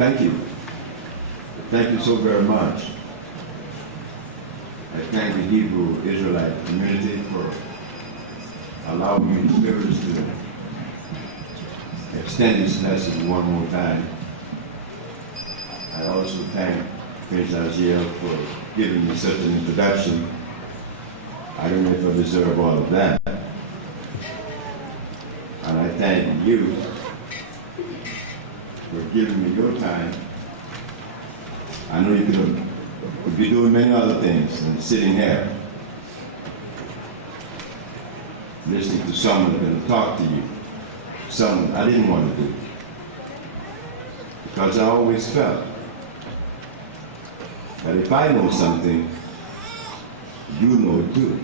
Thank you. Thank you so very much. I thank the Hebrew Israelite community for allowing me the privilege to extend this message one more time. I also thank Prince 𝐤𝐤𝐬 for giving me such an introduction. I don't know if I deserve all of that. And I thank you for giving me your time. I know you could be doing many other things than sitting here, listening to someone that's going to talk to you, something I didn't want to do. Because I always felt that if I know something, you know it too.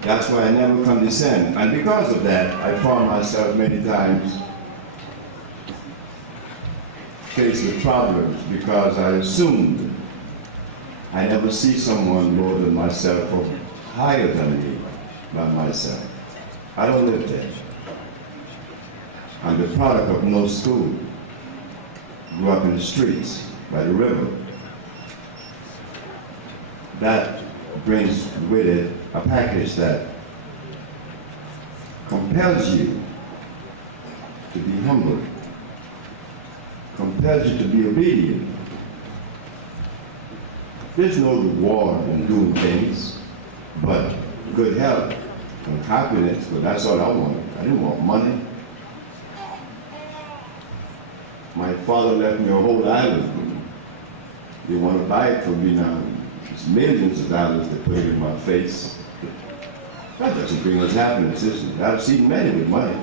That's why I never condescend. And because of that, I found myself many times faced with problems because I assumed I never see someone lower than myself or higher than me by myself. I don't live there. I'm the product of no school. Grew up in the streets by the river. That brings with it a package that compels you to be humble, compels you to be obedient. There's no reward in doing things, but good health and happiness, but that's all I wanted. I didn't want money. My father left me a whole island. They want to buy it from me now. It's millions of dollars to put it in my face. That doesn't bring us happiness, is it? I've seen many with money.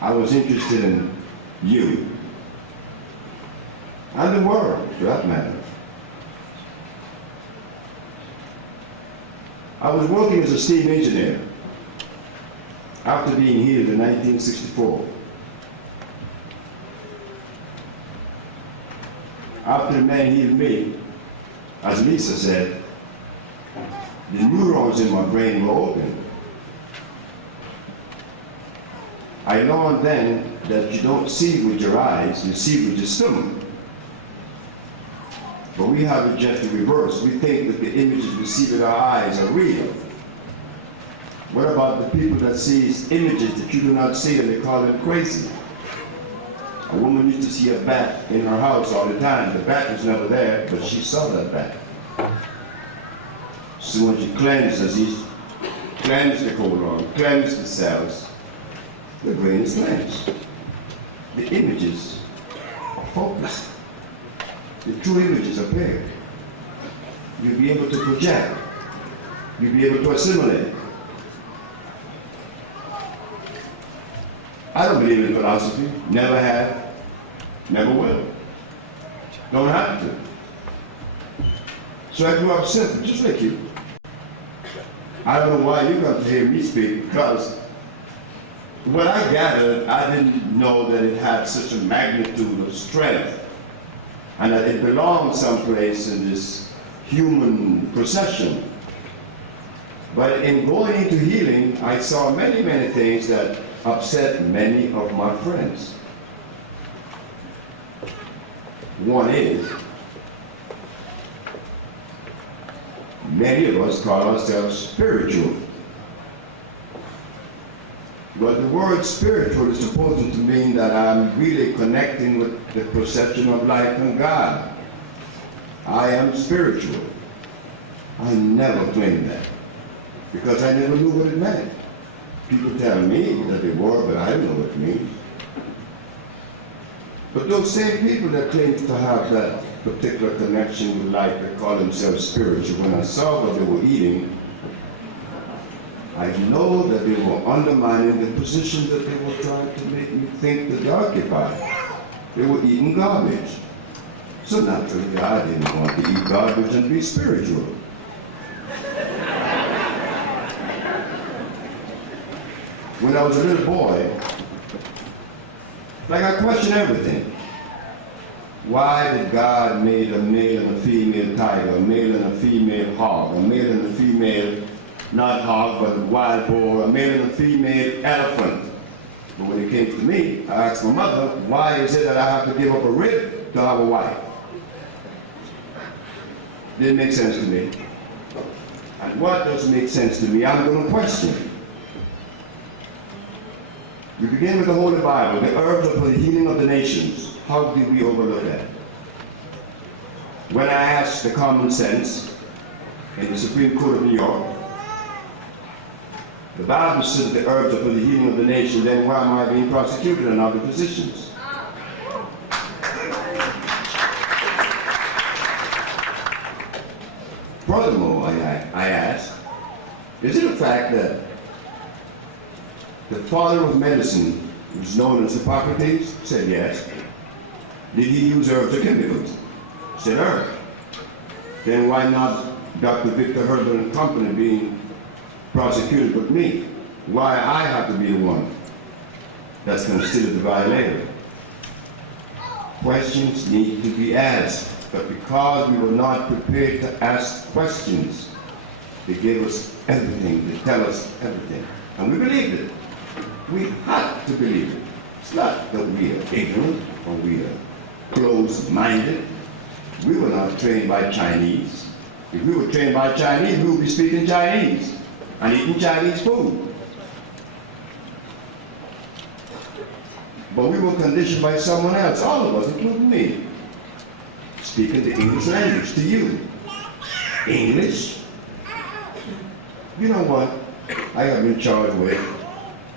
I was interested in you and the world, for that matter. I was working as a steam engineer after being healed in 1964. After the man healed me, as Lisa said, the neurons in my brain were open. I learned then that you don't see with your eyes, you see with your stomach. But we have it just the reverse. We think that the images we see with our eyes are real. What about the people that see images that you do not see and they call them crazy? A woman used to see a bat in her house all the time. The bat was never there, but she saw that bat. So when she cleansed the colon, cleansed the cells, the brain is cleansed. The images are focused. The true images appear. You'll be able to project. You'll be able to assimilate. I don't believe in philosophy. Never have. Never will. Don't have to. So I grew up simple, just like you. I don't know why you got to hear me speak, because what I gathered, I didn't know that it had such a magnitude of strength and that it belonged someplace in this human procession. But in going into healing, I saw many, many things that upset many of my friends. One is, many of us call ourselves spiritual. But the word spiritual is supposed to mean that I'm really connecting with the perception of life and God. I am spiritual. I never claimed that, because I never knew what it meant. People tell me that they were, but I don't know what it means. But those same people that claim to have that particular connection with life, that call themselves spiritual, when I saw what they were eating, I know that they were undermining the position that they were trying to make me think that they occupied. They were eating garbage. So naturally, I didn't want to eat garbage and be spiritual. When I was a little boy, like I questioned everything. Why did God make a male and a female tiger, a male and a female hog, a male and a female, not hog, but wild boar, a male and a female elephant? But when it came to me, I asked my mother, why is it that I have to give up a rib to have a wife? Didn't make sense to me. And what doesn't make sense to me, I'm going to question. We begin with the Holy Bible. The herbs are for the healing of the nations. How did we overlook that? When I asked the common sense in the Supreme Court of New York, the Bible says the herbs are for the healing of the nation, then why am I being prosecuted and other physicians? Furthermore, I ask, is it a fact that the father of medicine, who's known as Hippocrates, said yes? Did he use herbs or chemicals? Said herbs. Then why not Dr. Victor Herbert and Company being prosecuted with me? Why I have to be the one that's considered the violator? Questions need to be asked, but because we were not prepared to ask questions, they gave us everything, they tell us everything. And we believed it. We had to believe it. It's not that we are ignorant or we are closed-minded. We were not trained by Chinese. If we were trained by Chinese, we would be speaking Chinese and eating Chinese food. But we were conditioned by someone else, all of us, including me, speaking the English language to you. English? You know what? I have been charged with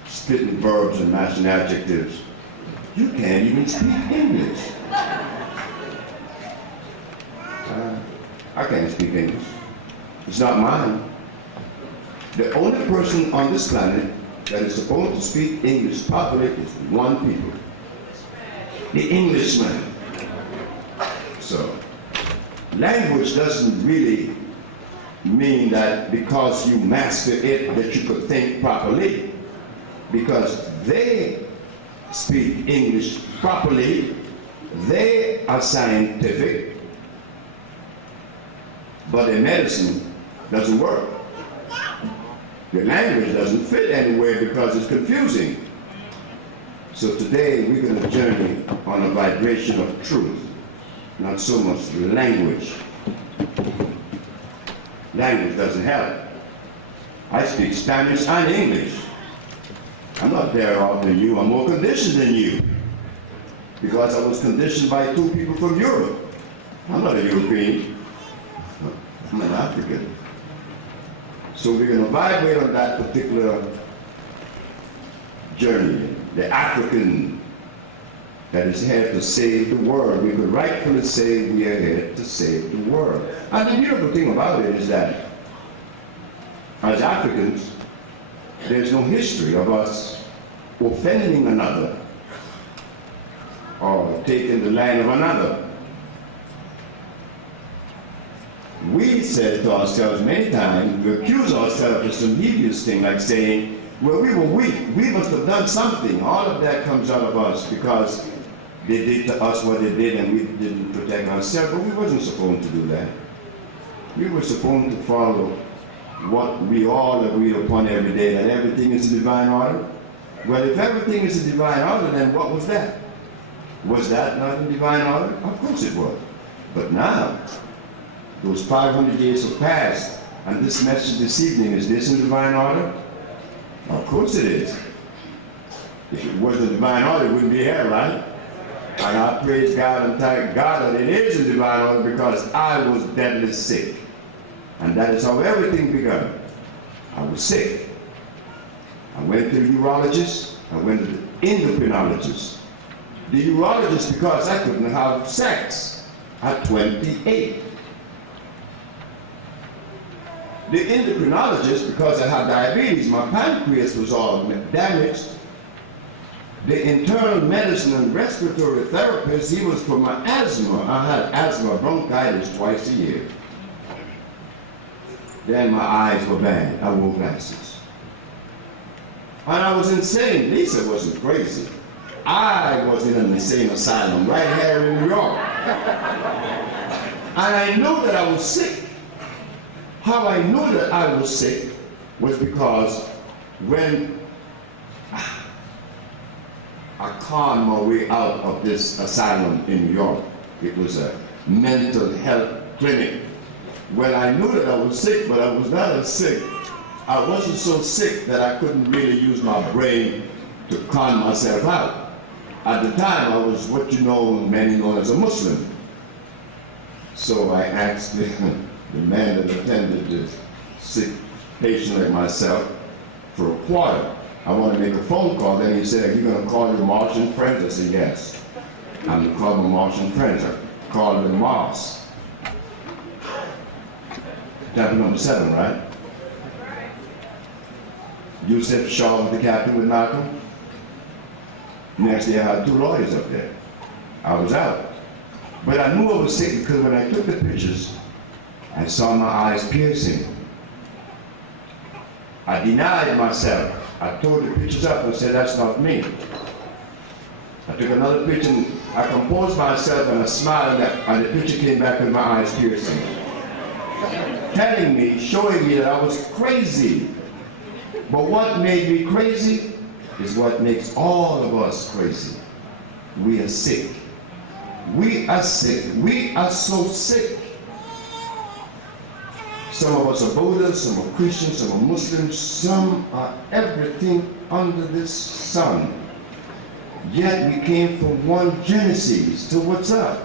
splitting verbs and matching adjectives. You can't even speak English. I can't speak English. It's not mine. The only person on this planet that is supposed to speak English properly is one people. The Englishman. So, language doesn't really mean that because you master it that you could think properly. Because they speak English properly, they are scientific, but their medicine doesn't work. Your language doesn't fit anywhere because it's confusing. So today we're going to journey on a vibration of truth, not so much language. Language doesn't help. I speak Spanish and English. I'm not better off than you, I'm more conditioned than you. Because I was conditioned by two people from Europe. I'm not a European, I'm an African. So we're going to vibrate on that particular journey, the African that is here to save the world. We could rightfully say we are here to save the world. And the beautiful thing about it is that as Africans, there's no history of us offending another or taking the land of another. We said to ourselves many times, we accuse ourselves of some hideous thing like saying, well, we were weak, we must have done something. All of that comes out of us because they did to us what they did and we didn't protect ourselves, but we wasn't supposed to do that. We were supposed to follow what we all agreed upon every day, that everything is a divine order. Well, if everything is a divine order, then what was that? Was that not a divine order? Of course it was. But now, those 500 years have passed, and this message this evening, is this in divine order? Of course it is. If it wasn't divine order, it wouldn't be here, right? And I praise God and thank God that it is in divine order because I was deadly sick. And that is how everything began. I was sick. I went to the urologist, I went to the endocrinologist. The urologist because I couldn't have sex at 28. The endocrinologist because I had diabetes, my pancreas was all damaged. The internal medicine and respiratory therapist, he was for my asthma. I had asthma, bronchitis twice a year. Then my eyes were bad. I wore glasses. And I was insane. Lisa wasn't crazy. I was in an insane asylum right here in New York. And I knew that I was sick. How I knew that I was sick was because when I conned my way out of this asylum in New York. It was a mental health clinic. Well, I knew that I was sick, but I was not as sick. I wasn't so sick that I couldn't really use my brain to con myself out. At the time, I was what you know, many know as a Muslim. So I asked the man that attended this sick patient like myself for a quarter. I want to make a phone call. Then he said, "Are you going to call your Martian friends?" I said, "Yes. I'm going to call my Martian friends." I called the Mars. Chapter number 7, right? Yusuf Shaw was the captain with Malcolm. Next day I had 2 lawyers up there. I was out. But I knew I was sick because when I took the pictures, I saw my eyes piercing. I denied myself. I tore the pictures up and said, "That's not me." I took another picture and I composed myself and I smiled and the picture came back with my eyes piercing. Telling me, showing me that I was crazy. But what made me crazy is what makes all of us crazy. We are sick. We are sick. We are so sick. Some of us are Buddhists, some are Christians, some are Muslims, some are everything under this sun. Yet we came from one Genesis. So what's up?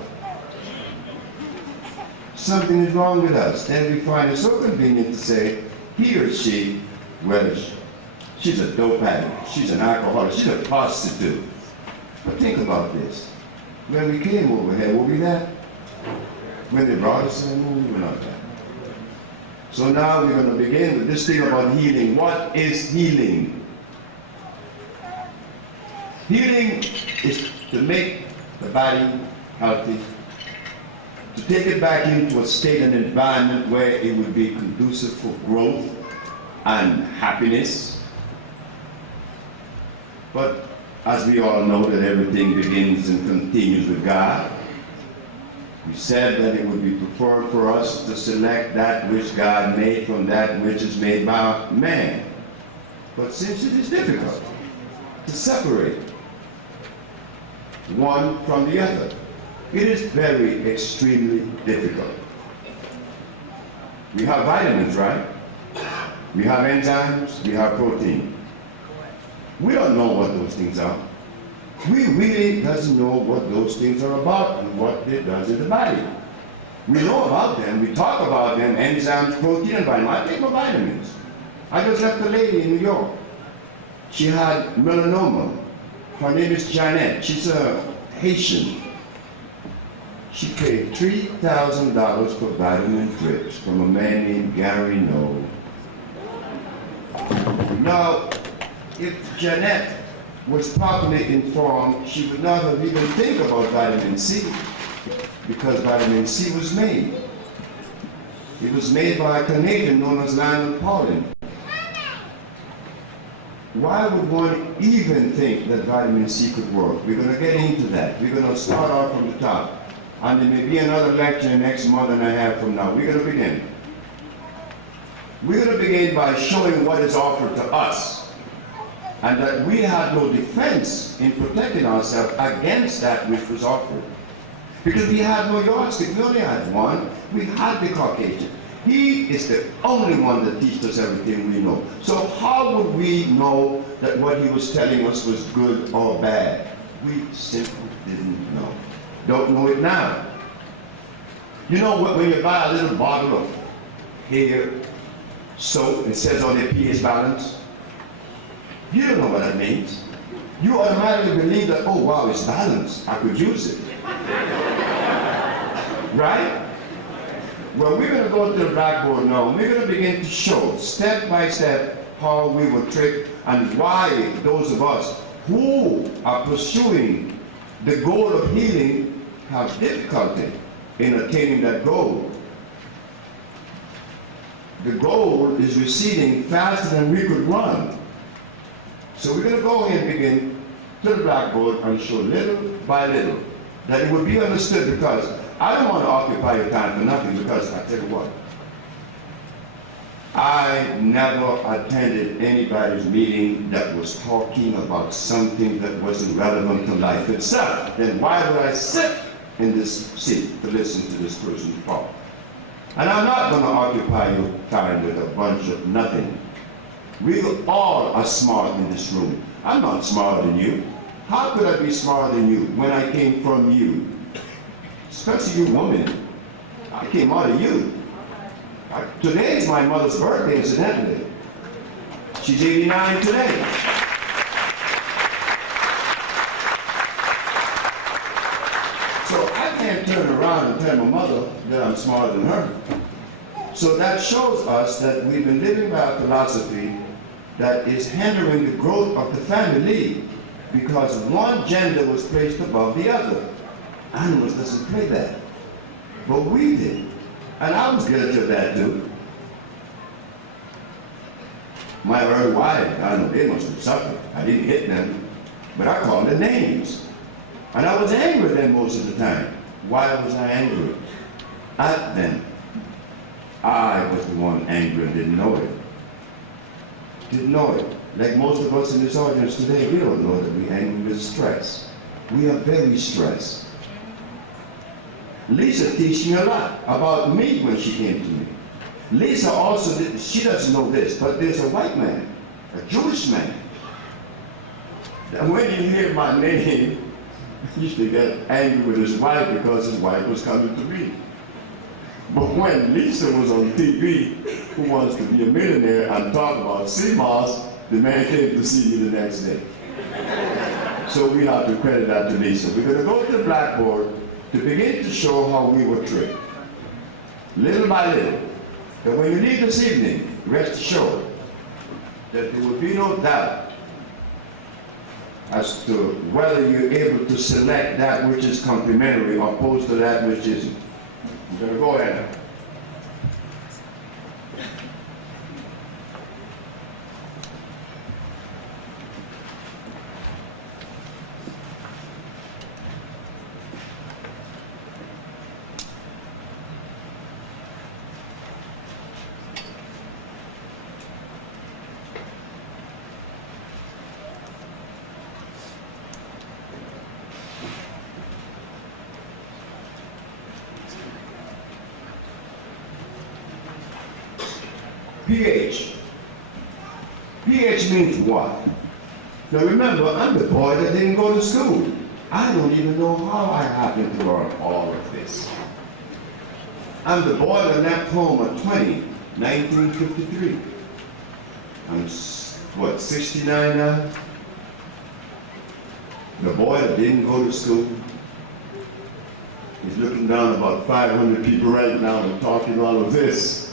Something is wrong with us. Then we find it so convenient to say, he or she, well, she's a dope addict, she's an alcoholic, she's a prostitute. But think about this. When we came over here, were we that? When they brought us in, we were not that. So now we're going to begin with this thing about healing. What is healing? Healing is to make the body healthy, to take it back into a state and environment where it would be conducive for growth and happiness. But as we all know that everything begins and continues with God, we said that it would be preferred for us to select that which God made from that which is made by man. But since it is difficult to separate one from the other, it is very extremely difficult. We have vitamins, right? We have enzymes, we have protein. We don't know what those things are. We really doesn't know what those things are about and what it does in the body. We know about them, we talk about them, enzymes, protein, and vitamins. I take my vitamins. I just left a lady in New York. She had melanoma. Her name is Janet. She's a Haitian. She paid $3,000 for vitamin drips from a man named 𝐥𝐢𝐤𝐤. Now, if Janet was properly informed, she would not have even think about vitamin C, because vitamin C was made. It was made by a Canadian known as 𝐸𝐸. Why would one even think that vitamin C could work? We're going to get into that. We're going to start off from the top. And there may be another lecture next month and a half from now. We're going to begin. We're going to begin by showing what is offered to us, and that we had no defense in protecting ourselves against that which was offered. Because we had no yardstick. We only had one. We had the Caucasian. He is the only one that teaches us everything we know. So how would we know that what he was telling us was good or bad? We simply didn't know. Don't know it now. You know what, when you buy a little bottle of hair soap, it says on the pH balance? You don't know what that means. You automatically believe that, oh wow, it's balanced, I could use it. Right? Well, we're going to go to the blackboard now. We're going to begin to show step by step how we were tricked and why those of us who are pursuing the goal of healing have difficulty in attaining that goal. The goal is receding faster than we could run. So we're going to go ahead and begin to the blackboard and show little by little that it will be understood, because I don't want to occupy your time for nothing, because I tell you what, I never attended anybody's meeting that was talking about something that wasn't relevant to life itself. Then why would I sit in this seat to listen to this person talk? And I'm not going to occupy your time with a bunch of nothing. We all are smart in this room. I'm not smarter than you. How could I be smarter than you when I came from you? Especially you women. I came out of you. Today is my mother's birthday, incidentally. She's 89 today. So I can't turn around and tell my mother that I'm smarter than her. So that shows us that we've been living by a philosophy that is hindering the growth of the family because one gender was placed above the other. Animals doesn't play that. But we did. And I was guilty of that too. My early wife, I know they must have suffered. I didn't hit them, but I called them names. And I was angry at them most of the time. Why was I angry at them? I was the one angry and didn't know it. Didn't know it. Like most of us in this audience today, we don't know that we're angry with stress. We are very stressed. Lisa teach me a lot about me when she came to me. Lisa also, she doesn't know this, but there's a white man, a Jewish man. And when you hear my name, he used to get angry with his wife because his wife was coming to me. But when Lisa was on TV, Who Wants to Be a Millionaire, and talked about CMOS, the man came to see me the next day. So we have to credit that to Lisa. We're going to go to the blackboard to begin to show how we were tricked, little by little. And when you leave this evening, rest assured that there will be no doubt as to whether you're able to select that which is complementary opposed to that which isn't. I'm going to go ahead now. pH. pH means what? Now remember, I'm the boy that didn't go to school. I don't even know how I happened to learn all of this. I'm the boy that left home at 20, 1953. I'm, what, 69 now? The boy that didn't go to school. He's looking down about 500 people right now and talking all of this.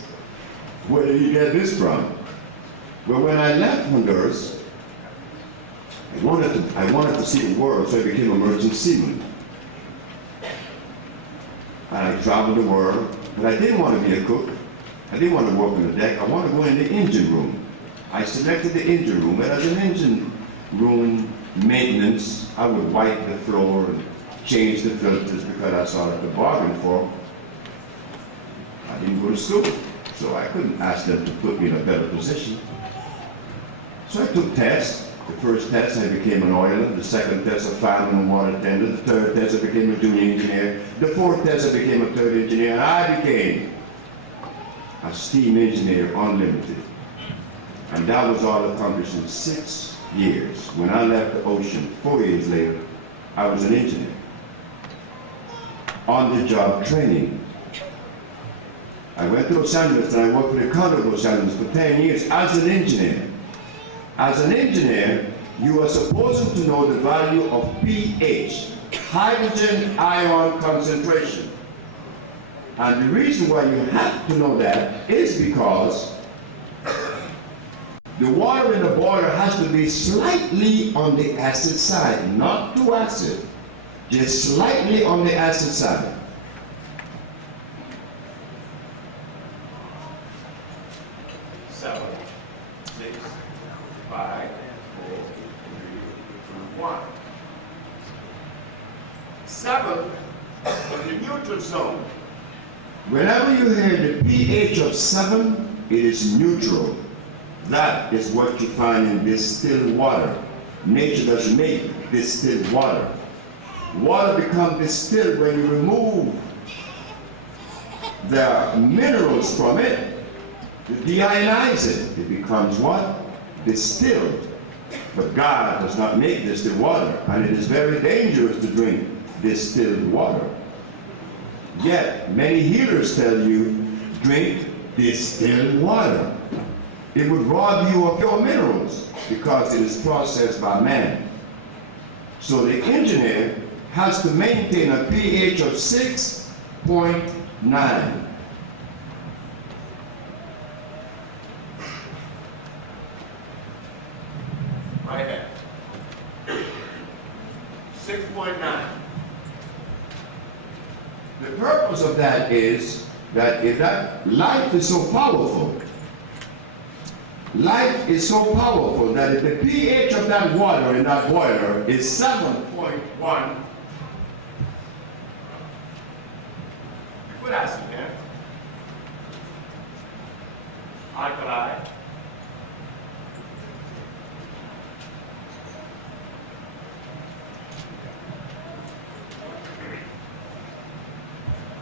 Where did he get this from? Well, when I left Honduras, I wanted to see the world, so I became a merchant seaman. And I traveled the world, but I didn't want to be a cook. I didn't want to work on the deck. I wanted to go in the engine room. I selected the engine room, and as an engine room maintenance, I would wipe the floor and change the filters because I saw that the bargain for. I didn't go to school, so I couldn't ask them to put me in a better position. So I took tests. The first test, I became an oiler. The second test, a fireman and water tender. The third test, I became a junior engineer. The fourth test, I became a third engineer. And I became a steam engineer unlimited. And that was all accomplished in 6 years. When I left the ocean, 4 years later, I was an engineer. On-the-job training. I went to Los Angeles and I worked for the county of Los Angeles for 10 years as an engineer. As an engineer, you are supposed to know the value of pH, hydrogen ion concentration. And the reason why you have to know that is because the water in the boiler has to be slightly on the acid side, not too acid, just slightly on the acid side. Whenever you hear the pH of 7, it is neutral. That is what you find in distilled water. Nature doesn't make distilled water. Water becomes distilled when you remove the minerals from it. You deionize it. It becomes what? Distilled. But God does not make distilled water, and it is very dangerous to drink distilled water. Yet, many healers tell you, drink distilled water. It would rob you of your minerals because it is processed by man. So the engineer has to maintain a pH of 6.9. Right here. 6.9. The purpose of that is that if that life is so powerful, life is so powerful that if the pH of that water in that boiler is 7.1, put acid here, alkali,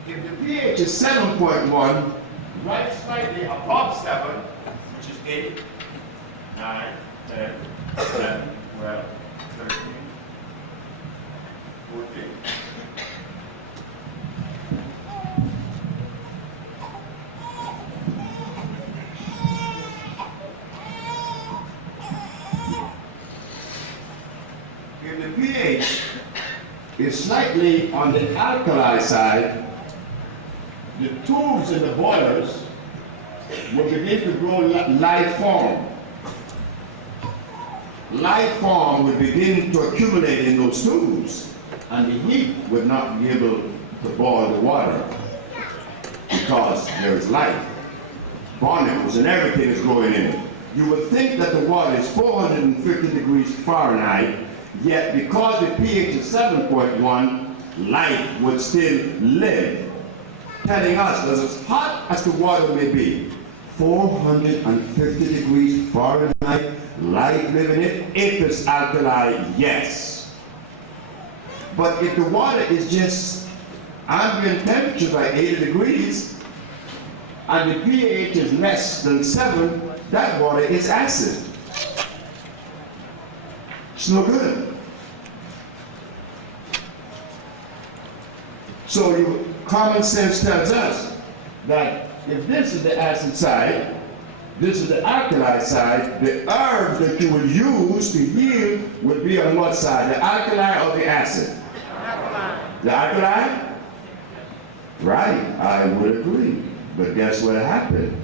if the pH is 7.1, right slightly above 7, which is 8, 9, 10, 11, 12, 13, 14. If the pH is slightly on the alkali side, the tubes in the boilers will begin to grow life form. Life form will begin to accumulate in those tubes, and the heat would not be able to boil the water because there is life. Barnacles and everything is growing in it. You would think that the water is 450 degrees Fahrenheit, yet because the pH is 7.1, life would still live. Telling us that as hot as the water may be, 450 degrees Fahrenheit, life live in it. If it's alkali, yes. But if the water is just ambient temperature by 80 degrees, and the pH is less than 7, that water is acid. It's no good. So common sense tells us that if this is the acid side, this is the alkali side, the herbs that you will use to heal would be on what side? The alkali or the acid? Alkali. The alkali? Right, I would agree. But guess what happened?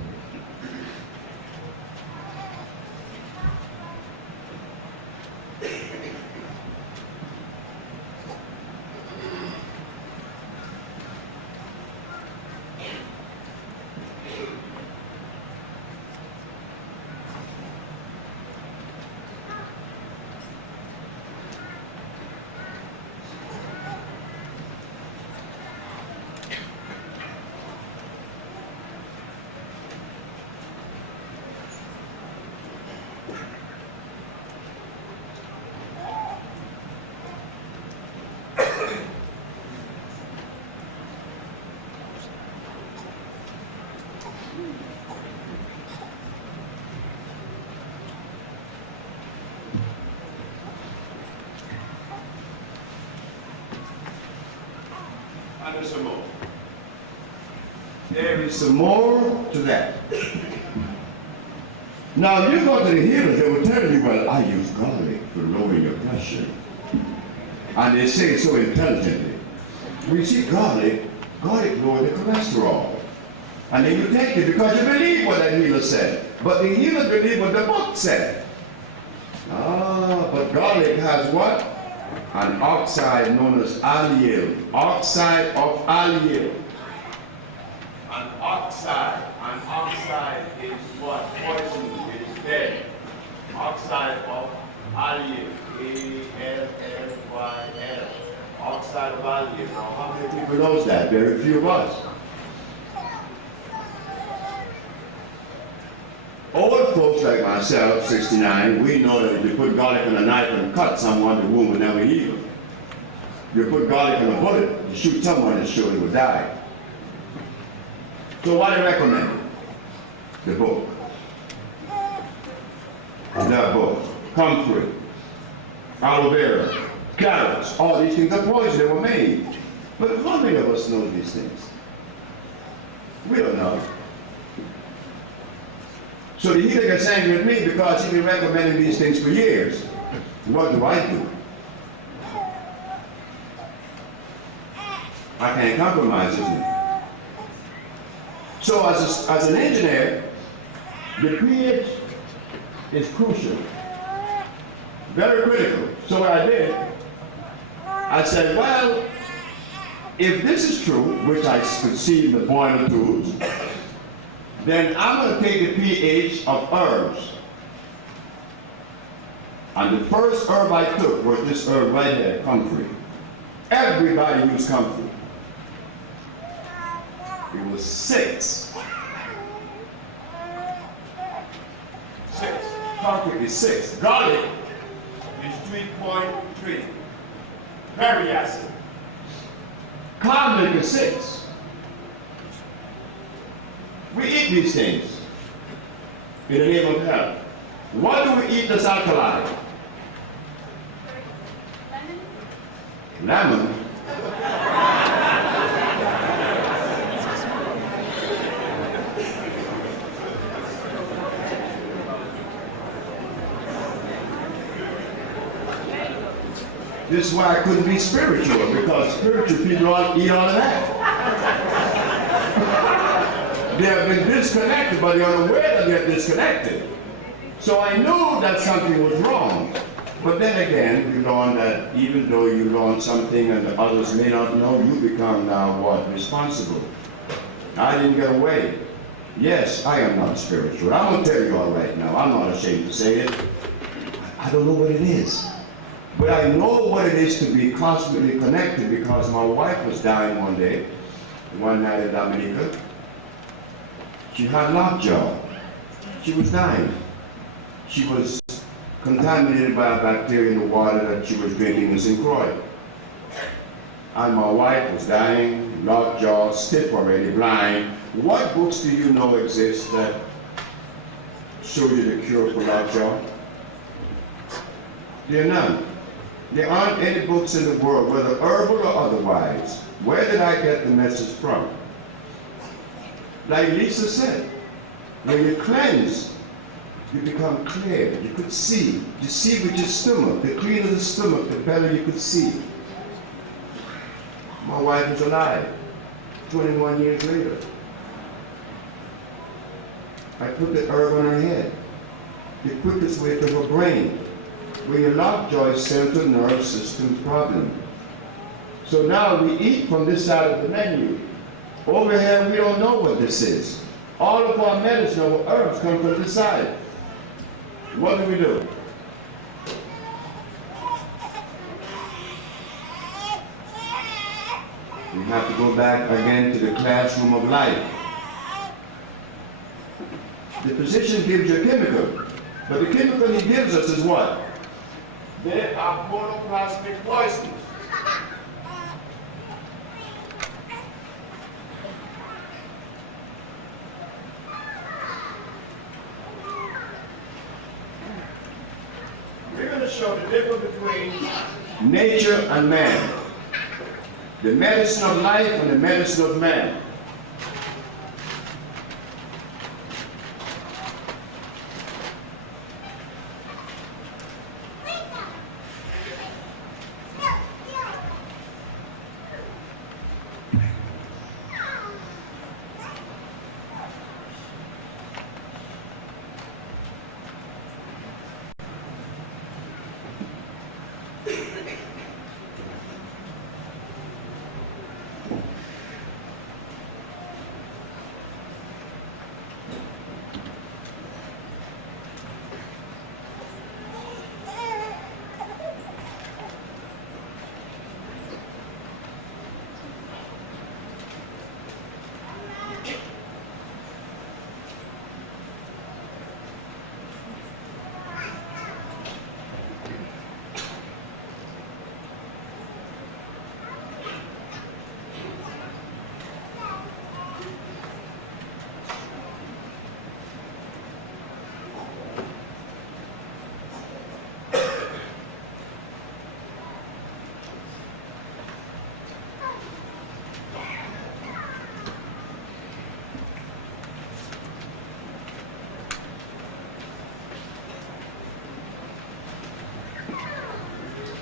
And there's some more. There is some more to that. Now, you go to the healer, they will tell you, well, I use garlic for lowering your pressure. And they say it so intelligently. We see garlic lowers the cholesterol. And then you take it because you believe what that healer said. But the healer believed what the book said. But garlic has what? An oxide known as 𝐥𝐤𝐤. Oxide of 𝐥𝐤𝐤. An oxide is what? Poison, it is dead. Oxide of 𝐥𝐤𝐤. A-L-L-Y-L. Oxide of 𝐥𝐤𝐤. Now, how many people knows that? Very few of us. myself, 69, we know that if you put garlic on a knife and cut someone, the wound will never heal. If you put garlic in a bullet, you shoot someone, and sure it will die. So what do I recommend? The book. That book. Comfrey, aloe vera, carrots, all these things are poison, they were made. But how many of us know these things? We don't know. So the healer gets angry with me because he's been recommending these things for years. What do? I can't compromise, isn't it? So as an engineer, the pH is crucial, very critical. So what I did, I said, well, if this is true, which I could see in the boiler tubes, then I'm going to take the pH of herbs. And the first herb I took was this herb right here, comfrey. Everybody used comfrey. It was 6. 6. Comfrey is 6. Garlic is 3.3. Very acid. Cod liver is 6. We eat these things in the name of health. What do we eat that's alkaline? Lemon. Lemon? This is why I couldn't be spiritual, because spiritual people eat all of that. They have been disconnected, but they're unaware that they're disconnected. So I knew that something was wrong. But then again, we learn that even though you learn something and the others may not know, you become now what? Responsible. I didn't get away. Yes, I am not spiritual. I'm going to tell you all right now. I'm not ashamed to say it. I don't know what it is. But I know what it is to be constantly connected, because my wife was dying one night in Dominica. She had lockjaw. She was dying. She was contaminated by a bacteria in the water that she was drinking in St. Croix. And my wife was dying, lockjaw, stiff already, blind. What books do you know exist that show you the cure for lockjaw? There are none. There aren't any books in the world, whether herbal or otherwise. Where did I get the message from? Like Lisa said, when you cleanse, you become clear. You could see. You see with your stomach. The cleaner the stomach, the better you could see. My wife is alive, 21 years later. I put the herb on her head, the quickest way to her brain. When your lockjaw is central nerve system problem. So now we eat from this side of the menu. Over here, we don't know what this is. All of our medicine or herbs come from this side. What do? We have to go back again to the classroom of life. The physician gives you a chemical, but the chemical he gives us is what? They are monoplasmic poisons. We're going to show the difference between nature and man. The medicine of life and the medicine of man.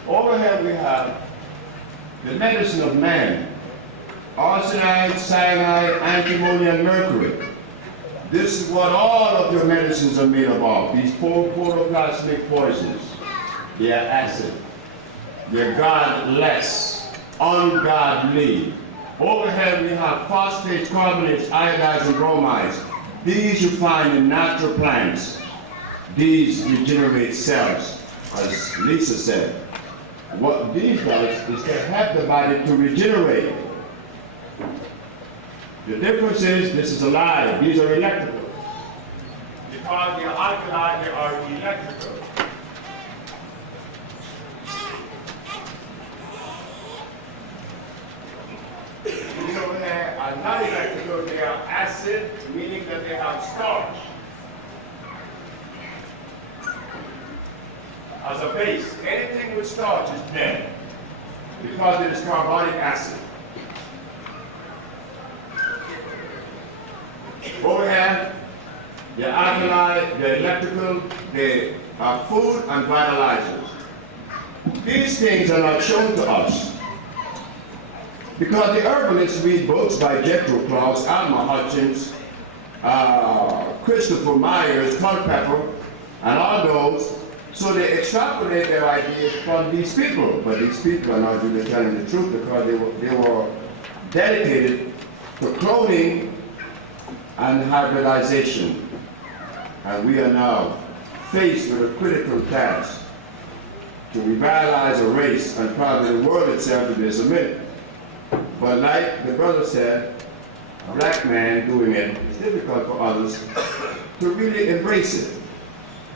Over here we have the medicine of man. Arsenic, cyanide, antimony, and mercury. This is what all of your medicines are made of. These four protoplasmic poisons. They are acid. They're godless, ungodly. Over here we have phosphates, carbonates, iodides, and bromides. These you find in natural plants. These regenerate cells, as Lisa said. What these does is to help the body to regenerate. The difference is, this is a lie, these are electrical. Because they are alkaline, they are electrical. These over here are not electrical, they are acid, meaning that they have starch as a base. Anything with starch is dead because it is carbonic acid. Over here, they're alkaline, they're electrical, they are food and vitalizers. These things are not shown to us because the herbalists read books by 𝐥𝐢𝐤𝐞, Alma Hutchins, Christopher Myers, Culpeper, and all those. So they extrapolate their ideas from these people, but these people are not really telling the truth because they were dedicated to cloning and hybridization. And we are now faced with a critical task to revitalize a race, and probably the world itself is a myth. But like the brother said, a black man doing it, it's difficult for others to really embrace it.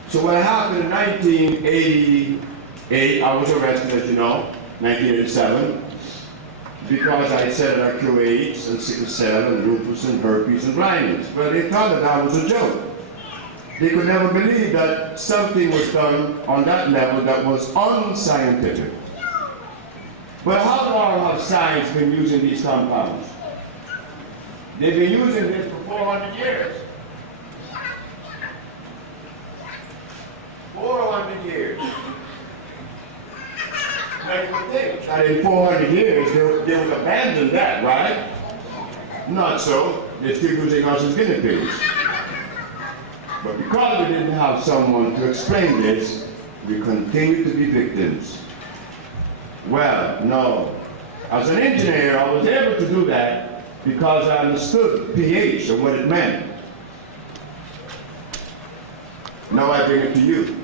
So what happened in 1988, I was arrested, as you know, 1987, because I said I cure AIDS and sickle cell and lupus and herpes and blindness. But they thought that was a joke. They could never believe that something was done on that level that was unscientific. But how long has science been using these compounds? They've been using this for 400 years. 400 years. Now you would think that in 400 years they would abandon that, right? Not so. They're still using us as guinea pigs. But because we didn't have someone to explain this, we continue to be victims. Well, no. As an engineer, I was able to do that because I understood pH and what it meant. Now I bring it to you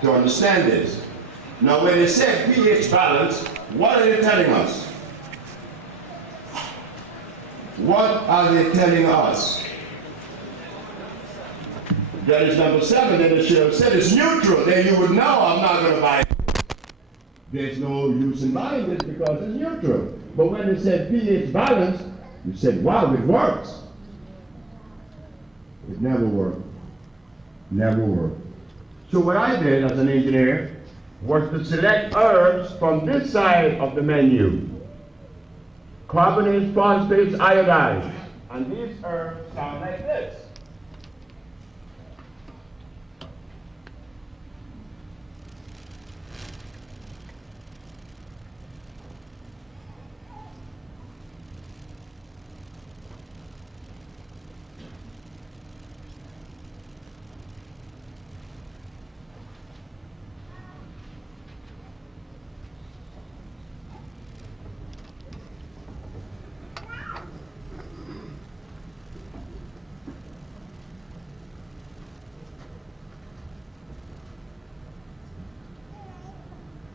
to understand this. Now when they say pH balance, what are they telling us? What are they telling us? That is number 7, then they should have said it's neutral. Then you would know I'm not going to buy it. There's no use in buying this because it's neutral. But when they said pH balance, you said, wow, it works. It never worked. Never worked. So what I did as an engineer was to select herbs from this side of the menu. Carbonates, phosphates, iodides. And these herbs sound like this.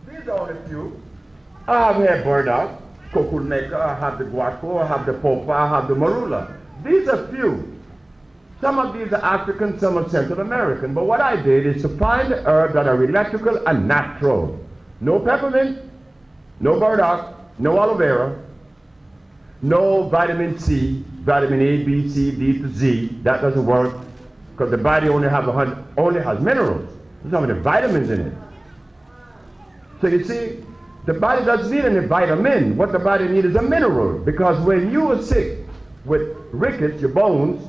These are only few. I have here burdock, 𝐥𝐢𝐤𝐞, I have the 𝐥𝐢𝐤𝐞, I have the pawpaw, I have the marula. These are few. Some of these are African, some are Central American. But what I did is to find the herbs that are electrical and natural. No peppermint, no burdock, no aloe vera, no vitamin C, vitamin A, B, C, D to Z. That doesn't work because the body only has minerals. There's not many vitamins in it. So you see, the body doesn't need any vitamin. What the body needs is a mineral. Because when you are sick with rickets, your bones,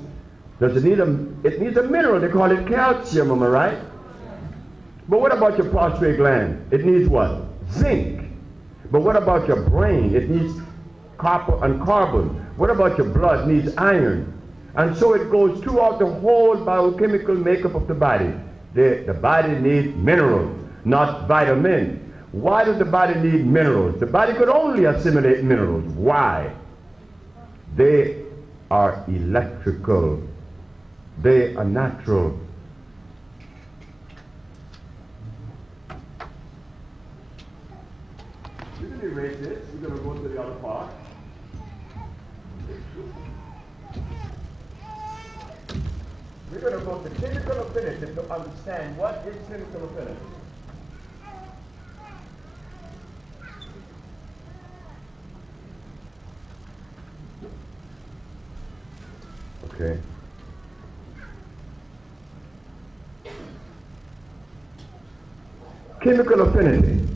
it needs a mineral. They call it calcium, am I right? But what about your prostate gland? It needs what? Zinc. But what about your brain? It needs copper and carbon. What about your blood? It needs iron. And so it goes throughout the whole biochemical makeup of the body. The body needs minerals, not vitamins. Why does the body need minerals? The body could only assimilate minerals. Why? They are electrical. They are natural. You can erase this. We're going to go to the other part. We're going to go to chemical affinity to understand what is chemical affinity. Okay. Chemical affinity.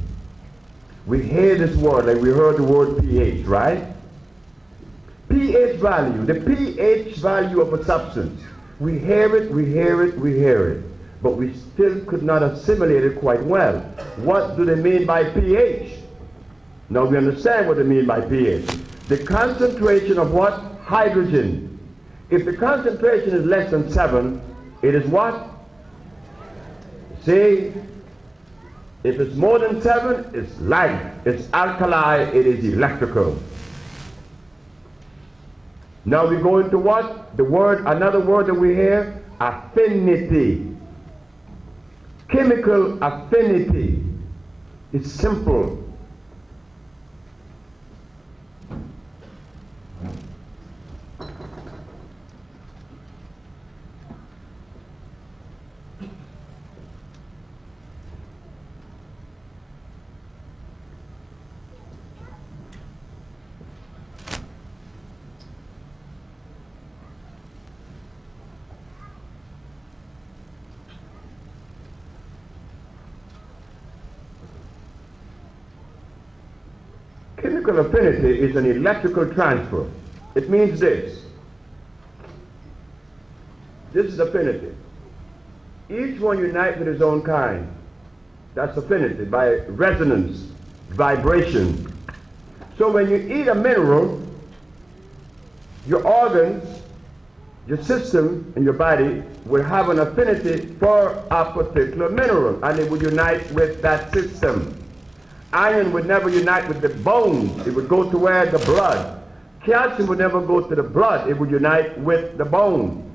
We hear this word, like we heard the word pH, right? pH value, the pH value of a substance. We hear it, we hear it, we hear it, but we still could not assimilate it quite well. What do they mean by pH? Now we understand what they mean by pH. The concentration of what? Hydrogen. If the concentration is less than 7, it is what? See? If it's more than 7, it's light, it's alkali, it is electrical. Now we go into what? The word, another word that we hear, affinity. Chemical affinity. It's simple. Chemical affinity is an electrical transfer. It means this. This is affinity. Each one unites with his own kind. That's affinity by resonance, vibration. So when you eat a mineral, your organs, your system, and your body will have an affinity for a particular mineral, and it will unite with that system. Iron would never unite with the bones. It would go to where the blood. Calcium would never go to the blood. It would unite with the bone.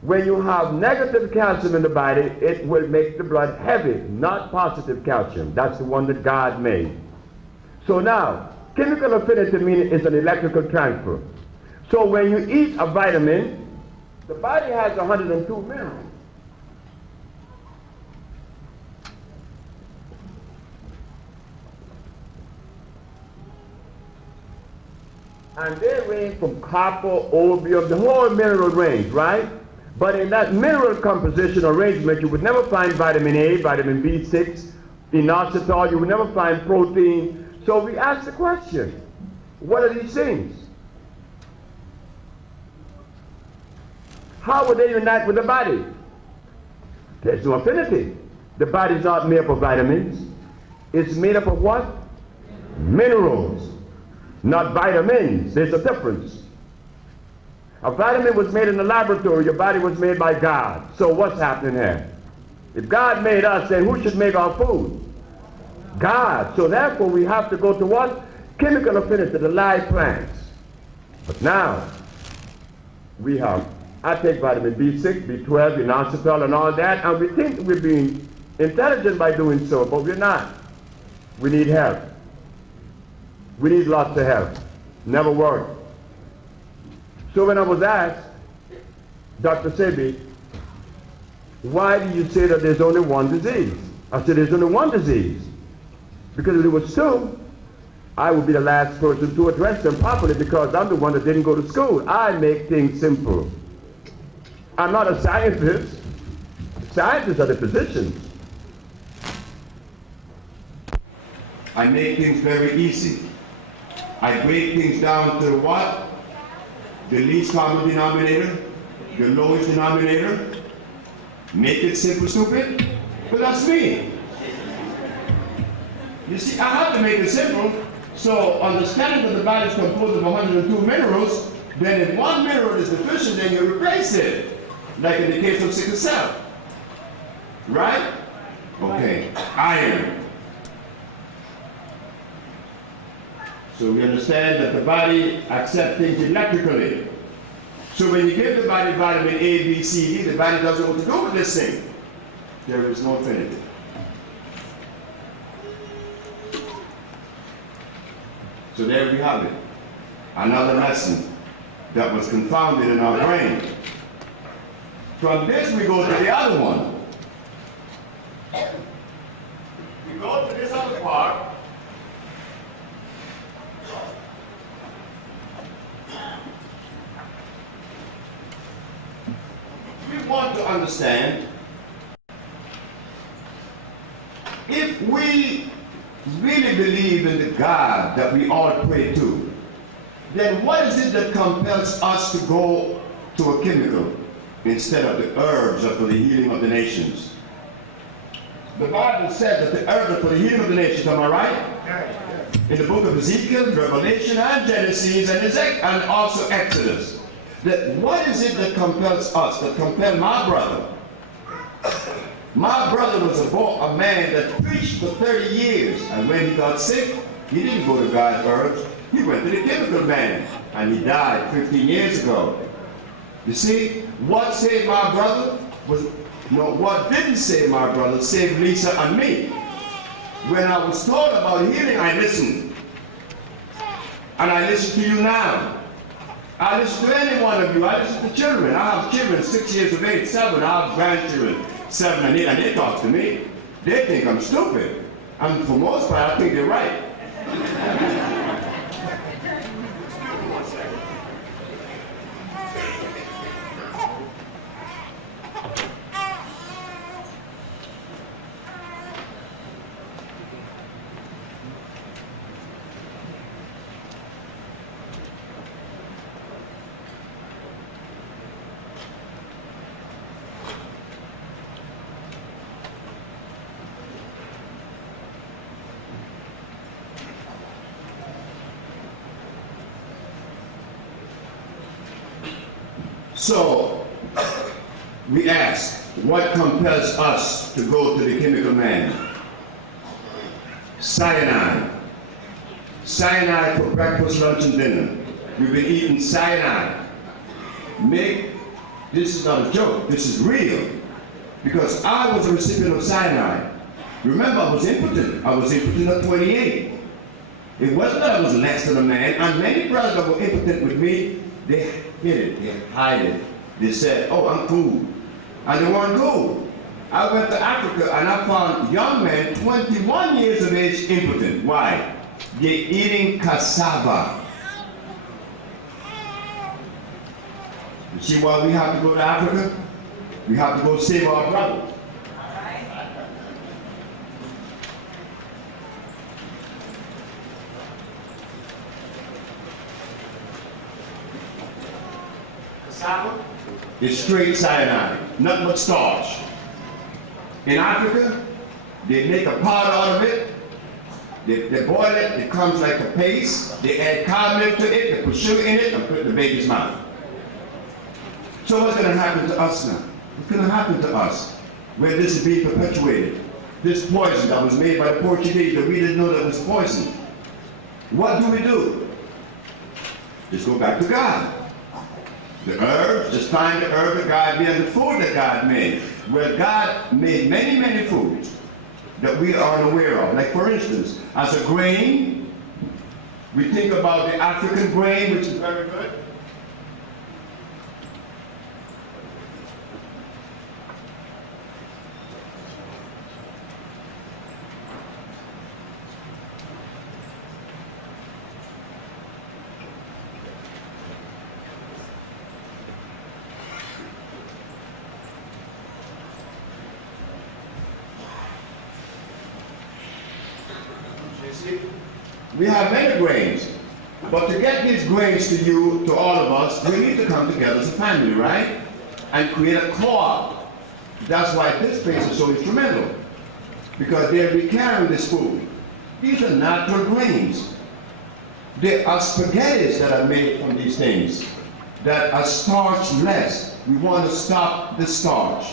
When you have negative calcium in the body, it will make the blood heavy, not positive calcium. That's the one that God made. So now, chemical affinity meaning is an electrical transfer. So when you eat a vitamin, the body has 102 minerals. And they range from copper, opium, the whole mineral range, right? But in that mineral composition arrangement, you would never find vitamin A, vitamin B6, inositol, you would never find protein. So we ask the question, what are these things? How would they unite with the body? There's no affinity. The body's not made up of vitamins. It's made up of what? Minerals. Not vitamins. There's a difference. A vitamin was made in the laboratory. Your body was made by God. So what's happening here? If God made us, then who should make our food? God. So therefore we have to go to what? Chemical affinity, the live plants. But now, I take vitamin B6, B12, inositol, and all that, and we think we're being intelligent by doing so, but we're not. We need help. We need lots of help. Never worked. So when I was asked, Dr. Sebi, why do you say that there's only one disease? I said there's only one disease. Because if there was two, I would be the last person to address them properly because I'm the one that didn't go to school. I make things simple. I'm not a scientist. Scientists are the physicians. I make things very easy. I break things down to what? The least common denominator, the lowest denominator. Make it simple, stupid. But that's me. You see, I have to make it simple. So understanding that the body is composed of 102 minerals, then if one mineral is deficient, then you replace it. Like in the case of sickle cell. Right? Okay. Iron. So we understand that the body accepts things electrically. So when you give the body vitamin A, B, C, D, the body doesn't know what to do with this thing. There is no affinity. So there we have it. Another lesson that was confounded in our brain. From this we go to the other one. We go to this other part. We want to understand if we really believe in the God that we all pray to, then what is it that compels us to go to a chemical instead of the herbs are for the healing of the nations? The Bible says that the herbs are for the healing of the nations, am I right? In the book of Ezekiel, Revelation, and Genesis, and also Exodus. That what is it that compels us, that compelled my brother? My brother was a man that preached for 30 years, and when he got sick, he didn't go to God's herbs, he went to the chemical man, and he died 15 years ago. You see, what saved my brother was, no, what didn't save my brother saved Lisa and me. When I was told about healing, I listened. And I listen to you now. I listen to any one of you. I listen to children. I have children 6 years of age, 7. I have grandchildren 7 and 8, and they talk to me. They think I'm stupid. And for most part, I think they're right. So, we ask, what compels us to go to the chemical man? Cyanide. Cyanide for breakfast, lunch, and dinner. We've been eating cyanide. This is not a joke, this is real. Because I was a recipient of cyanide. Remember, I was impotent. I was impotent at 28. It wasn't that I was less than a man, and many brothers that were impotent with me, they hid it, they hide it. They said, oh, I'm cool. And they weren't cool. I went to Africa and I found young men, 21 years of age, impotent. Why? They're eating cassava. You see why we have to go to Africa? We have to go save our brothers. Cassava is straight cyanide, nothing but starch. In Africa, they make a powder out of it, they boil it, it comes like a paste, they add cow milk to it, they put sugar in it, and put it in the baby's mouth. So what's going to happen to us now? What's going to happen to us when this is being perpetuated? This poison that was made by the Portuguese that we didn't know that was poison. What do? Just go back to God. The herbs, just find the herb that God made and the food that God made. Well, God made many, many foods that we are unaware of. Like for instance, as a grain, we think about the African grain, which is very good. We have many grains, but to get these grains to you, to all of us, we need to come together as a family, right? And create a co-op. That's why this place is so instrumental, because they'll be carrying this food. These are natural grains. There are spaghettis that are made from these things that are starch-less. We want to stop the starch.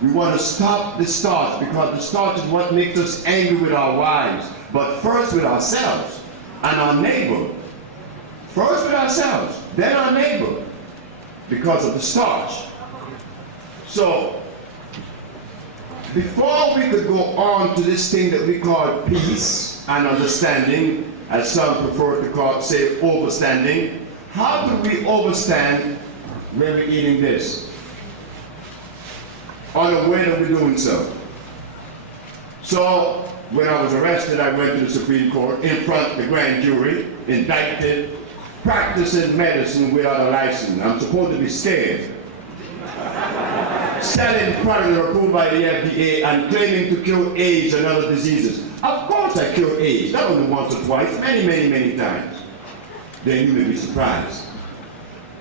We want to stop the starch because the starch is what makes us angry with our wives, but first with ourselves and our neighbor. First with ourselves, then our neighbor, because of the starch. So, before we could go on to this thing that we call peace and understanding, as some prefer to call, say, overstanding, how do we overstand when we're eating this? Unaware that we're doing so. So, when I was arrested, I went to the Supreme Court in front of the grand jury, indicted, practicing medicine without a license. I'm supposed to be scared. Selling products that are approved by the FDA and claiming to cure AIDS and other diseases. Of course I cure AIDS. That wasn't once or twice, many times. Then you may be surprised.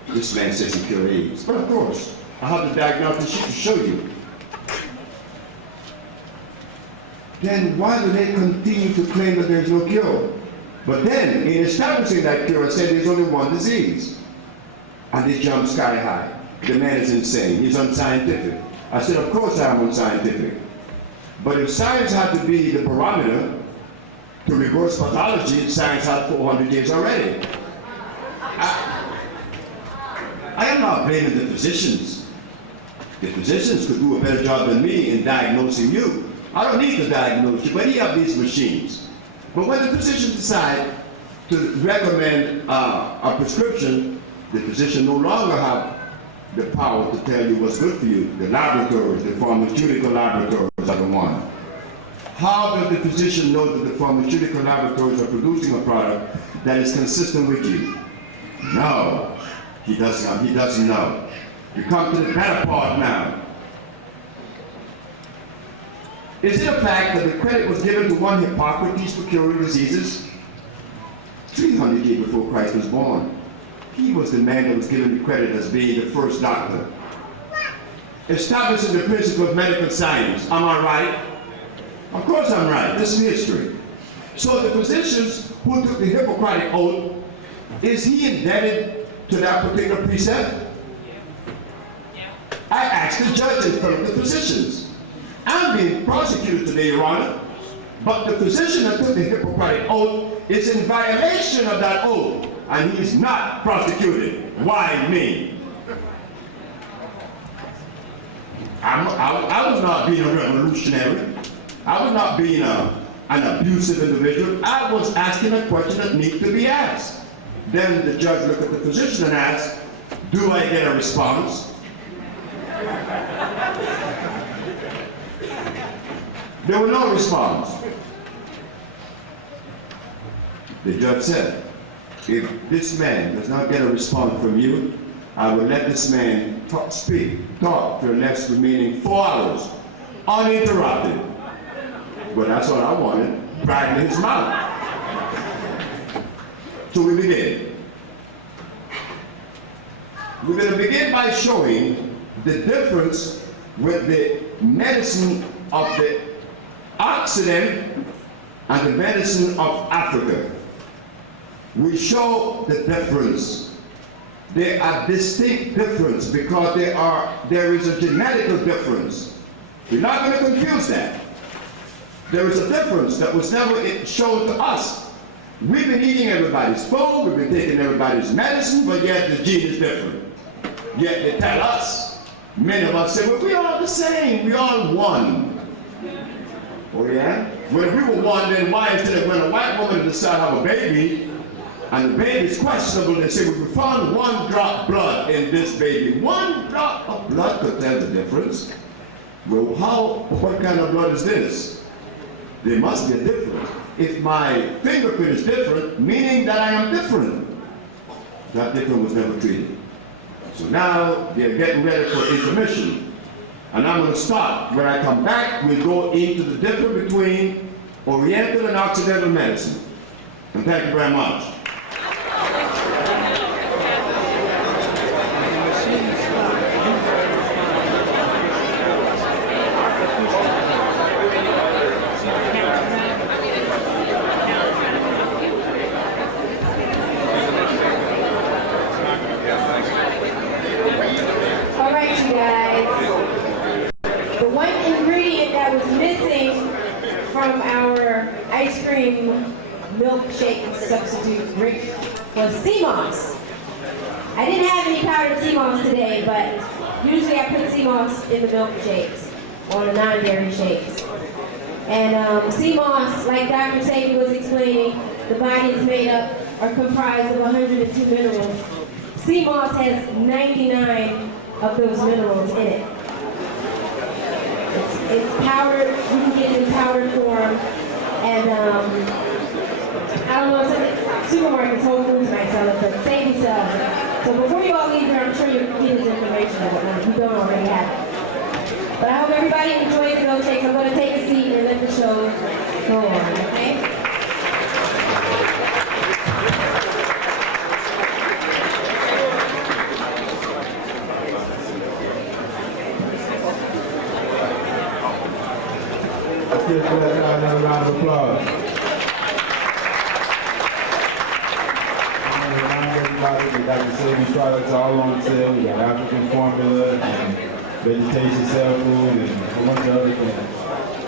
This man says he cured AIDS. But of course, I have the diagnostic sheet to show you. Then why do they continue to claim that there's no cure? But then, in establishing that cure, I said there's only one disease. And they jump sky high. The man is insane. He's unscientific. I said, of course I'm unscientific. But if science had to be the barometer to reverse pathology, science had 400 years already. I am not blaming the physicians. The physicians could do a better job than me in diagnosing you. I don't need to diagnose you, but he have these machines. But when the physician decides to recommend a prescription, the physician no longer have the power to tell you what's good for you. The laboratories, the pharmaceutical laboratories are the one. How does the physician know that the pharmaceutical laboratories are producing a product that is consistent with you? No, he doesn't know. You come to the better part now. Is it a fact that the credit was given to one Hippocrates for curing diseases? 300 years before Christ was born. He was the man that was given the credit as being the first doctor. Establishing the principle of medical science. Am I right? Of course I'm right. This is history. So the physicians who took the Hippocratic oath, is he indebted to that particular precept? I asked the judge in front of the physicians. I'm being prosecuted today, Your Honor, but the physician that took the Hippocratic oath is in violation of that oath, and he's not prosecuted. Why me? I was not being a revolutionary. I was not being an abusive individual. I was asking a question that needs to be asked. Then the judge looked at the physician and asked, do I get a response? There was no response. The judge said, if this man does not get a response from you, I will let this man talk for the next remaining 4 hours, uninterrupted. But that's what I wanted, dragging his mouth. So we begin. We're going to begin by showing the difference with the medicine of the Occident and the medicine of Africa. We show the difference. There are distinct difference because there is a genetical difference. We're not going to confuse that. There is a difference that was never shown to us. We've been eating everybody's food, we've been taking everybody's medicine, but yet the gene is different. Yet they tell us, many of us say, well, we're all the same, we're all one. Oh yeah? When we were one, then why instead of when a white woman decides to have a baby, and the baby is questionable, they say, well, we found 1 drop blood in this baby. 1 drop of blood could tell the difference. Well, what kind of blood is this? There must be a difference. If my fingerprint is different, meaning that I am different. That difference was never treated. So now they're getting ready for intermission. And I'm going to stop. When I come back, we'll go into the difference between Oriental and Occidental medicine. And thank you very much. from our ice cream milkshake substitute drink was 𝐬𝐨𝐬𝐷. I didn't have any powdered 𝐬𝐸 today, but usually I put 𝐬𝐸 in the milkshakes or the non-dairy shakes. And 𝐬𝐸, like Dr. Sebi was explaining, the body is made up or comprised of 102 minerals. 𝐬𝐸 has 99 of those minerals in it. It's powdered, you can get it in powdered form, and I don't know, some supermarkets, Whole Foods might sell it, but Sebi sells it. So before you all leave here, I'm sure you'll get his information and whatnot, if you don't already have it. But I hope everybody enjoys the milkshakes. I'm going to take a seat and let the show go on, okay? Let's give another round of applause. I want to remind everybody that Dr. Sebi's products are all on sale. We got African formula and vegetation cell food and a bunch of other things.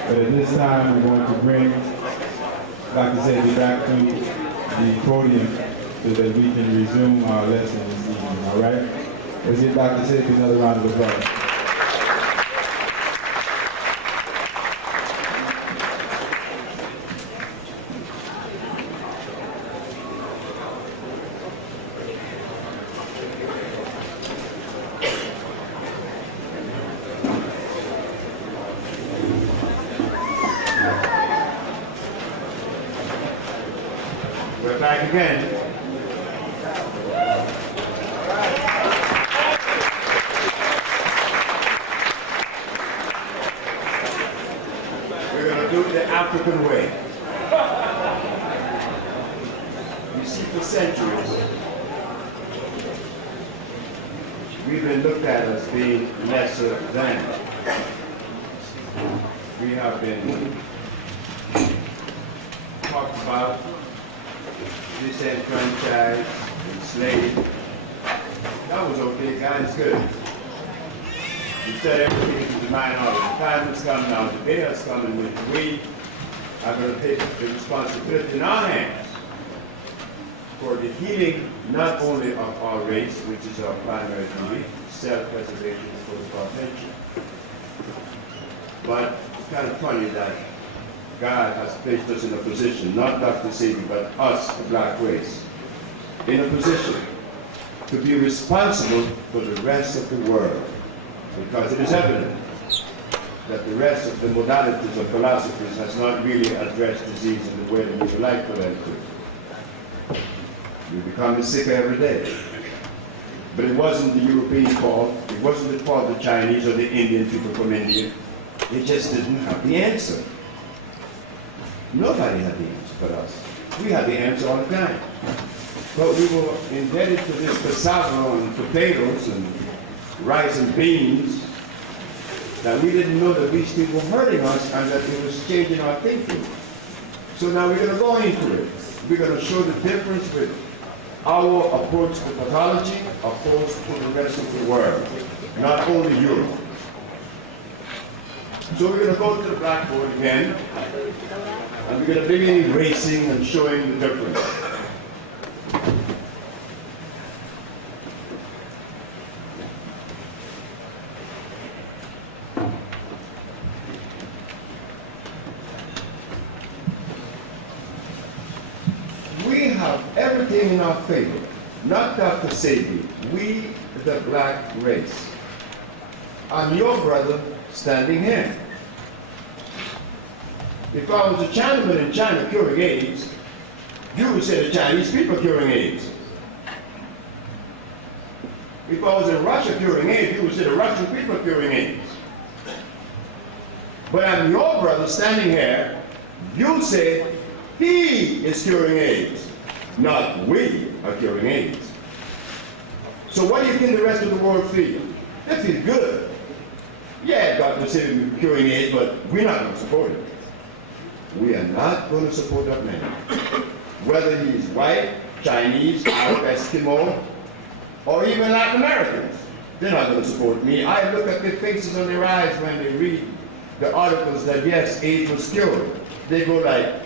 But at this time, we're going to bring Dr. Sebi back to the podium so that we can resume our lesson this evening, all right? Let's give Dr. Sebi another round of applause. We're back again. We're going to do it the African way. You see, for centuries, we've been looked at as being lesser than. We have been talked about, disenfranchised, enslaved. That was okay, God is good. We said everything to the minority. The time has come now, the day has come in which we are going to take the responsibility in our hands for the healing not only of our race, which is our primary duty, self-preservation for the potential. But it's kind of funny that God has placed us in a position, not Dr. Sebi, but us, the black race, in a position to be responsible for the rest of the world. Because it is evident that the rest of the modalities of philosophies has not really addressed disease in the way that we would like for them to. We're becoming sicker every day. But it wasn't the European fault, it wasn't the fault of the Chinese or the Indian people from India. They just didn't have the answer. Nobody had the answer but us. We had the answer all the time. But we were indebted to this cassava and potatoes and rice and beans that we didn't know that these people were hurting us and that it was changing our thinking. So now we're going to go into it. We're going to show the difference with our approach to pathology opposed to the rest of the world, not only Europe. So we're going to go to the blackboard again, and we're going to begin erasing and showing the difference. We have everything in our favor, not Dr. Sebi, we the black race. I'm your brother standing here. If I was a Chinaman in China curing AIDS, you would say the Chinese people are curing AIDS. If I was in Russia curing AIDS, you would say the Russian people are curing AIDS. But I'm your brother standing here, you say he is curing AIDS, not we are curing AIDS. So what do you think the rest of the world feel? They feel good. Yeah, Dr. Sebi curing AIDS, but we're not going to support it. We are not going to support that man. Whether he's white, Chinese, Arab, Eskimo, or even Latin Americans, they're not going to support me. I look at their faces on their eyes when they read the articles that yes, AIDS was cured, they go like,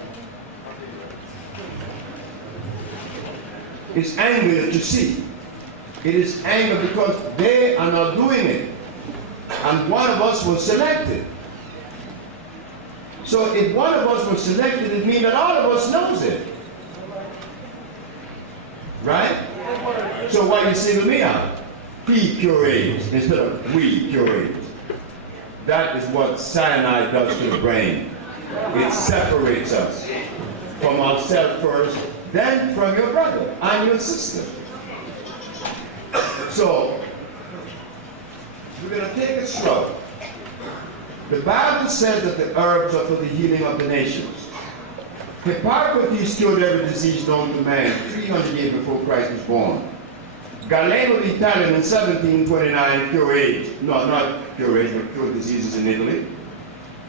it's anger that you see. It is anger because they are not doing it. And one of us was selected. So if one of us was selected, it means that all of us knows it. Right? So why you single me out? He cure AIDS instead of we cure AIDS. That is what cyanide does to the brain. It separates us from ourselves first, then from your brother and your sister. So, we're going to take it slow. The Bible says that the herbs are for the healing of the nations. Hippocrates cured every disease known to man 300 years before Christ was born. Galeno the Italian in 1729 cured AIDS. No, not cure AIDS, but cured diseases in Italy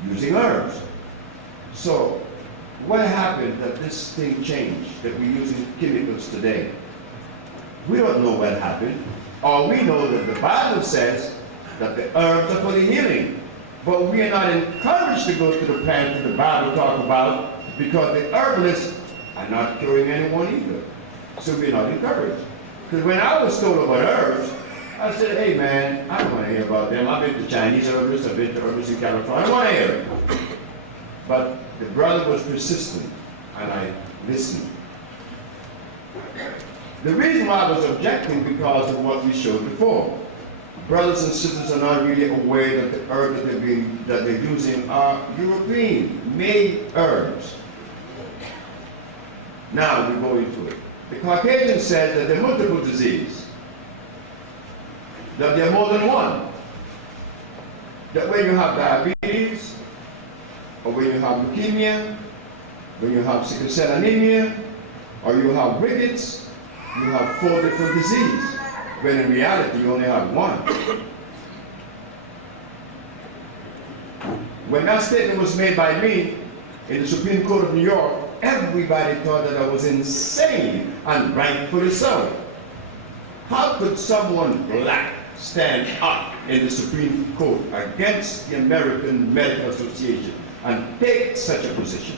using herbs. So, what happened that this thing changed, that we're using chemicals today? We don't know what happened. All we know that the Bible says that the herbs are for the healing. But we are not encouraged to go to the plant that the Bible talks about because the herbalists are not curing anyone either. So we're not encouraged. Because when I was told about herbs, I said, hey man, I don't want to hear about them. I've been to Chinese herbalists, I've been to herbalists in California, I don't want to hear it. But the brother was persistent, and I listened. The reason why I was objecting because of what we showed before. Brothers and sisters are not really aware that the herbs that they're using are European-made herbs. Now we go into it. The Caucasian says that they're multiple disease, that they're more than one. That when you have diabetes, or when you have leukemia, when you have sickle cell anemia, or you have rickets, you have 4 different diseases. When in reality you only have one. When that statement was made by me in the Supreme Court of New York, everybody thought that I was insane, and rightfully so. How could someone black stand up in the Supreme Court against the American Medical Association and take such a position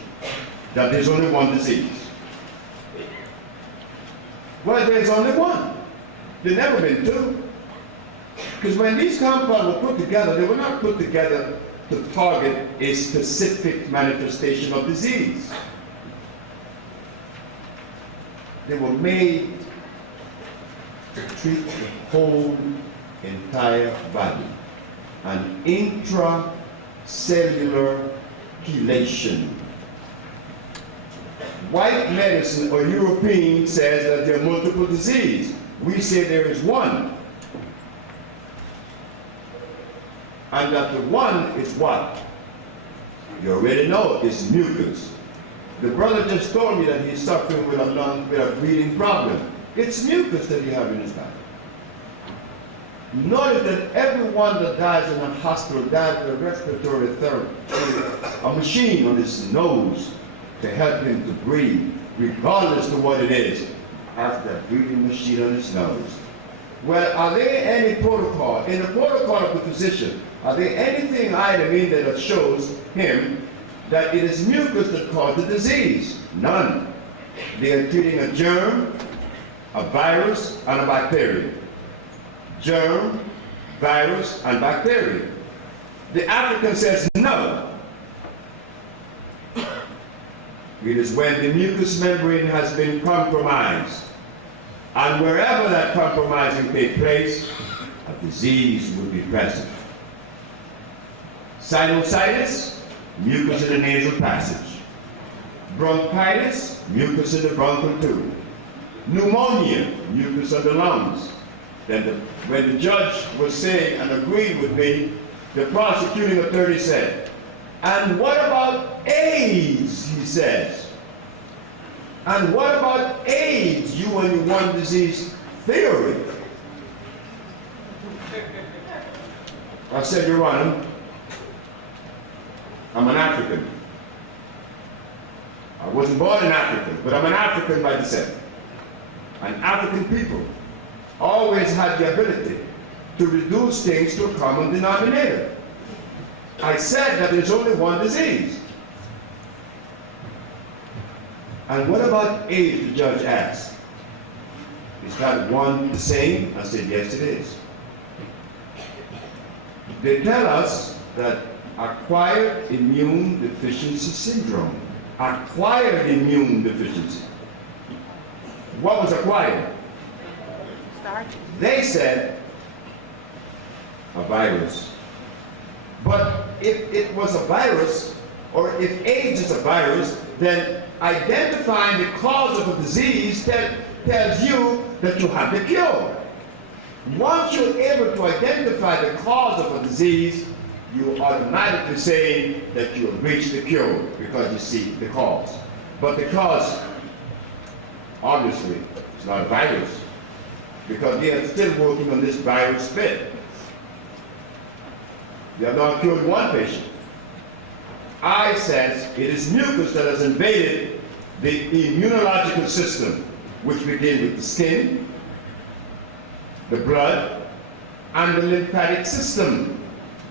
that there's only one disease? Well, there's only one. There's never been 2. Because when these compounds were put together, they were not put together to target a specific manifestation of disease. They were made to treat the whole entire body. An intracellular chelation. White medicine or European says that there are multiple diseases. We say there is one. And that the one is what? You already know it's mucus. The brother just told me that he's suffering with a breathing problem. It's mucus that he has in his body. Notice that everyone that dies in a hospital dies with a respiratory therapy, a machine on his nose to help him to breathe, regardless of what it is. Has that breathing machine on his nose. Well, are there any protocol, in the protocol of the physician, are there anything item in there that shows him that it is mucus that caused the disease? None. They are treating a germ, a virus, and a bacteria. Germ, virus, and bacteria. The African says no. It is when the mucous membrane has been compromised. And wherever that compromising takes place, a disease will be present. Sinusitis, mucus in the nasal passage. Bronchitis, mucus in the bronchial tube. Pneumonia, mucus of the lungs. Then when the judge was saying and agreed with me, the prosecuting attorney said, and what about AIDS, he says. And what about AIDS, you and your one disease theory? I said, Your Honor, I'm an African. I wasn't born an African, but I'm an African by descent. And African people always had the ability to reduce things to a common denominator. I said that there's only one disease. And what about AIDS, the judge asked? Is that one the same? I said, yes, it is. They tell us that acquired immune deficiency syndrome. Acquired immune deficiency. What was acquired? They said a virus. But if it was a virus, or if AIDS is a virus, then identifying the cause of a disease tells you that you have the cure. Once you're able to identify the cause of a disease, you automatically say that you have reached the cure because you see the cause. But the cause, obviously, is not a virus because they are still working on this virus bit. They have not cured one patient. I says it is mucus that has invaded the immunological system, which begins with the skin, the blood, and the lymphatic system,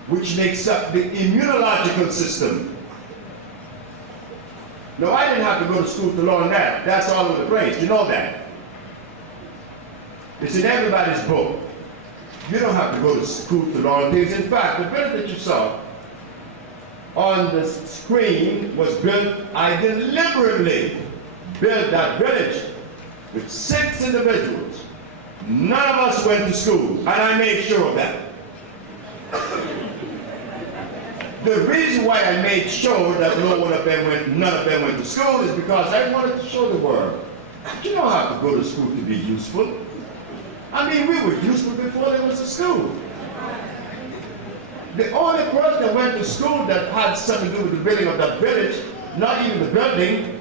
which makes up the immunological system. No, I didn't have to go to school to learn that. That's all over the place. You know that. It's in everybody's book. You don't have to go to school to learn things. In fact, the village that you saw on the screen was built, I deliberately built that village with 6 individuals. None of us went to school, and I made sure of that. The reason why I made sure that none of them went to school is because I wanted to show the world. You don't have to go to school to be useful. I mean, we were useful before there was a school. The only person that went to school that had something to do with the building of that village, not even the building,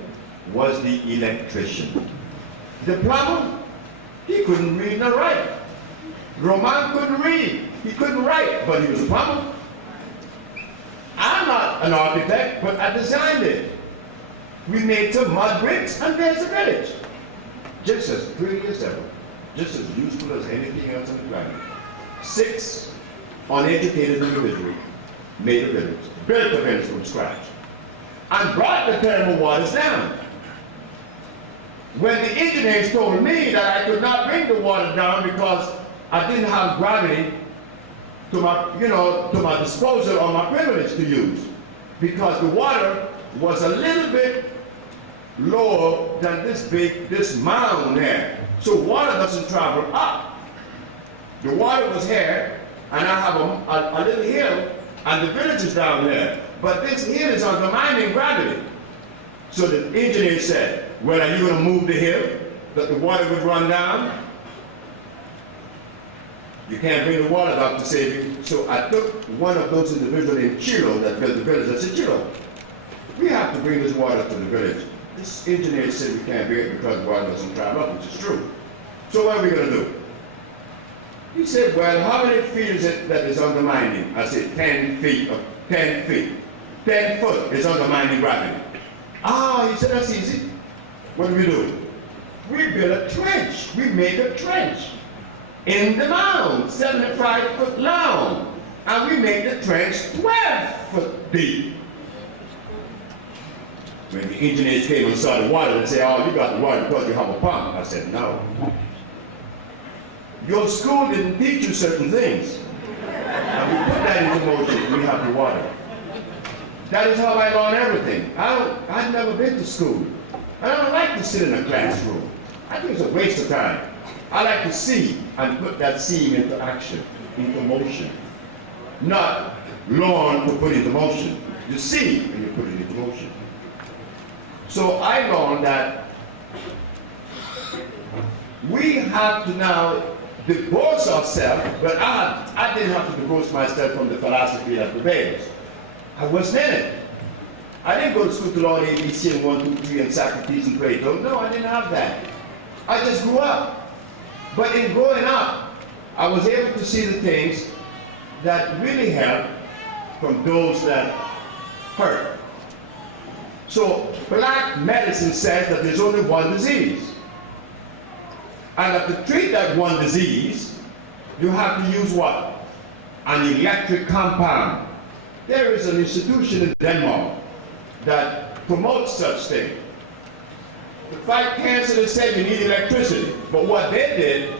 was the electrician. The plumber, he couldn't read nor write. Roman couldn't read, he couldn't write, but he was a plumber. I'm not an architect, but I designed it. We made some mud bricks, and there's a village. Just as pretty as ever, just as useful as anything else on the planet. 6 uneducated individuals made a village, built a village from scratch, and brought the terrible waters down. When the engineers told me that I could not bring the water down because I didn't have gravity to my disposal or my privilege to use, because the water was a little bit lower than this mound here. So water doesn't travel up. The water was here, and I have a little hill, and the village is down there. But this hill is undermining gravity. So the engineer said, well, are you going to move the hill that the water would run down? You can't bring the water, Dr. Sebi. So I took one of those individuals in 𝐥𝐤𝐬 that built the village. I said, 𝐥𝐤𝐬, we have to bring this water to the village. This engineer said we can't bring it because the water doesn't travel up, which is true. So what are we going to do? He said, well, how many feet is it that is undermining? I said, 10 feet. 10 feet. 10 foot is undermining gravity. Ah, he said, that's easy. What do? We built a trench. We made a trench in the mound, 75 foot long. And we made the trench 12 foot deep. When the engineers came and saw the water, they said, oh, you got the water because you have a pump. I said, no. Your school didn't teach you certain things. And we put that into motion, we have the water. That is how I learned everything. I've never been to school. I don't like to sit in a classroom. I think it's a waste of time. I like to see and put that seeing into action, into motion. Not learn to put into motion. You see and you put it into motion. So I learned that we have to now divorce ourselves, but I didn't have to divorce myself from the philosophy that prevails. I wasn't in it. I didn't go to school to learn ABC and 1, 2, 3 and Socrates and Plato. No, I didn't have that. I just grew up. But in growing up, I was able to see the things that really help from those that hurt. So black medicine says that there's only one disease. And that to treat that one disease, you have to use what? An electric compound. There is an institution in Denmark that promotes such thing. To fight cancer, they said you need electricity. But what they did,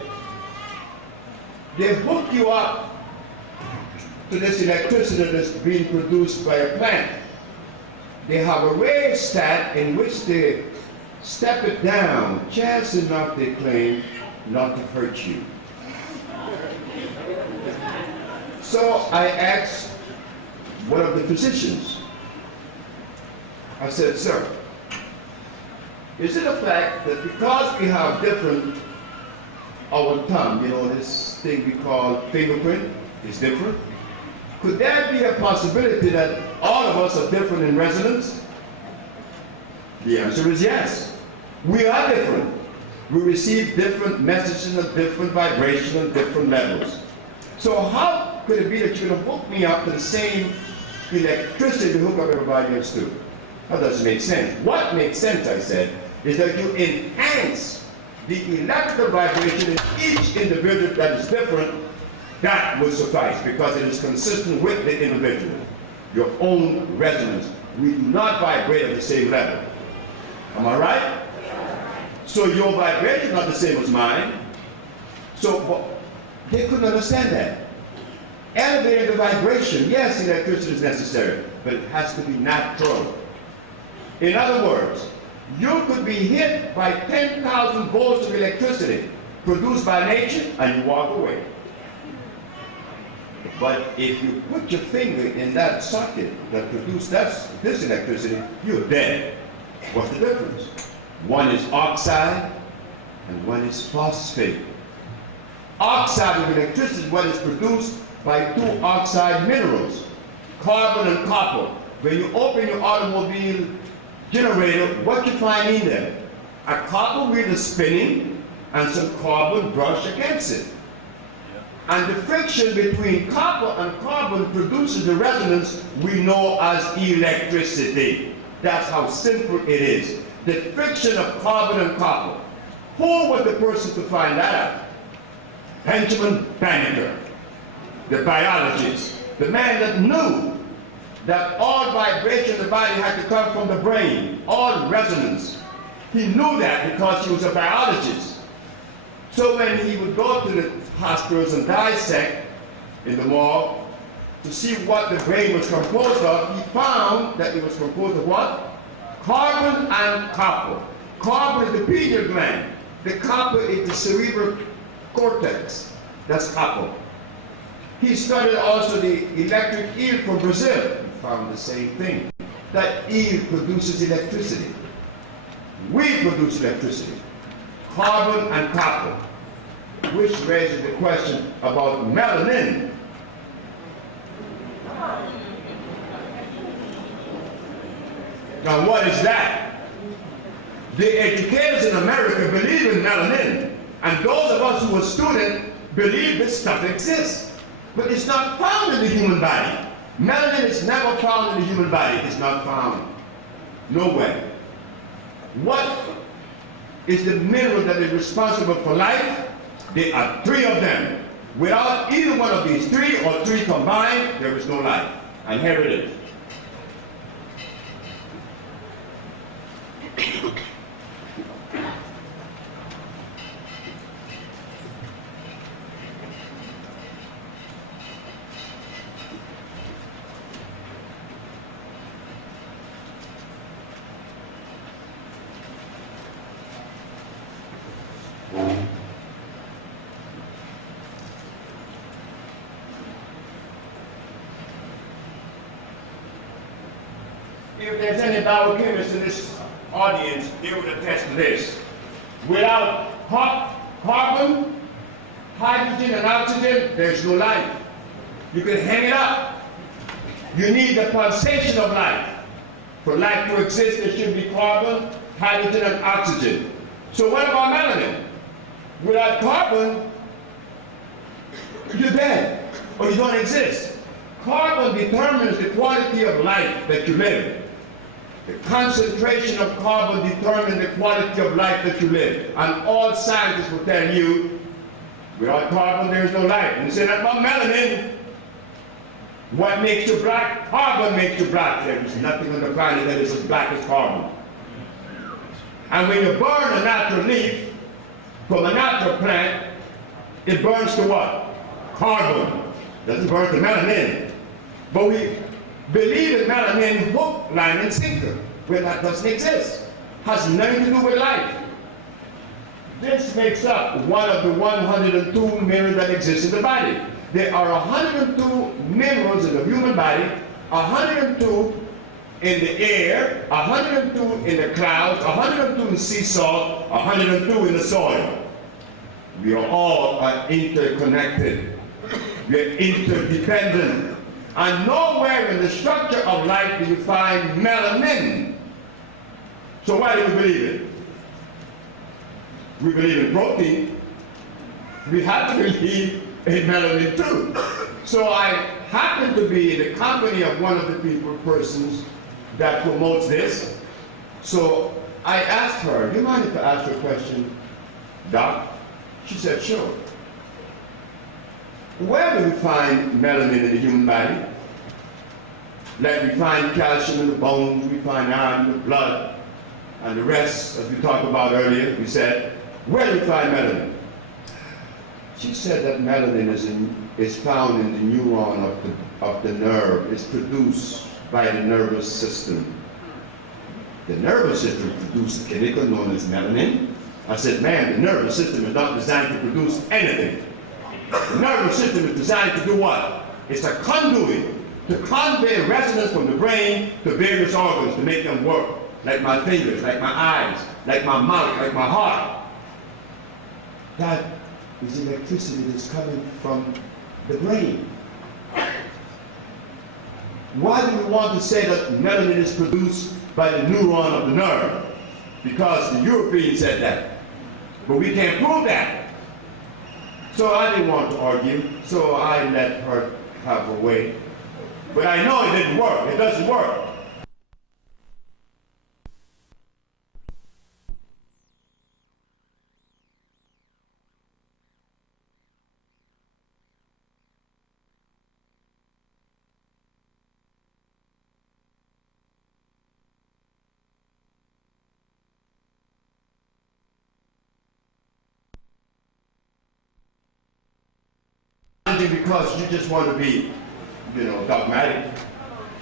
they hook you up to this electricity that's being produced by a plant. They have a rheostat in which they step it down just enough, they claim, not to hurt you. So I asked one of the physicians, I said, sir, is it a fact that because we have different, our tongue, you know, this thing we call fingerprint is different? Could there be a possibility that all of us are different in resonance? The answer is yes. We are different. We receive different messages and different vibrations and different levels. So how could it be that you're going to hook me up to the same electricity to hook up everybody else to? That doesn't make sense. What makes sense, I said, is that you enhance the electrical vibration in each individual that is different. That will suffice because it is consistent with the individual, your own resonance. We do not vibrate at the same level. Am I right? So your vibration is not the same as mine. So but they couldn't understand that. Elevating the vibration, yes, electricity is necessary, but it has to be natural. In other words, you could be hit by 10,000 volts of electricity produced by nature and you walk away. But if you put your finger in that socket that produced this electricity, you're dead. What's the difference? One is oxide and one is phosphate. Oxide of electricity is what is produced by two oxide minerals, carbon and copper. When you open your automobile generator, what you find in there? A copper wheel is spinning and some carbon brush against it. And the friction between copper and carbon produces the resonance we know as electricity. That's how simple it is. The friction of carbon and copper. Who was the person to find that out? Benjamin Banneker, the biologist, the man that knew that all vibration in the body had to come from the brain, all resonance. He knew that because he was a biologist. So when he would go to the hospitals and dissect in the morgue to see what the brain was composed of, he found that it was composed of what? Carbon and copper. Carbon is the pineal gland. The copper is the cerebral cortex. That's copper. He studied also the electric eel from Brazil. He found the same thing. That eel produces electricity. We produce electricity. Carbon and copper. Which raises the question about melanin. Now what is that? The educators in America believe in melanin, and those of us who are students believe this stuff exists. But it's not found in the human body. Melanin is never found in the human body. It's not found nowhere. What is the mineral that is responsible for life? There are three of them. Without either one of these three or three combined, there is no life. And here it is. If there's any biochemists in this audience, they would attest to this. Without carbon, hydrogen, and oxygen, there's no life. You can hang it up. You need the pulsation of life. For life to exist, there should be carbon, hydrogen, and oxygen. So what about melanin? Without carbon, you're dead, or you don't exist. Carbon determines the quality of life that you live. The concentration of carbon determines the quality of life that you live. And all scientists will tell you, without carbon there is no life. And you say that about melanin, What makes you black? Carbon makes you black. There is nothing on the planet that is as black as carbon. And when you burn a natural leaf from a natural plant, it burns to what? Carbon. Doesn't burn to melanin. But we believe in melanin hook, line, and sinker, where that doesn't exist. Has nothing to do with life. This makes up one of the 102 minerals that exist in the body. There are 102 minerals in the human body, 102 in the air, 102 in the clouds, 102 in sea salt, 102 in the soil. We are all interconnected. We are interdependent. And nowhere in the structure of life do you find melanin. So why do we believe it? We believe in protein. We have to believe in melanin too. So I happen to be in the company of one of the persons that promotes this. So I asked her, do you mind if I ask you a question, Doc? She said, sure. Where do we find melanin in the human body? Like we find calcium in the bones, we find iron in the blood, and the rest, as we talked about earlier, we said, where do we find melanin? She said that melanin is found in the neuron of the nerve. It's produced by the nervous system. The nervous system produces a chemical known as melanin. I said, man, the nervous system is not designed to produce anything. The nervous system is designed to do what? It's a conduit to convey resonance from the brain to various organs to make them work. Like my fingers, like my eyes, like my mouth, like my heart. That is electricity that's coming from the brain. Why do we want to say that melanin is produced by the neuron of the nerve? Because the Europeans said that. But we can't prove that. So I didn't want to argue, so I let her have her way. But I know it didn't work. It doesn't work. Because you just want to be, dogmatic.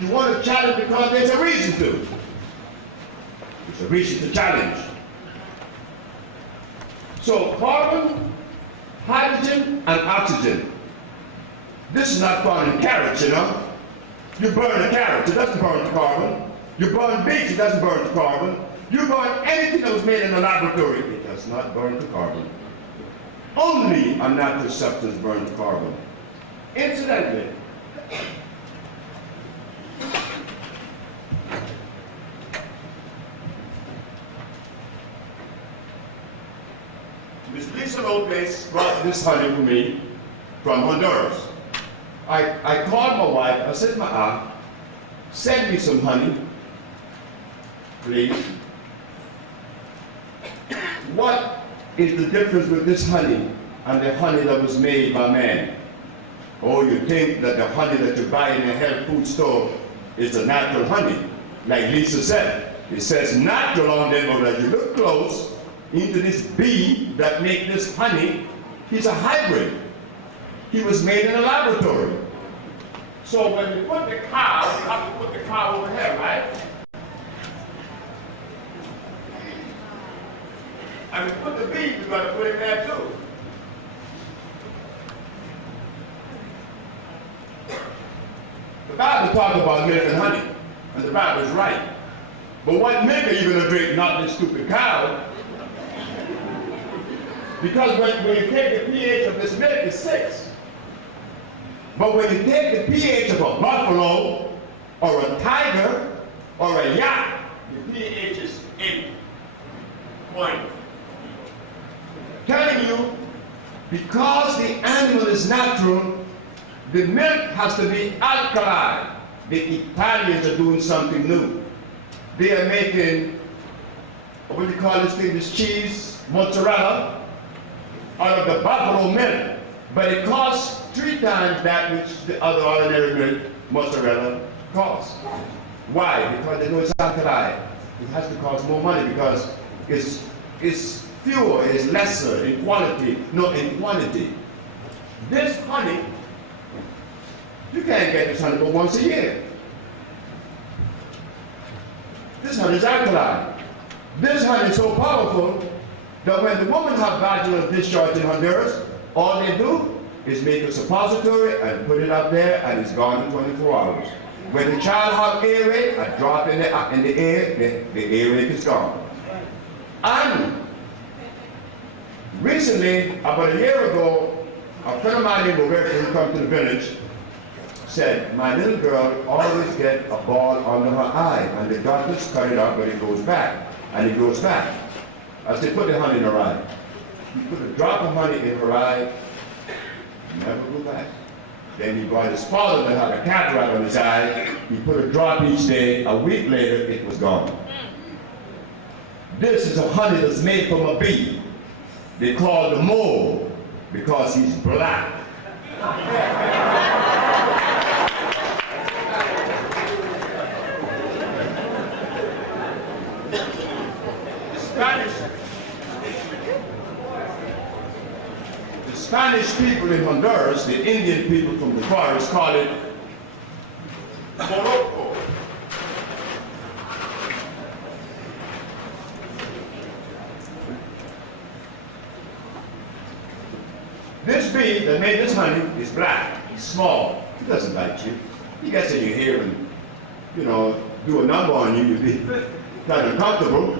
You want to challenge because there's a reason to. There's a reason to challenge. So carbon, hydrogen, and oxygen. This is not found in carrots, You burn a carrot, it doesn't burn to carbon. You burn beets, it doesn't burn to carbon. You burn anything that was made in a laboratory, it does not burn to carbon. Only a natural substance burns to carbon. Incidentally, Miss Lisa Lopez brought this honey for me from Honduras. I called my wife, I said, Ma, send me some honey, please. What is the difference with this honey and the honey that was made by man? Oh, you think that the honey that you buy in a health food store is a natural honey. Like Lisa said, it says natural on there, but as you look close into this bee that make this honey, he's a hybrid. He was made in a laboratory. So when we put the cow, we have to put the cow over here, right? And we put the bee, we've got to put it there too. The Bible talks about milk and honey, and the Bible is right. But what milk are you going to drink, not this stupid cow? Because when you take the pH of this milk, it's 6. But when you take the pH of a buffalo, or a tiger, or a yak, the pH is 8 point. Telling you, because the animal is natural, the milk has to be alkaline. The Italians are doing something new. They are making, what do you call this thing, this cheese, mozzarella, out of the buffalo milk. But it costs 3 times that which the other ordinary milk mozzarella cost. Why? Because they know it's alkali. It has to cost more money because it's fewer, it's lesser in quality, not in quantity. This honey, you can't get this honey but once a year. This honey is alkali. This honey is so powerful that when the woman has vaginal discharge in Honduras, all they do is make a suppository and put it up there and it's gone in 24 hours. When the child has earache, a drop in the air, the earache is gone. And recently, about a year ago, a friend of mine in Roberta who come to the village said, my little girl always get a ball under her eye and the doctors cut it out but it goes back and it goes back. I said, put the honey in her eye. He put a drop of honey in her eye, never go back. Then he brought his father that had a cataract on his eye. He put a drop each day. A week later, it was gone. This is a honey that's made from a bee. They call the mole because he's black. Spanish people in Honduras, the Indian people from the forest, call it Morocco. This bee that made this honey is black. He's small. He doesn't bite you. He gets in your ear and, do a number on you. You'd be kind of uncomfortable.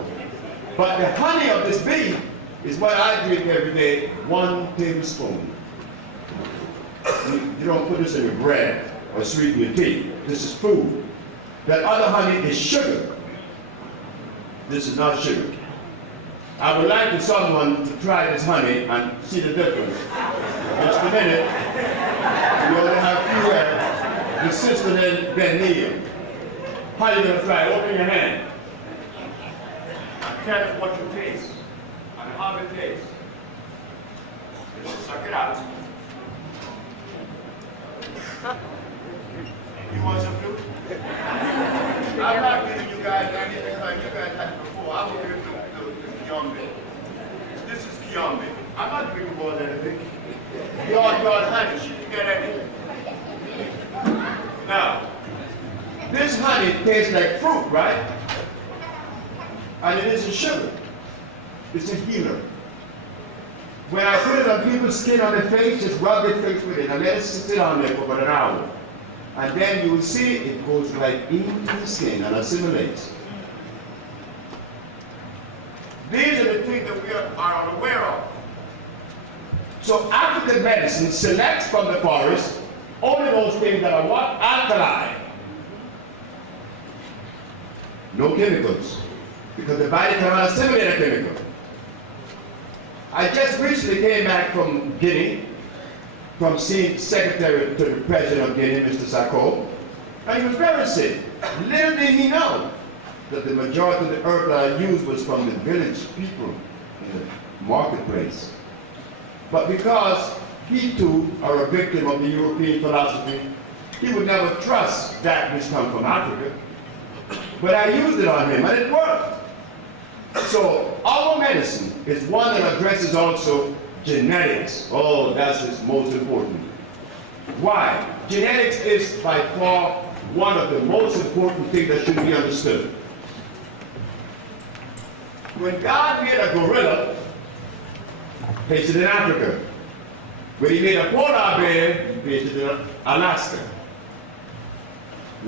But the honey of this bee is what I drink every day, 1 tablespoon. You don't put this in your bread or sweeten your tea. This is food. That other honey is sugar. This is not sugar. I would like for someone to try this honey and see the difference. Just a minute. You only have few left. The sister then kneel. How are you going to try it? Open your hand. I'm careful what you taste. How it tastes. Just suck it out. You want some fruit? I'm not giving you guys anything like you guys had before. I will give you the 𝐦𝐨𝐫𝐞. This is 𝐦𝐨𝐫𝐞. I'm not giving you more than anything. Your honey, she can get anything. Now, this honey tastes like fruit, right? And it isn't sugar. It's a healer. When I put it on people's skin on their face, just rub their face with it and let it sit on there for about an hour. And then you will see it goes right into the skin and assimilates. These are the things that we are unaware of. So African medicine selects from the forest only those things that are what? Alkali. No chemicals. Because the body cannot assimilate a chemical. I just recently came back from Guinea, from seeing Secretary to the President of Guinea, Mr. 𝐦𝐨, and he was very sick. Little did he know that the majority of the herb that I used was from the village people in the marketplace. But because he too are a victim of the European philosophy, he would never trust that which comes from Africa. But I used it on him and it worked. So our medicine is one that addresses also genetics. Oh, that's just most important. Why? Genetics is by far one of the most important things that should be understood. When God made a gorilla, placed it in Africa. When he made a polar bear, he placed it in Alaska.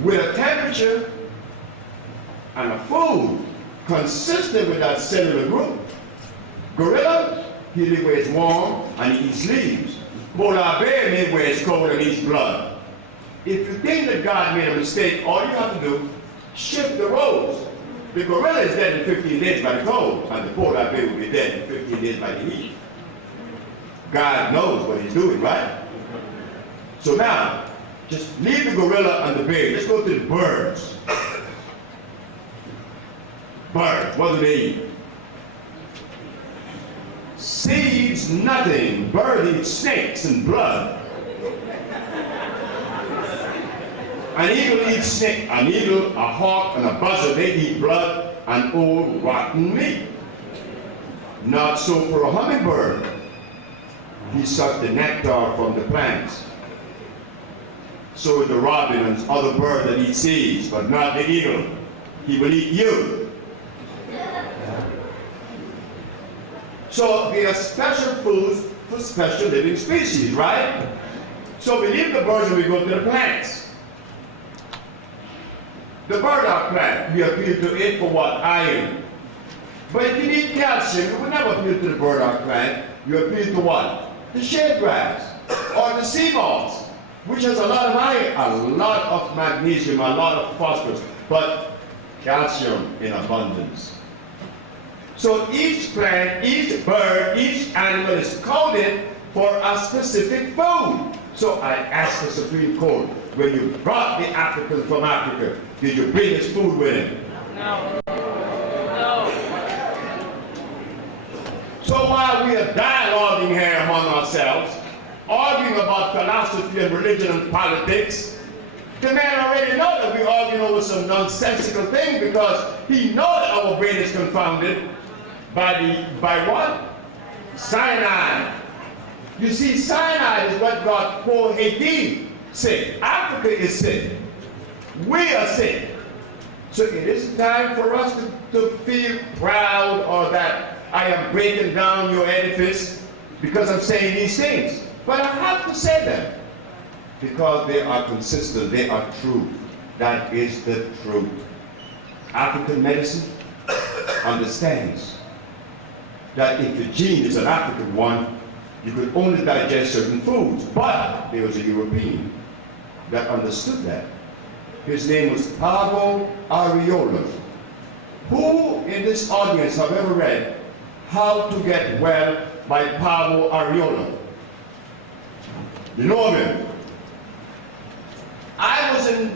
With a temperature and a food consistent with that cellular group. Gorilla, he lives where it's warm and he eats leaves. Polar bear lives where it's cold and eats blood. If you think that God made a mistake, all you have to do, shift the roles. The gorilla is dead in 15 days by the cold, and the polar bear will be dead in 15 days by the heat. God knows what he's doing, right? So now, just leave the gorilla and the bear. Let's go to the birds. Birds, what do they eat? Seeds, nothing. Birds eat snakes and blood. An eagle eats snake. An eagle, a hawk, and a buzzard, they eat blood and old rotten meat. Not so for a hummingbird. He sucks the nectar from the plants. So is the robin and other bird that eat seeds, but not the eagle. He will eat you. So there are special foods for special living species, right? So we leave the birds and we go to the plants. The burdock plant, we appeal to it for what? Iron. But if you need calcium, you would never appeal to the burdock plant. You appeal to what? The shade grass or the sea moss, which has a lot of iron, a lot of magnesium, a lot of phosphorus, but calcium in abundance. So each plant, each bird, each animal is coded for a specific food. So I asked the Supreme Court, when you brought the African from Africa, did you bring his food with him? No. No. So while we are dialoguing here among ourselves, arguing about philosophy and religion and politics, the man already knows that we're arguing over some nonsensical thing because he knows that our brain is confounded by what? Cyanide. You see, cyanide is what got poor Haiti sick. Africa is sick. We are sick. So it is time for us to feel proud or that I am breaking down your edifice because I'm saying these things. But I have to say them because they are consistent, they are true. That is the truth. African medicine understands that if the gene is an African one, you could only digest certain foods. But there was a European that understood that. His name was 𝐦𝐨𝐬𝐤𝐞. Who in this audience have ever read How to Get Well by 𝐸𝐴𝐸𝐤𝐿? You know of him? I was in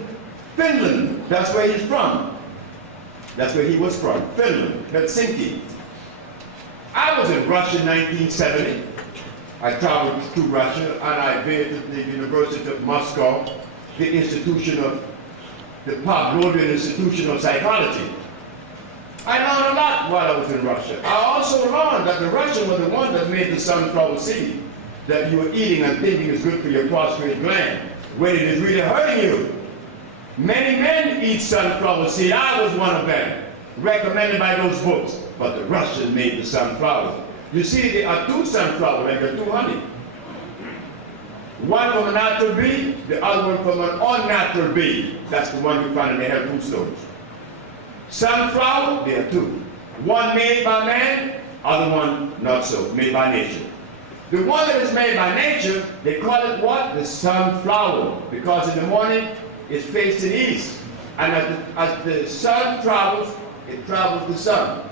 Finland. That's where he's from. That's where he was from, Finland, Helsinki. I was in Russia in 1970. I traveled to Russia and I visited the University of Moscow, the Pavlovian Institution of Psychology. I learned a lot while I was in Russia. I also learned that the Russians were the ones that made the sunflower seed that you were eating and thinking is good for your prostate gland, when it is really hurting you. Many men eat sunflower seed. I was one of them, recommended by those books. But the Russians made the sunflower. You see, there are two sunflowers, like there are two honey. One from a natural bee, the other one from an unnatural bee. That's the one you find in the health food stores. Sunflower, there are two. One made by man, other one not so, made by nature. The one that is made by nature, they call it what? The sunflower. Because in the morning, it's facing east. And as the sun travels, it travels the sun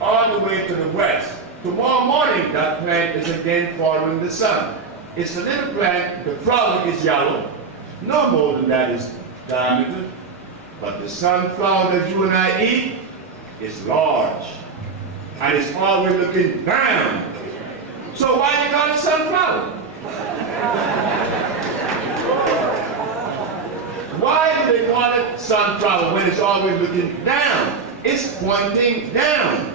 all the way to the west. Tomorrow morning, that plant is again following the sun. It's a little plant, the flower is yellow. No more than that is diameter. But the sunflower that you and I eat is large. And it's always looking down. So why do you call it sunflower? Why do they call it sunflower when it's always looking down? It's pointing down.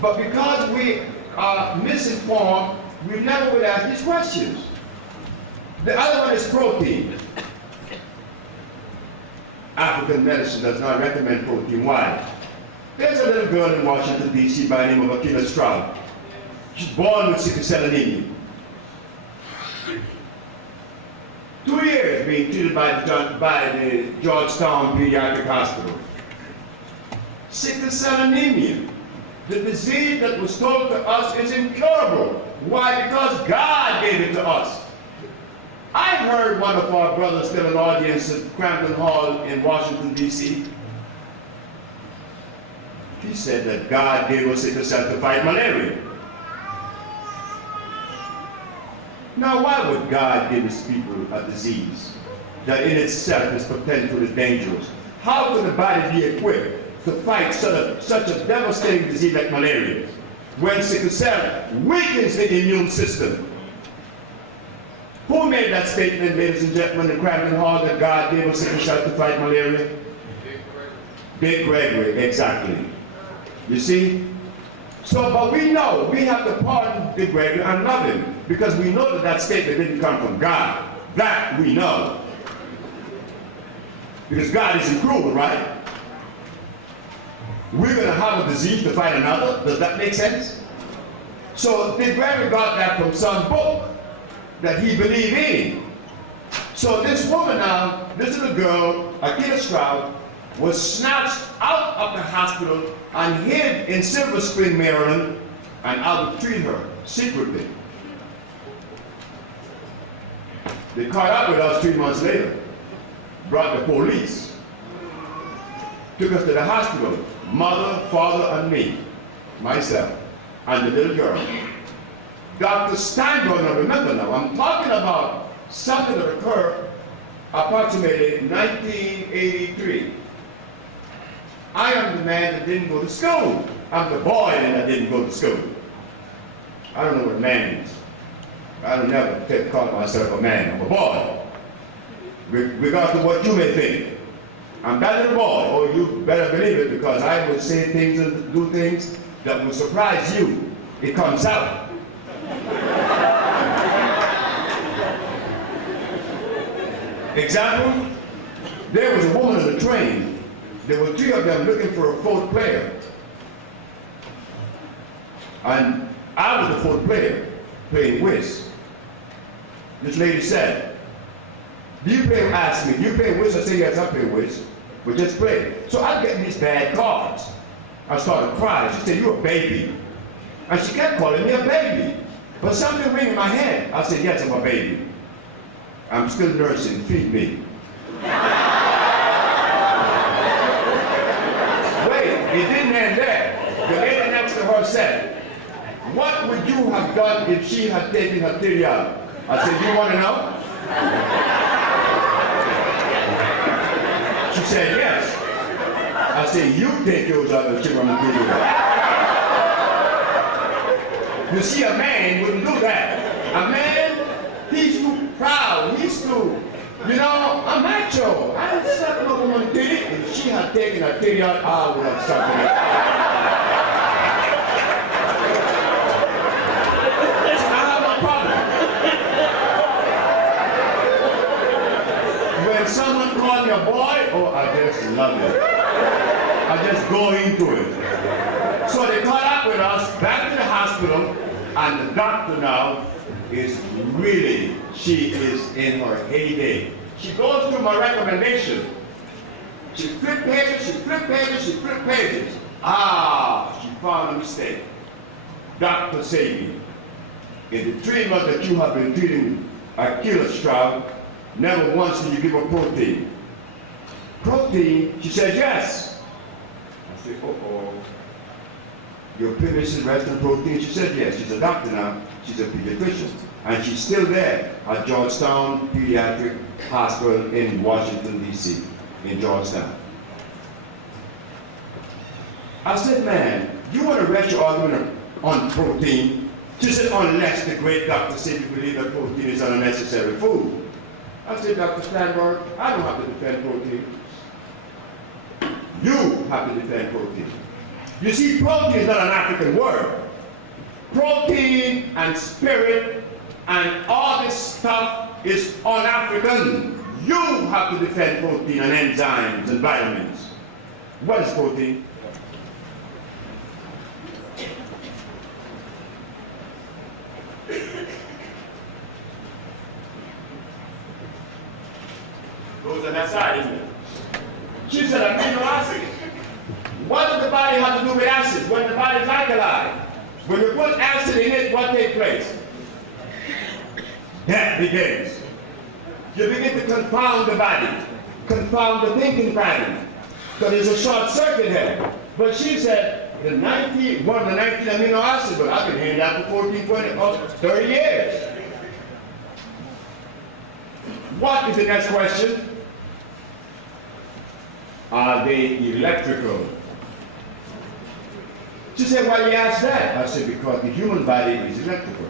But because we are misinformed, we never would ask these questions. The other one is protein. African medicine does not recommend protein. Why? There's a little girl in Washington, D.C. by the name of Akila Stroud. She's born with sickle cell anemia. 2 years being treated by the Georgetown Pediatric Hospital. Sickle cell anemia. The disease that was told to us is incurable. Why? Because God gave it to us. I heard one of our brothers tell an audience at Crampton Hall in Washington, D.C. He said that God gave us sickle cell to fight malaria. Now, why would God give his people a disease that in itself is potentially dangerous? How could the body be equipped to fight such a devastating disease like malaria when sickle cell weakens the immune system? Who made that statement, ladies and gentlemen, in Cramden Hall, that God gave us a shot to fight malaria? Big Gregory, exactly. You see? So, but we know, we have to pardon Big Gregory and love him, because we know that that statement didn't come from God. That we know. Because God isn't cruel, right? We're going to have a disease to fight another. Does that make sense? So Big Gregory got that from some book that he believed in. So this woman now, this little girl, Akita Stroud, was snatched out of the hospital and hid in Silver Spring, Maryland, and I would treat her secretly. They caught up with us 3 months later, brought the police, took us to the hospital, mother, father, and me, myself, and the little girl. Dr. Steinberg, now remember now, I'm talking about something that occurred approximately 1983. I am the man that didn't go to school. I'm the boy that didn't go to school. I don't know what a man is. I don't never call myself a man. I'm a boy. Regardless of what you may think. I'm that little boy. Oh, you better believe it, because I would say things and do things that would surprise you. It comes out. Example, there was a woman on the train. There were 3 of them looking for a 4th player. And I was the 4th player, playing whist. This lady said, do you play, asked me, do you play whist? I said, yes, I play whist, but just play. So I get these bad cards. I started crying. She said, you're a baby. And she kept calling me a baby. But something ring in my head. I said, yes, I'm a baby. I'm still nursing, feed me. Wait, it didn't end there. The lady next to her said, what would you have done if she had taken her theory out? I said, you want to know? She said, yes. I said, you take yours out and she want to do that. You see, a man wouldn't do that. A man, he's too proud. He's too, you know, a macho. I didn't suck no woman did it. If she had taken her theory out, I would have sucked it. Someone call me a boy, oh, I just love it. I just go into it. So they caught up with us back to the hospital, and the doctor now is really, she is in her heyday. She goes through my recommendation. She flipped pages, she flipped pages, she flipped pages. Ah, she found a mistake. Dr. Sebi, in the treatment that you have been treating Akita Stroud, never once did you give her protein. Protein? She said yes. I said, uh-oh. Your previous is resting protein? She said yes. She's a doctor now. She's a pediatrician. And she's still there at Georgetown Pediatric Hospital in Washington, D.C., in Georgetown. I said, man, you want to rest your argument on protein? She said, unless the great Dr. Sebi believe that protein is an unnecessary food. I said, Dr. Steinberg, I don't have to defend protein. You have to defend protein. You see, protein is not an African word. Protein and spirit and all this stuff is un-African. You have to defend protein and enzymes and vitamins. What is protein? Goes on that side, isn't it? She said amino acids. What does the body have to do with acids? When the body is alkaline, when you put acid in it, what takes place? Death begins. You begin to confound the body, confound the thinking pattern. So there's a short circuit here. But she said, one of the 19 amino acids, but I've been hearing that for 14, 20, 30 years. What is the next question? Are they electrical? She said, why do you ask that? I said, because the human body is electrical.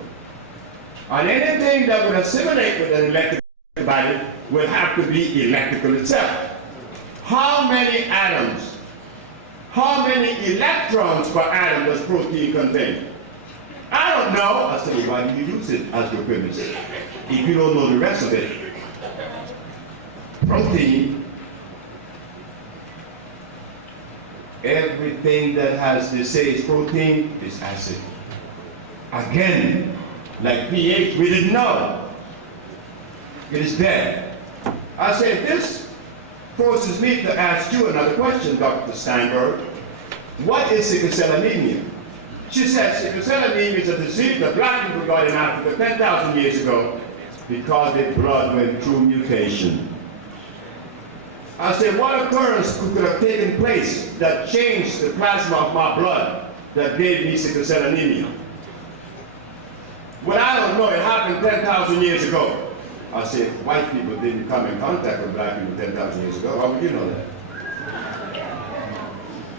And anything that would assimilate with an electrical body will have to be electrical itself. How many atoms, how many electrons per atom does protein contain? I don't know. I said, why do you use it as your premise? If you don't know the rest of it. Protein, everything that has to say is protein is acid. Again, like pH, we didn't know. It is there. I said, this forces me to ask you another question, Dr. Steinberg. What is sickle cell anemia? She said sickle cell anemia is a disease that black people got in Africa 10,000 years ago because their blood went through mutation. I said, what occurrence could have taken place that changed the plasma of my blood that gave me sickle cell anemia? Well, I don't know. It happened 10,000 years ago. I said, white people didn't come in contact with black people 10,000 years ago. How would you know that?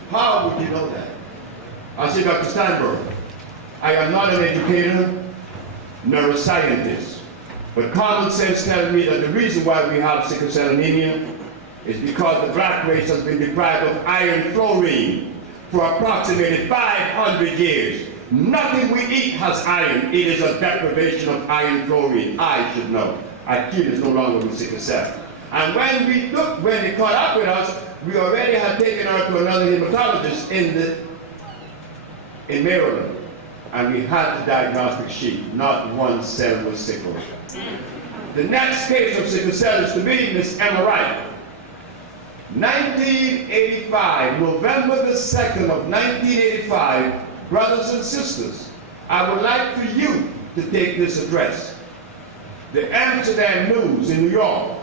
How would you know that? I said, Dr. Steinberg, I am not an educator, nor a scientist, but common sense tells me that the reason why we have sickle cell anemia is because the black race has been deprived of iron fluorine for approximately 500 years. Nothing we eat has iron. It is a deprivation of iron fluorine. I should know. Our kid is no longer with sickle cell. And when they caught up with us, we already had taken her to another hematologist in Maryland. And we had the diagnostic sheet. Not one cell was sickle. The next case of sickle cell is to be Miss Emma Wright. 1985, November the 2nd of 1985, brothers and sisters, I would like for you to take this address. The Amsterdam News in New York,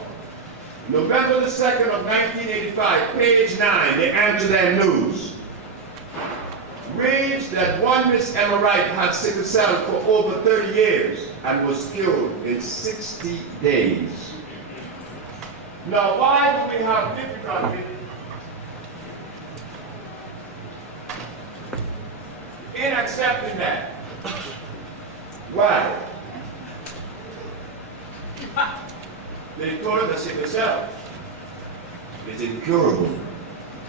November the 2nd of 1985, page 9, the Amsterdam News, reads that one Miss Emma Wright had sickle cell for over 30 years and was cured in 60 days. Now, why do we have difficulty in accepting that? Why? They told us sickle cell is incurable.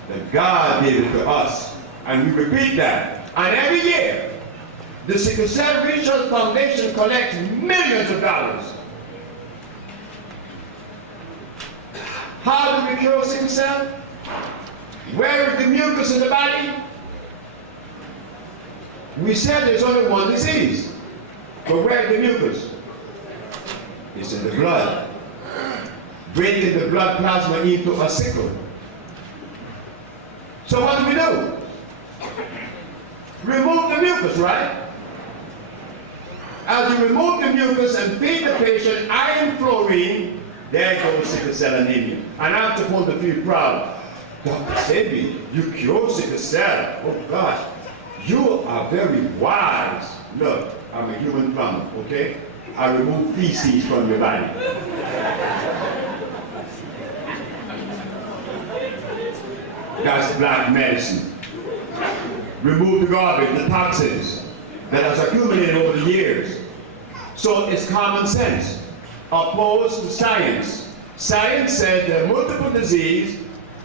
That God gave it to us. And we repeat that. And every year, the Sickle Cell Research Foundation collects millions of dollars. How do we cure sickle cell? Where is the mucus in the body? We said there's only one disease. But where is the mucus? It's in the blood. Breaking the blood plasma into a sickle. So what do? Remove the mucus, right? As you remove the mucus and feed the patient iron fluorine, there goes sickle cell anemia. And I'm supposed to feel proud. Dr. Sebi, you cure sickle cell. Oh gosh, you are very wise. Look, I'm a human plumber, okay? I remove feces from your body. That's black medicine. Remove the garbage, the toxins that has accumulated over the years. So it's common sense, opposed to science. Science said there are multiple diseases,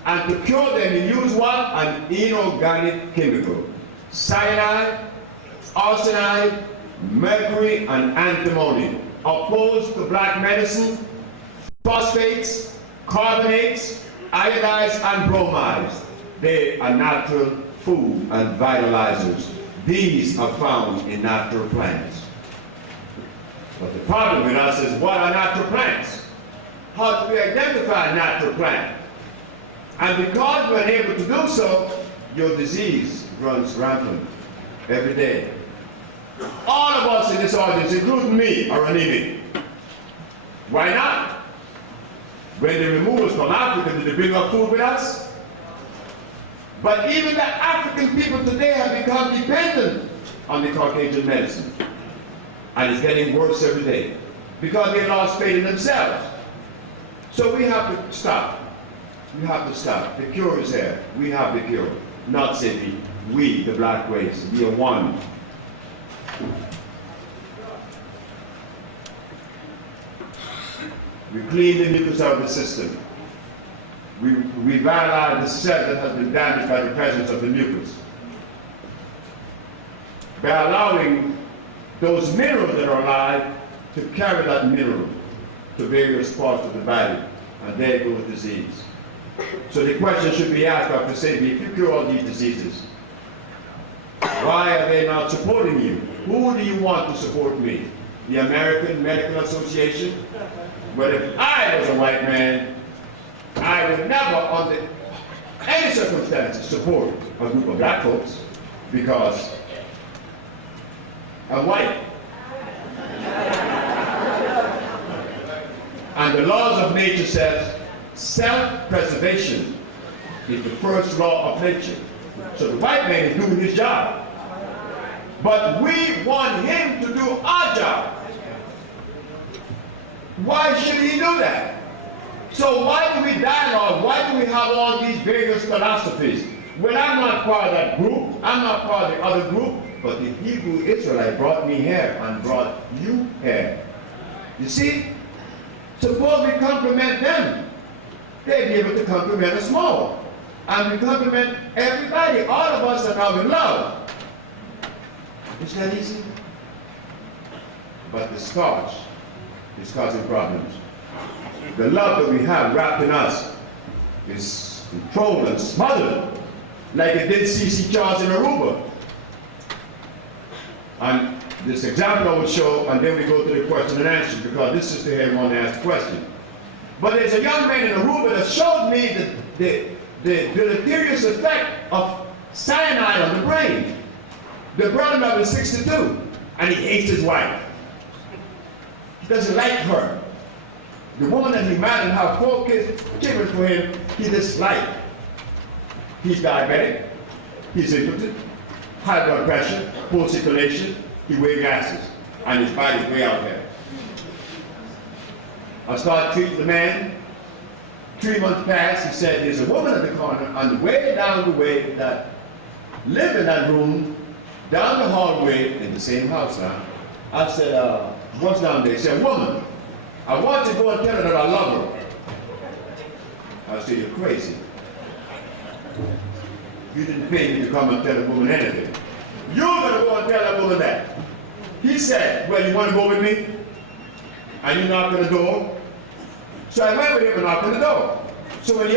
and to cure them you use what? An inorganic chemical. Cyanide, arsenide, mercury, and antimony. Opposed to black medicine, phosphates, carbonates, iodides, and bromides. They are natural food and vitalizers. These are found in natural plants. But the problem with us is, what are natural plants? How do we identify a natural plant? And because we're unable to do so, your disease runs rampant every day. All of us in this audience, including me, are anemic. Why not? When they remove us from Africa, did they bring up food with us? But even the African people today have become dependent on the Caucasian medicine. And it's getting worse every day because they lost faith in themselves. So we have to stop. We have to stop. The cure is there. We have the cure. Not Sebi. We, the black race, we are one. We clean the mucus out of the system. We revitalize the cell that has been damaged by the presence of the mucus. By allowing those minerals that are alive to carry that mineral to various parts of the body, and there goes disease. So the question should be asked, Dr. Sebi, if you cure all these diseases, why are they not supporting you? Who do you want to support me? The American Medical Association? But if I was a white man, I would never, under any circumstances, support a group of black folks because I'm white. And the laws of nature says self-preservation is the first law of nature. So the white man is doing his job. But we want him to do our job. Why should he do that? So why do we dialogue? Why do we have all these various philosophies? Well, I'm not part of that group. I'm not part of the other group. But the Hebrew Israelite brought me here and brought you here. You see? Suppose we compliment them. They'd be able to compliment us more. And we compliment everybody. All of us are now in love. Isn't that easy? But the starch is causing problems. The love that we have wrapped in us is controlled and smothered like it did 𝐤𝐨𝐫𝐞 in Aruba. And this example I will show, and then we go to the question and answer, because this is the head one to ask the question. But there's a young man in Aruba that showed me the deleterious effect of cyanide on the brain. The brother is 62, and he hates his wife. He doesn't like her. The woman that he married and have 4 kids, children for him, he disliked. He's diabetic, he's impotent, high blood pressure, poor circulation, he wears glasses, and his body's way out there. I started treating the man. 3 months passed, he said, there's a woman at the corner, on the way down the way that lived in that room, down the hallway, in the same house now. I said, what's down there? He said, woman, I want you to go and tell her that I love her. I said, you're crazy. You didn't pay me to come and tell a woman anything. You're going to go and tell that woman that. He said, well, you want to go with me? And you knock on the door? So I went with him and knocked on the door. So when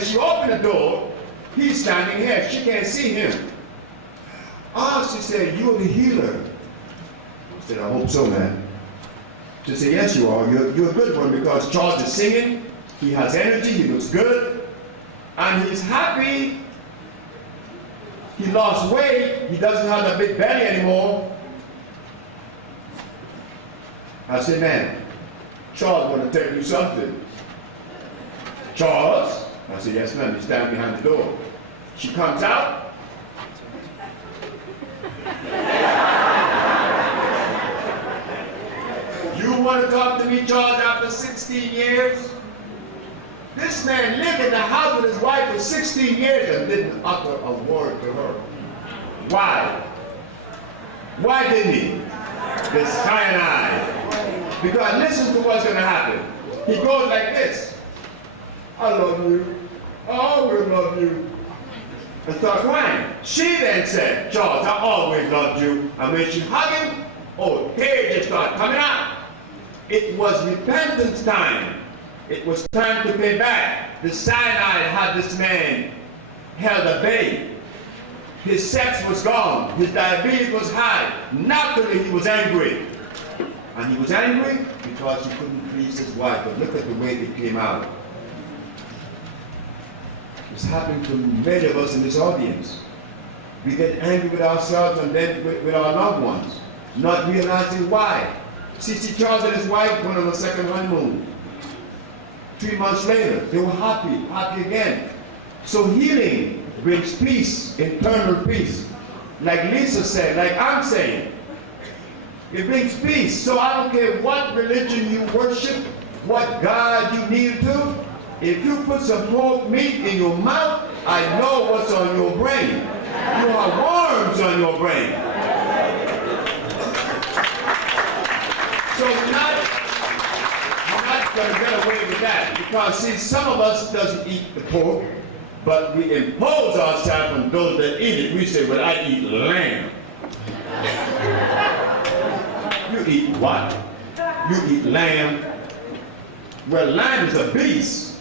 she opened the door, he's standing here. She can't see him. She said, you're the healer. I said, I hope so, man. She said, yes, you are. You're a good one because Charles is singing. He has energy. He looks good. And he's happy. He lost weight. He doesn't have a big belly anymore. I said, man, Charles want to tell you something. Charles? I said, yes, ma'am. He's standing behind the door. She comes out. You want to talk to me, Charles, after 16 years? This man lived in the house with his wife for 16 years and didn't utter a word to her. Why? Why didn't he? The cyanide. Because listen to what's going to happen. He goes like this. I love you. I always love you. And start crying. She then said, Charles, I always loved you. And when she hugged him, tears just start coming out. It was repentance time. It was time to pay back. The cyanide had this man held at bay. His sex was gone. His diabetes was high. Naturally, he was angry. And he was angry because he couldn't please his wife. But look at the way it came out. It's happening to many of us in this audience. We get angry with ourselves and then with our loved ones, not realizing why. 𝐤𝐶 and his wife went on a second honeymoon. 3 months later, they were happy again. So healing brings peace, internal peace. Like Lisa said, like I'm saying, it brings peace. So I don't care what religion you worship, what God you kneel to. If you put some pork meat in your mouth, I know what's on your brain. You have worms on your brain. So we're not going to get away with that. Because, see, some of us doesn't eat the pork, but we impose ourselves on those that eat it. We say, well, I eat lamb. You eat what? You eat lamb. Well, lamb is a beast.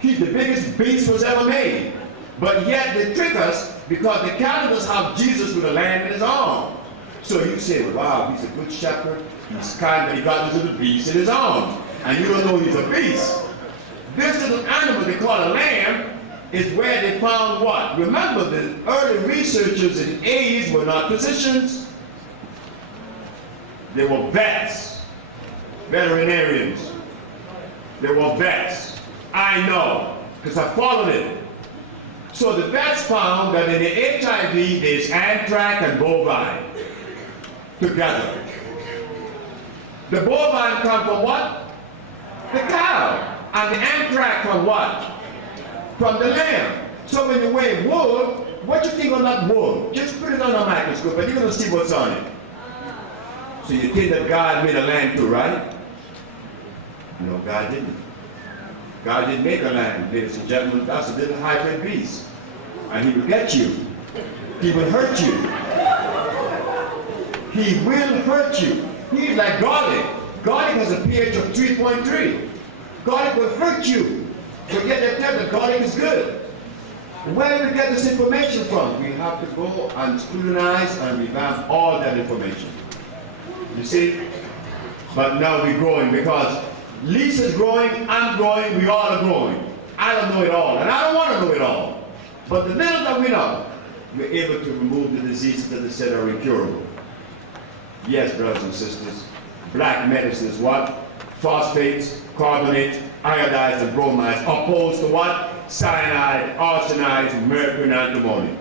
He's the biggest beast was ever made. But yet they trick us because they counted us how Jesus with a lamb in his arm. So you say, well, wow, he's a good shepherd. He's kind, but he got this little beast in his arm. And you don't know he's a beast. This little animal they call a lamb is where they found what? Remember, the early researchers in AIDS were not physicians. They were vets, veterinarians. They were vets. I know, because I followed it. So the vets found that in the HIV, there's anthrax and bovine together. The bovine come from what? The cow. And the anthrax from what? From the lamb. So when you weigh wool, what you think of that wool? Just put it on a microscope and you're going to see what's on it. So you think that God made a lamb too, right? No, God didn't. God didn't make a lamb, ladies and gentlemen. That's a little hybrid beast. And he will get you. He will hurt you. He will hurt you. He's like garlic. Garlic has a pH of 3.3. Garlic will hurt you. But yet they tell that garlic is good. Where do we get this information from? We have to go and scrutinize and revamp all that information. You see? But now we're growing because Lisa's growing, I'm growing, we all are growing. I don't know it all, and I don't want to know it all. But the little that we know, we're able to remove the diseases that they said are incurable. Yes, brothers and sisters, black medicine is what? Phosphates, carbonates, iodides, and bromides, opposed to what? Cyanide, arsenides, mercury, and antimony.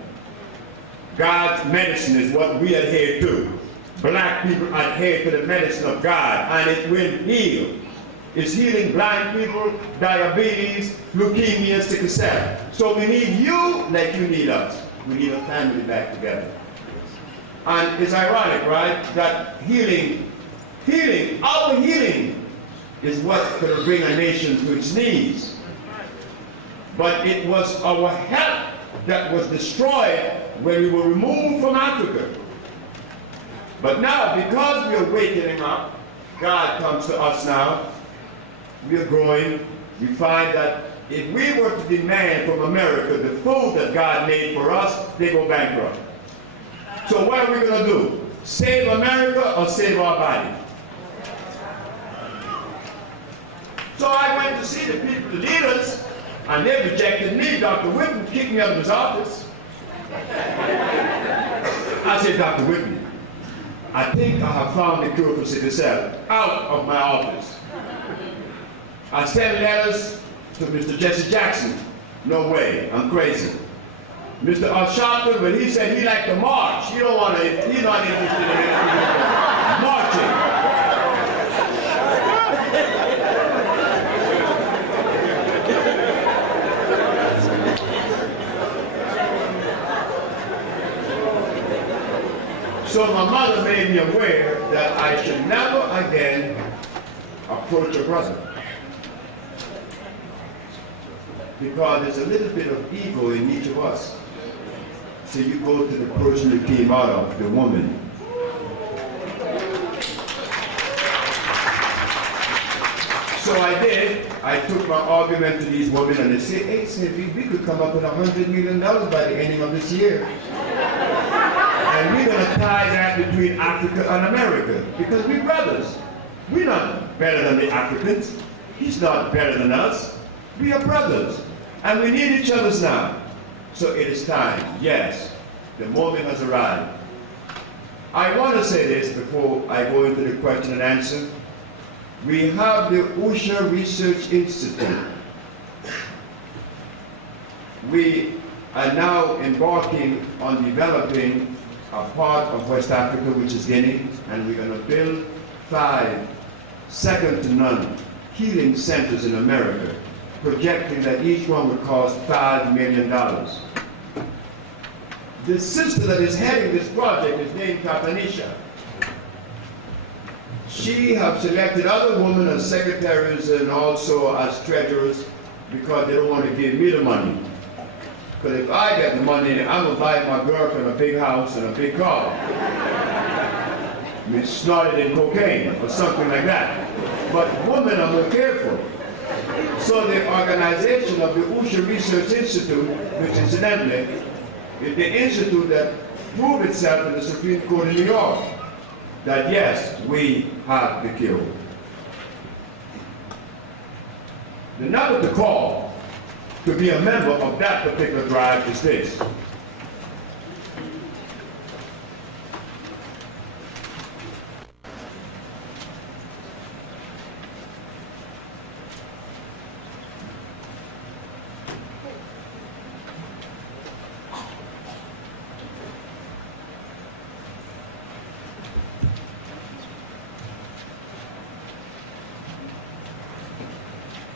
God's medicine is what we adhere to. Black people adhere to the medicine of God, and it will heal. It's healing blind people, diabetes, leukemia, sickle cell. So we need you like you need us. We need a family back together. And it's ironic, right, that our healing is what's going to bring a nation to its knees. But it was our health that was destroyed when we were removed from Africa. But now, because we are waking up, God comes to us now. We are growing. We find that if we were to demand from America the food that God made for us, they go bankrupt. So what are we going to do? Save America or save our body? So I went to see the people, the leaders, and they rejected me. Dr. Whitten kicked me out of his office. I said, Dr. Whitten, I think I have found the cure for sickle cell. Out of my office. I sent letters to Mr. Jesse Jackson. No way, I'm crazy. Mr. Sharpton, when he said he liked to march, he's not interested in marching. So my mother made me aware that I should never again approach a brother. Because there's a little bit of ego in each of us. So you go to the person you came out of, the woman. So I did. I took my argument to these women and they said, hey, Sebi, we could come up with $100 million by the ending of this year. And we're going to tie that between Africa and America. Because we're brothers. We're not better than the Africans. He's not better than us. We are brothers. And we need each other now. So it is time. Yes, the moment has arrived. I want to say this before I go into the question and answer. We have the 𝐦𝐨𝐬 Research Institute. We are now embarking on developing a part of West Africa, which is Guinea, and we're going to build 5 second to none healing centers in America, projecting that each one would cost $5 million. The sister that is heading this project is named Katanisha. she have selected other women as secretaries and also as treasurers because they don't want to give me the money. Because if I get the money, I'm going to buy my girlfriend a big house and a big car. I mean, snorted in cocaine or something like that. But women are more careful. So the organization of the 𝐦𝐤𝐤 Research Institute, which incidentally is the institute that proved itself in the Supreme Court in New York, that yes, we have the cure. The number to call to be a member of that particular drive is this.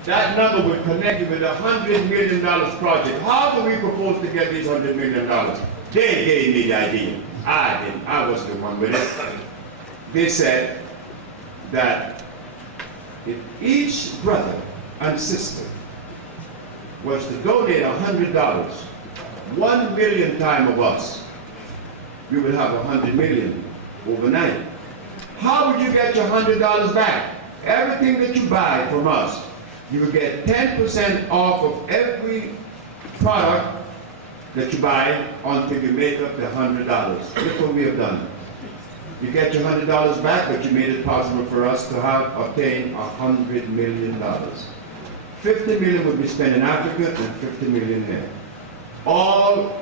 That number would connect you with a $100 million project. How do we propose to get these $100 million? They gave me the idea. I didn't. I was the one with it. They said that if each brother and sister was to donate $100, 1 million times of us, we would have 100 million overnight. How would you get your $100 back? Everything that you buy from us, you will get 10% off of every product that you buy until you make up the $100. Look what we have done. You get your $100 back, but you made it possible for us to have obtained $100 million. 50 million would be spent in Africa and 50 million here. All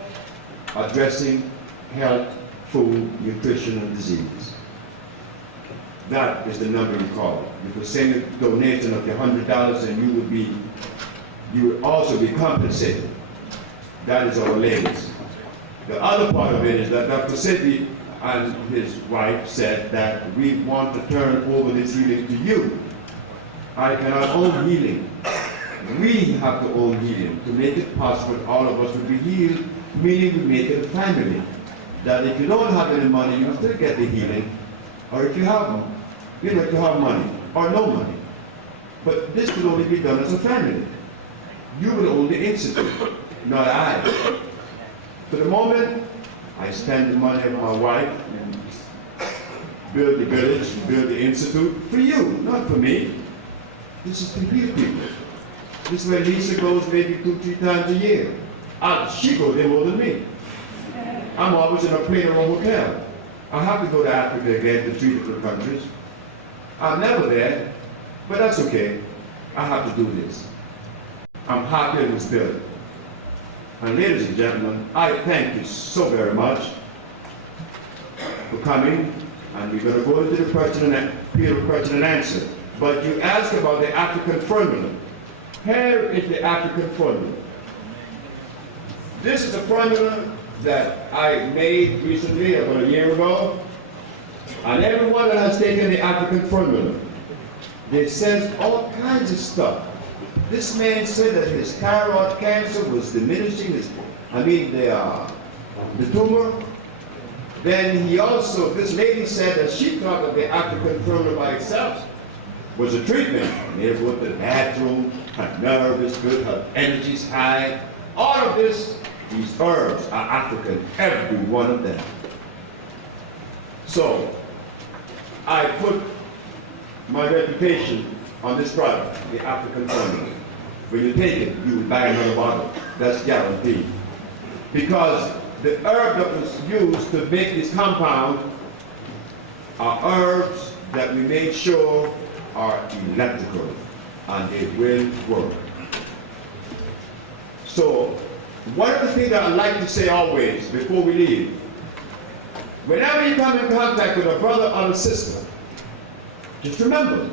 addressing health, food, nutrition, and disease. That is the number you call it. You could send a donation of your $100 and you would also be compensated. That is our ladies. The other part of it is that Dr. Sebi and his wife said that we want to turn over this healing to you. I cannot own healing. We have to own healing to make it possible all of us to be healed, meaning we make it a family. That if you don't have any money, you still get the healing. Or if you have them, you know, to have money or no money. But this can only be done as a family. You will own the institute, not I. For the moment, I spend the money of my wife and build the village, build the institute for you, not for me. This is to heal people. This is where Lisa goes maybe 2-3 times a year. She goes there more than me. I'm always in a plane or a hotel. I have to go to Africa again to 3 different countries. I'm never there, but that's okay. I have to do this. I'm happy in the spirit. And ladies and gentlemen, I thank you so very much for coming, and we're going to go into the period of question and answer. But you asked about the African formula. Here is the African formula. This is the formula that I made recently, about a year ago. And everyone that has taken the African formula, they says all kinds of stuff. This man said that his thyroid cancer was diminishing the tumor. Then he also, this lady said that she thought that the African formula by itself was a treatment. And they go to the bathroom, her nerve is good, her energy's high. All of this, these herbs are African, every one of them. So, I put my reputation on this product, the African formula. When you take it, you will buy another bottle. That's guaranteed. Because the herb that was used to make this compound are herbs that we made sure are electrical, and they will work. So, one of the things that I like to say always, before we leave, whenever you come in contact with a brother or a sister, just remember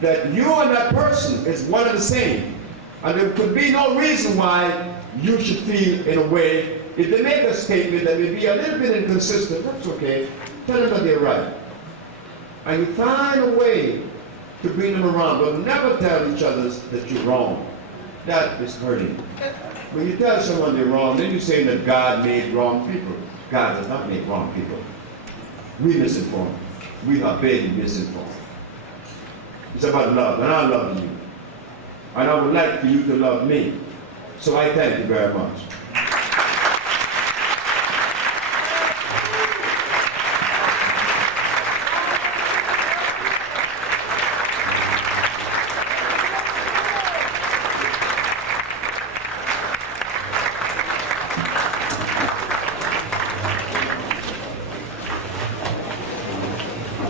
that you and that person is one and the same. And there could be no reason why you should feel in a way. If they make a statement that may be a little bit inconsistent, that's okay. Tell them that they're right. And you find a way to bring them around, but never tell each other that you're wrong. That is hurting. When you tell someone they're wrong, then you're saying that God made wrong people. God does not make wrong people. We misinform. we are begging misinformed. It's about love, and I love you. And I would like for you to love me. So I thank you very much.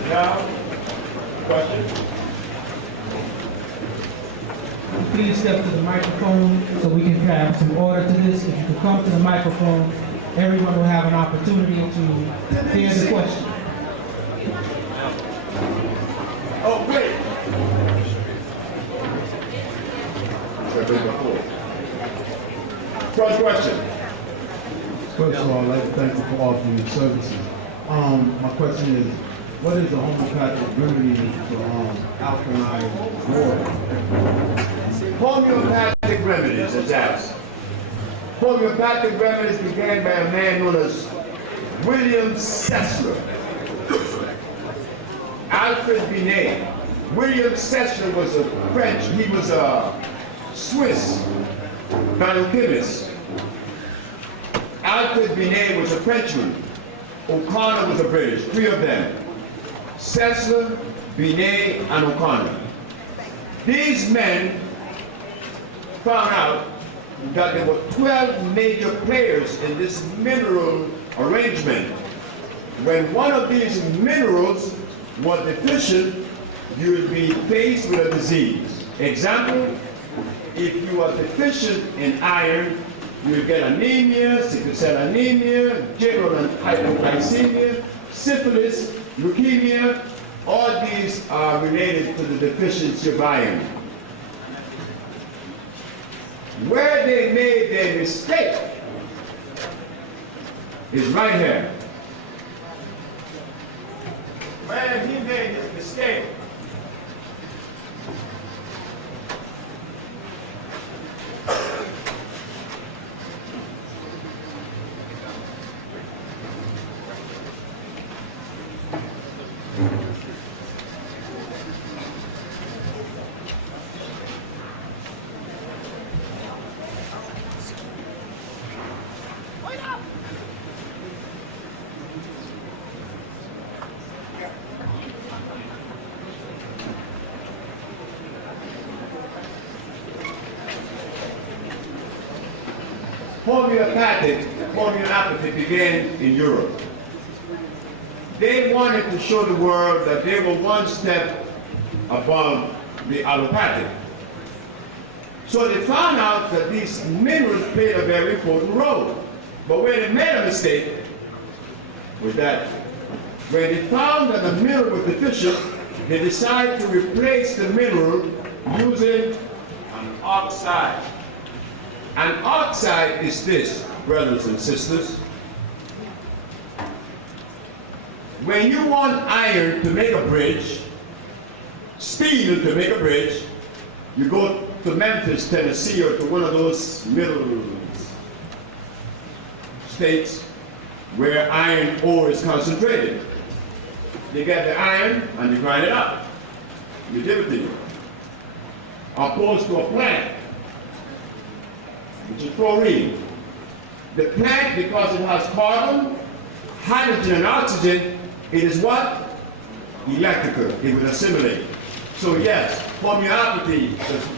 Now, question? Please step to the microphone so we can have some order to this. If you could come to the microphone, everyone will have an opportunity to hear the question. Oh, wait. First question. First of all, I'd like to thank you for offering your services. My question is, what is the homeopathic remedy for alkaline water? Homeopathic remedies is asked. Homeopathic remedies began by a man known as William Sessler. Alfred Binet. William Sessler was a French, he was a Swiss biochemist. Alfred Binet was a Frenchman. O'Connor was a British, three of them. Sessler, Binet, and O'Connor. These men found out that there were 12 major players in this mineral arrangement. When one of these minerals was deficient, you will be faced with a disease. Example, if you are deficient in iron, you will get anemia, sickle cell anemia, general hypoglycemia, syphilis, leukemia. All these are related to the deficiency of iron. Where they made their mistake is right here. Where he made his mistake homeopathy began in Europe. They wanted to show the world that they were one step above the allopathic. So they found out that these minerals played a very important role. But where they made a mistake was that when they found that the mineral was deficient, they decided to replace the mineral using an oxide. An oxide is this, brothers and sisters. When you want iron to make a bridge, steel to make a bridge, you go to Memphis, Tennessee, or to one of those middle states where iron ore is concentrated. They get the iron and you grind it up. You give it to you. Opposed to a plant, which is chlorine. The plant, because it has carbon, hydrogen, and oxygen, it is what? Electrical. It will assimilate. So yes, homeopathy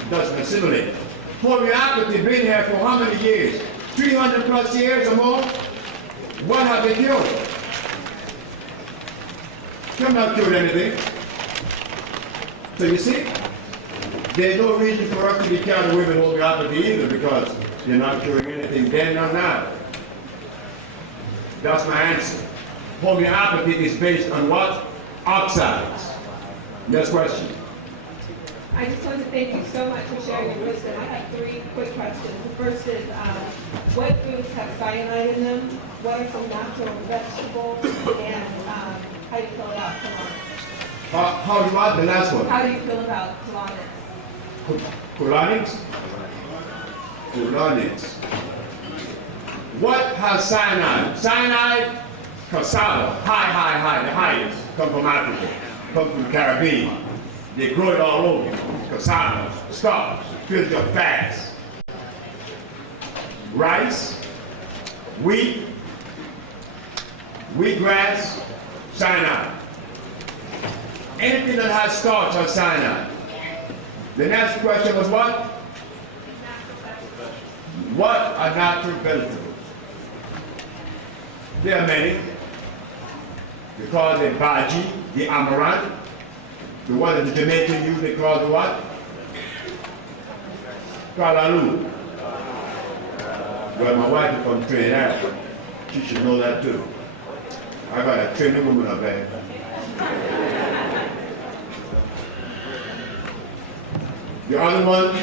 doesn't assimilate. Homeopathy been here for how many years? 300 plus years or more? What have they cured? They've not cured anything. So you see, there's no reason for us to be carried away with homeopathy either, because they're not curing anything then or now. That's my answer. Homeopathy is based on what? Oxides. Next question. I just want to thank you so much for sharing your wisdom. I have three quick questions. The first is, what foods have cyanide in them? What are some natural vegetables? And how do you feel about colonics? How do you want the last one? How do you feel about colonics? Colonics? Colonics. What has cyanide? Cyanide, cassava, high, the highest. come from Africa, come from the Caribbean. They grow it all over. Cassava, starch, fills your fats. Rice, wheat, wheatgrass, cyanide. Anything that has starch or cyanide. The next question was what? What are natural vegetables? There are many. They call it baji, the amaranth. The one that the Jamaican use, they call the what? Kalaloo. Well, my wife is from Trinidad. She should know that too. I got a Trinidad woman up there. The other one,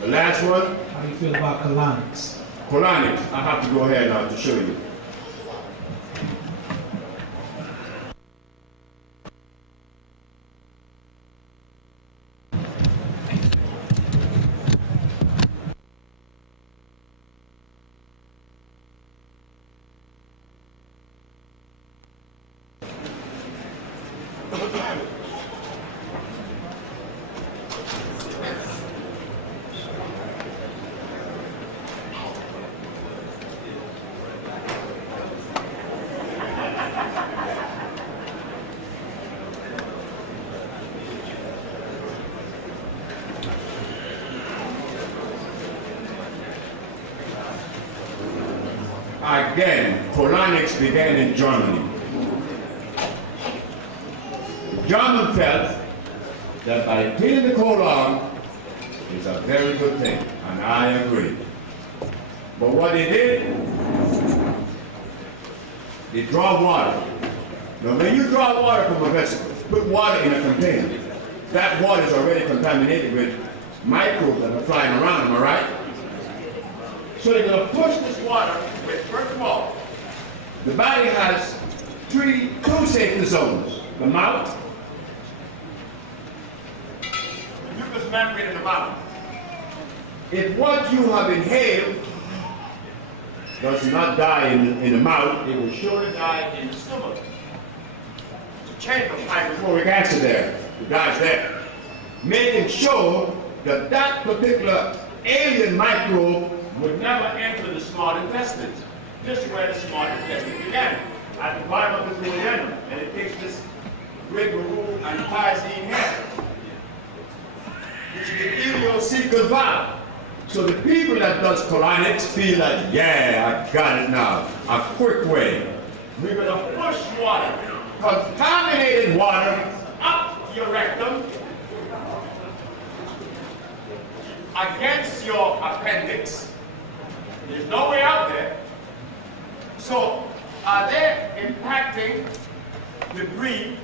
the last one. How do you feel about colonics? Colonics. I have to go ahead now to show you. Again, colonics began in Germany. German felt that by killing the colon is a very good thing, and I agree. But what they did, they draw water. Now when you draw water from a vegetable, put water in a container. That water is already contaminated with microbes that are flying around, am I right? So they're going to push this water with, first of all, the body has two safety zones. The mouth, the mucous membrane in the mouth. If what you have inhaled does not die in the mouth, it will surely die in the stomach. It's a chamber of hydrochloric acid there. It dies there. Making sure that that particular alien microbe would never enter the small intestines. This is where the small intestine began, at the bottom of the duodenum. And it takes this 𝐦𝐤𝐤 and 𝐜𝐨𝐬 here, which is the 𝐜𝐨𝐫𝐞 valve. So the people that does colonics feel like, yeah, I got it now. A quick way. We're going to push water, contaminated water, up your rectum, against your appendix. There's no way out there. So are they impacting debris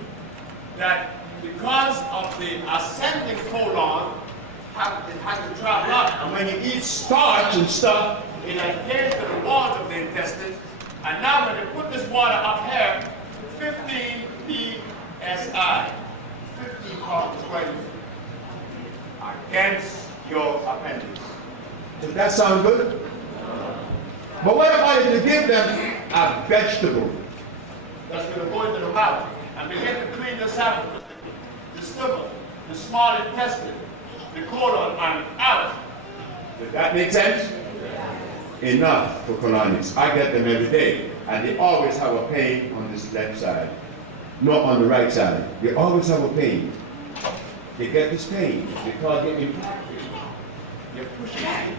that because of the ascending colon, it has to travel up. And when you eat starch and stuff, it adheres to the walls of the intestines. And now when they put this water up here, 15 psi, 15 parts per square meter, against your appendix. Does that sound good? But what about if you give them a vegetable that's going to go into the mouth and begin to clean the esophagus, the stomach, the small intestine, the colon, and out? Does that make sense? Enough for colonics. I get them every day, and they always have a pain on this left side, not on the right side. They always have a pain. They get this pain because they're impacted. They're pushing it.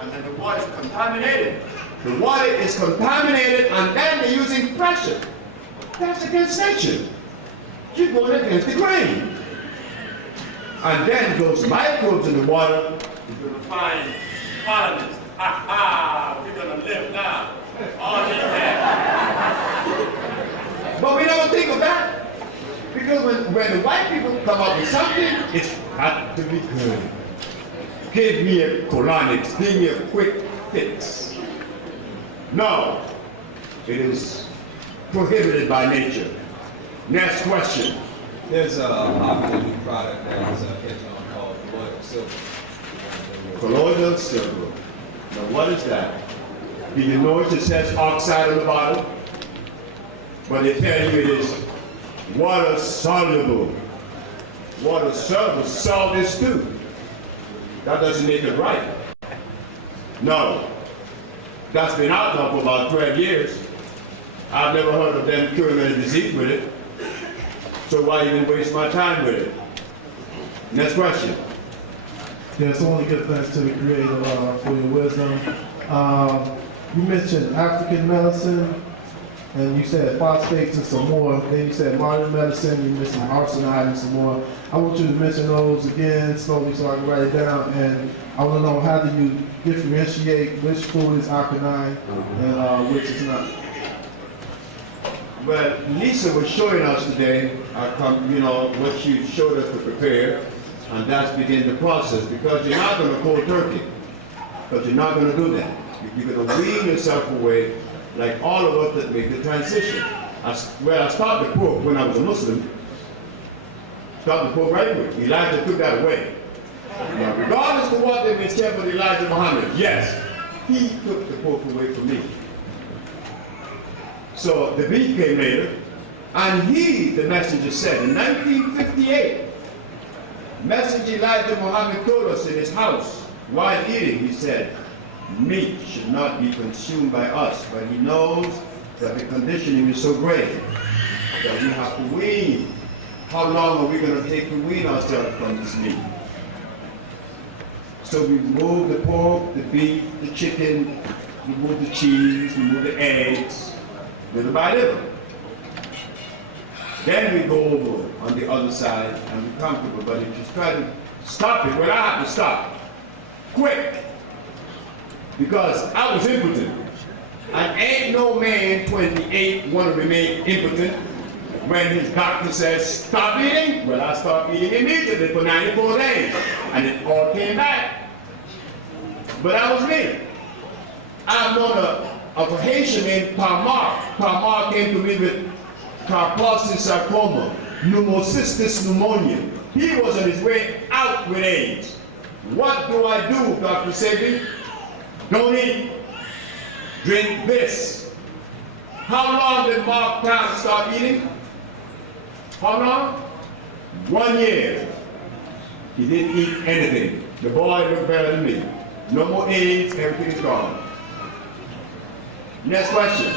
And then the water is contaminated. The water is contaminated, and then they're using pressure. That's against nature. You're going against the grain. And then those microbes in the water, you're going to find colonies. Ha ha! We're going to live now. All in there. But we don't think of that. Because when the white people come up with something, it's got to be good. Give me a colonics, give me a quick fix. No, it is prohibited by nature. Next question. There's a popular new product that is catching on called colloidal silver. Colloidal silver. Now what is that? Do you notice it says oxide on the bottle? but they tell you it is water soluble. Water soluble, salt is too. That doesn't make it right. No. That's been out now for about 12 years. I've never heard of them curing any disease with it. So why even waste my time with it? Next question. Yeah, so I want to give thanks to the Creator for your wisdom. You mentioned African medicine, and you said phosphates and some more. Then you said modern medicine, you mentioned arsenite and some more. I want you to mention those again slowly so I can write it down. And I want to know, how do you differentiate which food is alkaline and which is not? Well, Lisa was showing us today, what she showed us to prepare, and that's begin the process, because you're not going to cold turkey, because you're not going to do that. You're going to wean yourself away, like all of us that make the transition. I stopped the pork when I was a Muslim. Stopped the pork right away. Elijah took that away. Now, regardless of what they may say with Elijah Muhammad, yes, he took the pork away from me. So the beef came later, and the messenger said, in 1958, Messenger Elijah Muhammad told us in his house, while eating, he said, meat should not be consumed by us, but he knows that the conditioning is so great that we have to wean. How long are we going to take to wean ourselves from this meat? So we remove the pork, the beef, the chicken, remove the cheese, remove the eggs, little by little. Then we go over on the other side and we're comfortable. But if you try to stop it, well, I have to stop quick, because I was impotent. And ain't no man 28 want to remain impotent when his doctor says stop eating. Well, I stopped eating immediately for 94 days, and it all came back. But that was me. I'm on a Haitian named Tamar. Tamar came to me with carpal sarcoma, pneumocystis pneumonia. He was on his way out with AIDS. What do I do, Dr. Sebi? Don't eat. Drink this. How long did Mark Town stop eating? How long? 1 year. He didn't eat anything. The boy looked better than me. No more AIDS, everything is gone. Next question.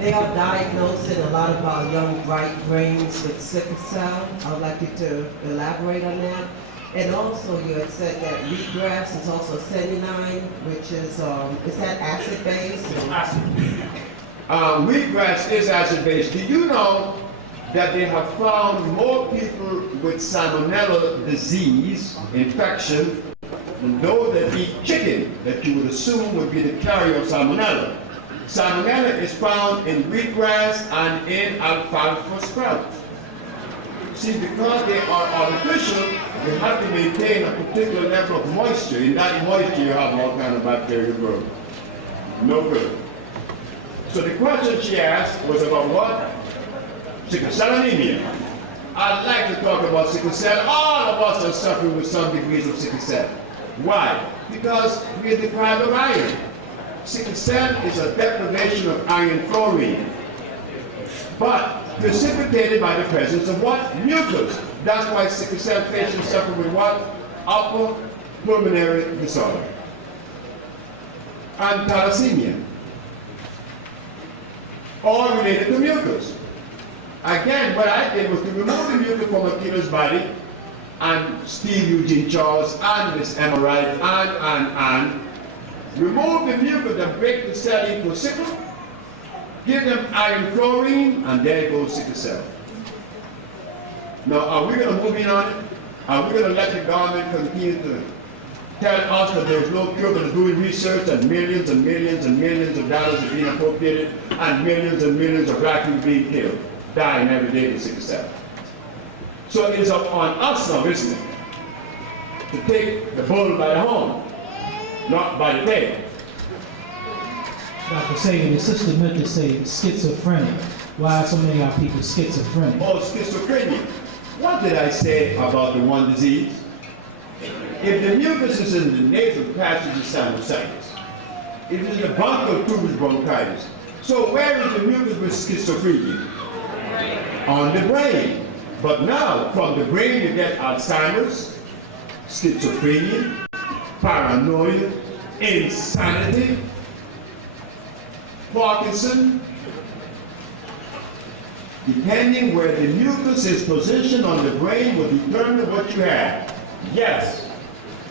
They are diagnosing a lot of our young white brains with sickle cell. I would like you to elaborate on that. And also, you had said that wheatgrass is also seninine, which is that acid-based? Acid. Wheatgrass is acid-based. Do you know that they have found more people with salmonella disease, infection, than those that eat chicken, that you would assume would be the carrier of salmonella? Salmonella is found in wheatgrass and in alfalfa sprouts. See, because they are artificial, you have to maintain a particular level of moisture. In that moisture, you have all kinds of bacteria growth. No good. So the question she asked was about what? Sickle cell anemia. I'd like to talk about sickle cell. All of us are suffering with some degrees of sickle cell. Why? Because we are deprived of iron. Sickle cell is a deprivation of iron chlorine, but precipitated by the presence of what? Mucus. That's why sickle cell patients suffer with what? Upper pulmonary disorder and thalassemia, all related to mucus. Again, what I did was to remove the mucus from a killer's body, and Steve Eugene Charles and Miss Emma Wright and remove the mucus and break the cell into a sickle, give them iron chlorine, and there goes sickle cell. Now, are we going to move in on it? Are we going to let the government continue to tell us that there's no cure, that are doing research and millions and millions and millions of dollars are being appropriated and millions of black people being killed, dying every day with sickle cell? So it is up on us now, isn't it, to take the bull by the horn, not by the tail. Dr. Sebi, the sister meant to say schizophrenic. Why are so many of our people schizophrenic? Oh, schizophrenia. What did I say about the one disease? If the mucus is in the nasal passage of sinusitis, if it is the bronchial tuberous bronchitis, So where is the mucus with schizophrenia? On the brain. But now, from the brain you get Alzheimer's, schizophrenia, paranoia, insanity, Parkinson. Depending where the mucus is positioned on the brain will determine what you have. Yes,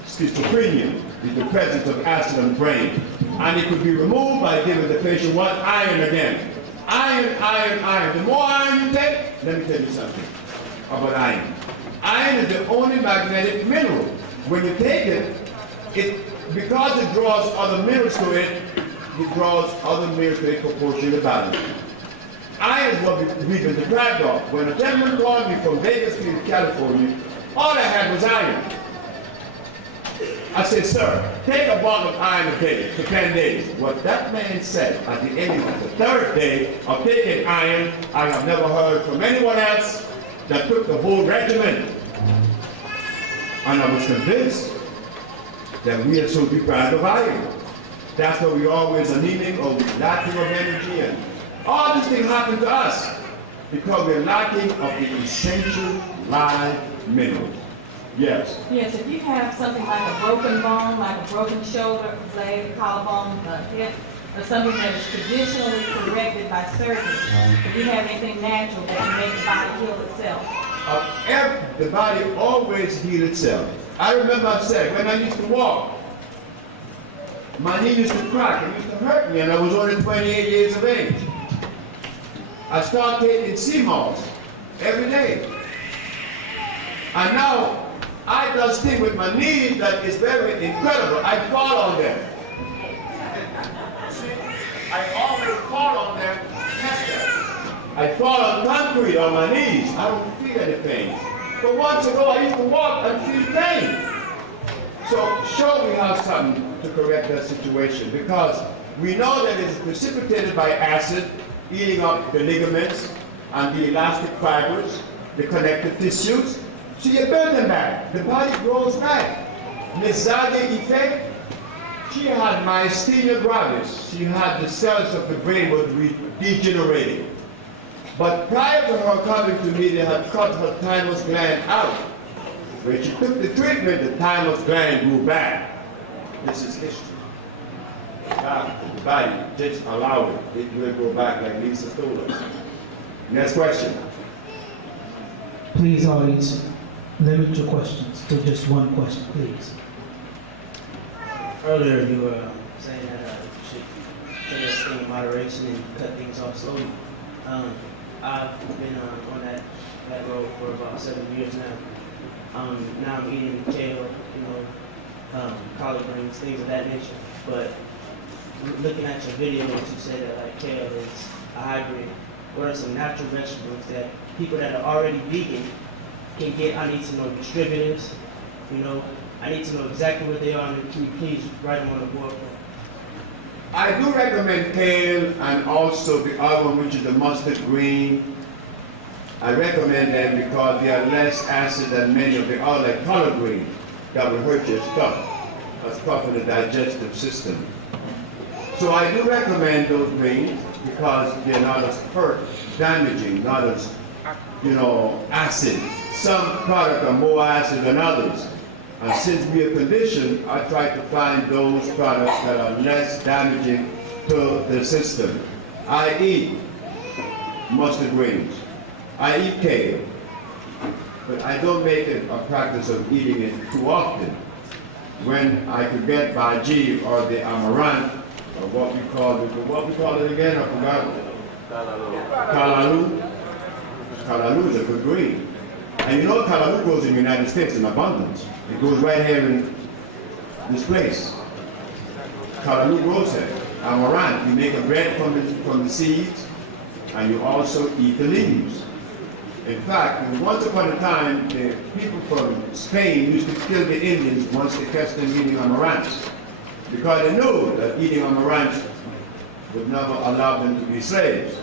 schizophrenia is the presence of acid on the brain. And it could be removed by giving the patient what? Iron again. Iron, iron, iron. The more iron you take, let me tell you something about iron. Iron is the only magnetic mineral. When you take it, because it draws other minerals to it, it draws other minerals to it proportionally balanced. Iron is what we've been deprived of. When a gentleman called me from Vegas to California, all I had was iron. I said, sir, take a bottle of iron a day for 10 days. What that man said at the end of the third day of taking iron, I have never heard from anyone else that took the whole regimen. And I was convinced that we are so deprived of iron. That's why we're always anemic or we're lacking of energy. And all these things happen to us because we're lacking of the essential live minerals. Yes. Yes, if you have something like a broken bone, like a broken shoulder, leg, collarbone, hip, or something that is traditionally corrected by surgery, if you have anything natural that can make the body heal itself. The body always heals itself. I remember I said, when I used to walk, my knee used to crack, it used to hurt me, and I was only 28 years of age. I started taking 𝐜𝐴 every day. And now, I do things with my knees that is very incredible. I fall on them. See, I always fall on them. I fall on concrete on my knees. I don't feel any pain. But once ago, I used to walk and feel pain. So, sure we have something to correct that situation because we know that it is precipitated by acid eating up the ligaments and the elastic fibers, the connective tissues. So you build them back. The body grows back. 𝐦𝐨𝐬𝐿, she had myasthenia gravis. She had the cells of the brain were degenerating. But prior to her coming to me, they had cut her thymus gland out. When she took the treatment, the thymus gland grew back. This is history. The body just allowed it. It will go back like Lisa told us. Next question. Please, audience, limit your questions to just one question, please. Earlier, you were saying that you should take everything in moderation and cut things off slowly. I've been on that road for about 7 years now. Now I'm eating kale, collard greens, things of that nature. But looking at your videos, you said that like kale is a hybrid. What are some natural vegetables that people that are already vegan can get? I need to know distributors. I need to know exactly what they are, and can you please write them on the board? I do recommend kale and also the other one, which is the mustard green. I recommend them because they are less acid than many of the other, like collard green, that will hurt your stomach. That's tough in the digestive system. So I do recommend those greens because they're not as damaging, not as, acid. Some products are more acid than others. And since we are conditioned, I try to find those products that are less damaging to the system. I eat mustard greens. I eat kale. But I don't make it a practice of eating it too often. When I could get 𝐥𝐢𝐤 or the amaranth, or what we call it again, I forgot. Callaloo. Callaloo is a good green. And callaloo grows in the United States in abundance. It grows right here in this place. Callaloo grows here. Amaranth, you make a bread from the seeds, and you also eat the leaves. In fact, once upon a time, the people from Spain used to kill the Indians once they catch them eating amaranth, because they knew that eating amaranth would never allow them to be slaves.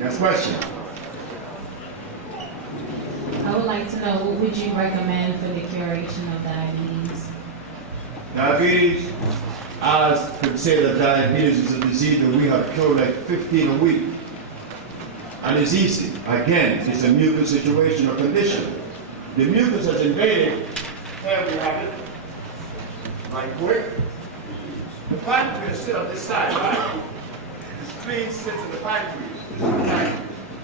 Next question. I would like to know, what would you recommend for the curation of diabetes? Diabetes, I could say that diabetes is a disease that we have cured like 15 a week. And it's easy. Again, it's a mucus situation or condition. The mucus has invaded. Here we have it. Right quick. The pancreas sits on this side, right? The spleen sits in the pancreas. This is the pancreas.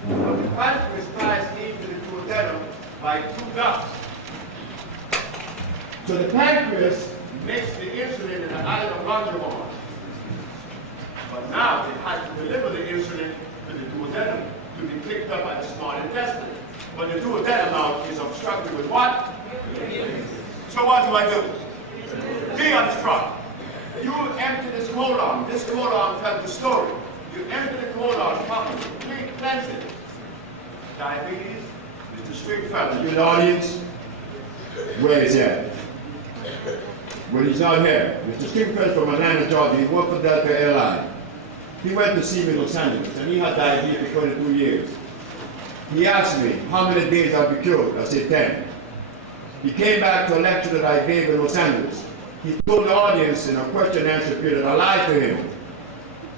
Now, the pancreas ties into the duodenum by two ducts. So the pancreas makes the insulin in the island longitudinal. But now it has to deliver the insulin to the duodenum to be picked up by the small intestine. But the duodenum now is obstructed with what? So what do? Deobstruct. You empty this colon. This colon tells the story. You empty the colon properly, cleanse it. Diabetes, Mr. Stringfellow, you in the audience? Where is he at? Well, he's not here. Mr. Stringfellow from Atlanta, Georgia, he worked for Delta Airlines. He went to see me in Los Angeles, and he had diabetes for 22 years. He asked me, how many days I'll be cured? I said 10. He came back to a lecture that I gave in Los Angeles. He told the audience in a question and answer period, I lied to him,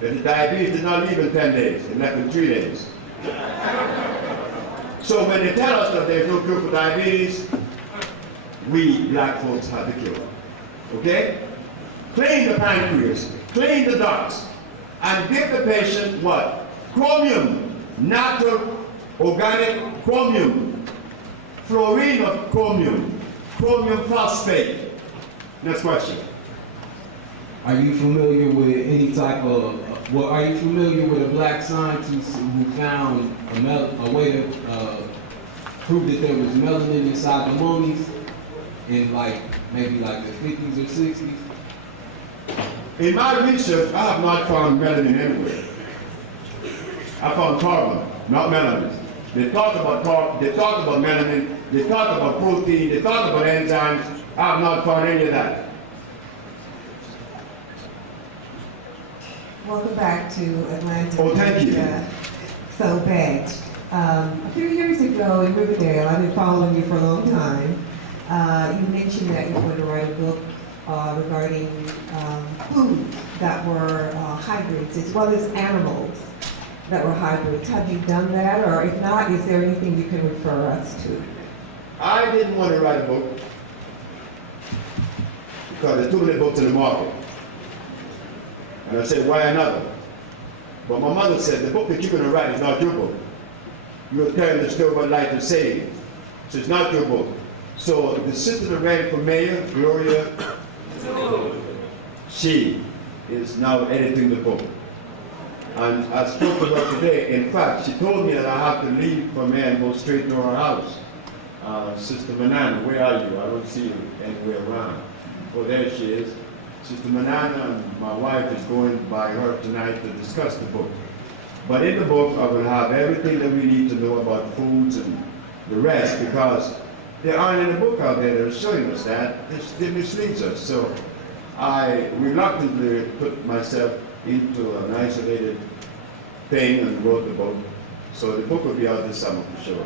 that the diabetes did not leave in 10 days, it left in 3 days. So when they tell us that there's no cure for diabetes, we black folks have the cure. Okay? Clean the pancreas, clean the ducts, and give the patient what? Chromium, natural, organic chromium, fluorine of chromium, chromium phosphate. Next question. Are you familiar with any type of, well, are you familiar with a black scientist who found a way to prove that there was melanin inside the mummies in maybe the 50s or 60s? In my research, I have not found melanin anywhere. I found carbon, not melanin. They talk about melanin, they talk about protein, they talk about enzymes. I have not found any of that. Welcome back to Atlanta. Oh, thank you. So bad. A few years ago in Riverdale, I've been following you for a long time. You mentioned that you were going to write a book regarding foods that were hybrids, as well as animals that were hybrids. Have you done that? Or if not, is there anything you can refer us to? I didn't want to write a book because there's too many books in the market. And I said, why another? But my mother said, the book that you're going to write is not your book. You're telling the story about life and saving. So it's not your book. So the sister that ran for mayor, Gloria, she is now editing the book. And I spoke to her today. In fact, she told me that I have to leave for mayor and go straight to her house. Sister Manana, where are you? I don't see you anywhere around. Oh, there she is. Sister Manana and my wife is going by her tonight to discuss the book. But in the book, I will have everything that we need to know about foods and the rest, because there aren't any book out there that is showing us that. It misleads us. So I reluctantly put myself into an isolated thing and wrote the book. So the book will be out this summer for sure.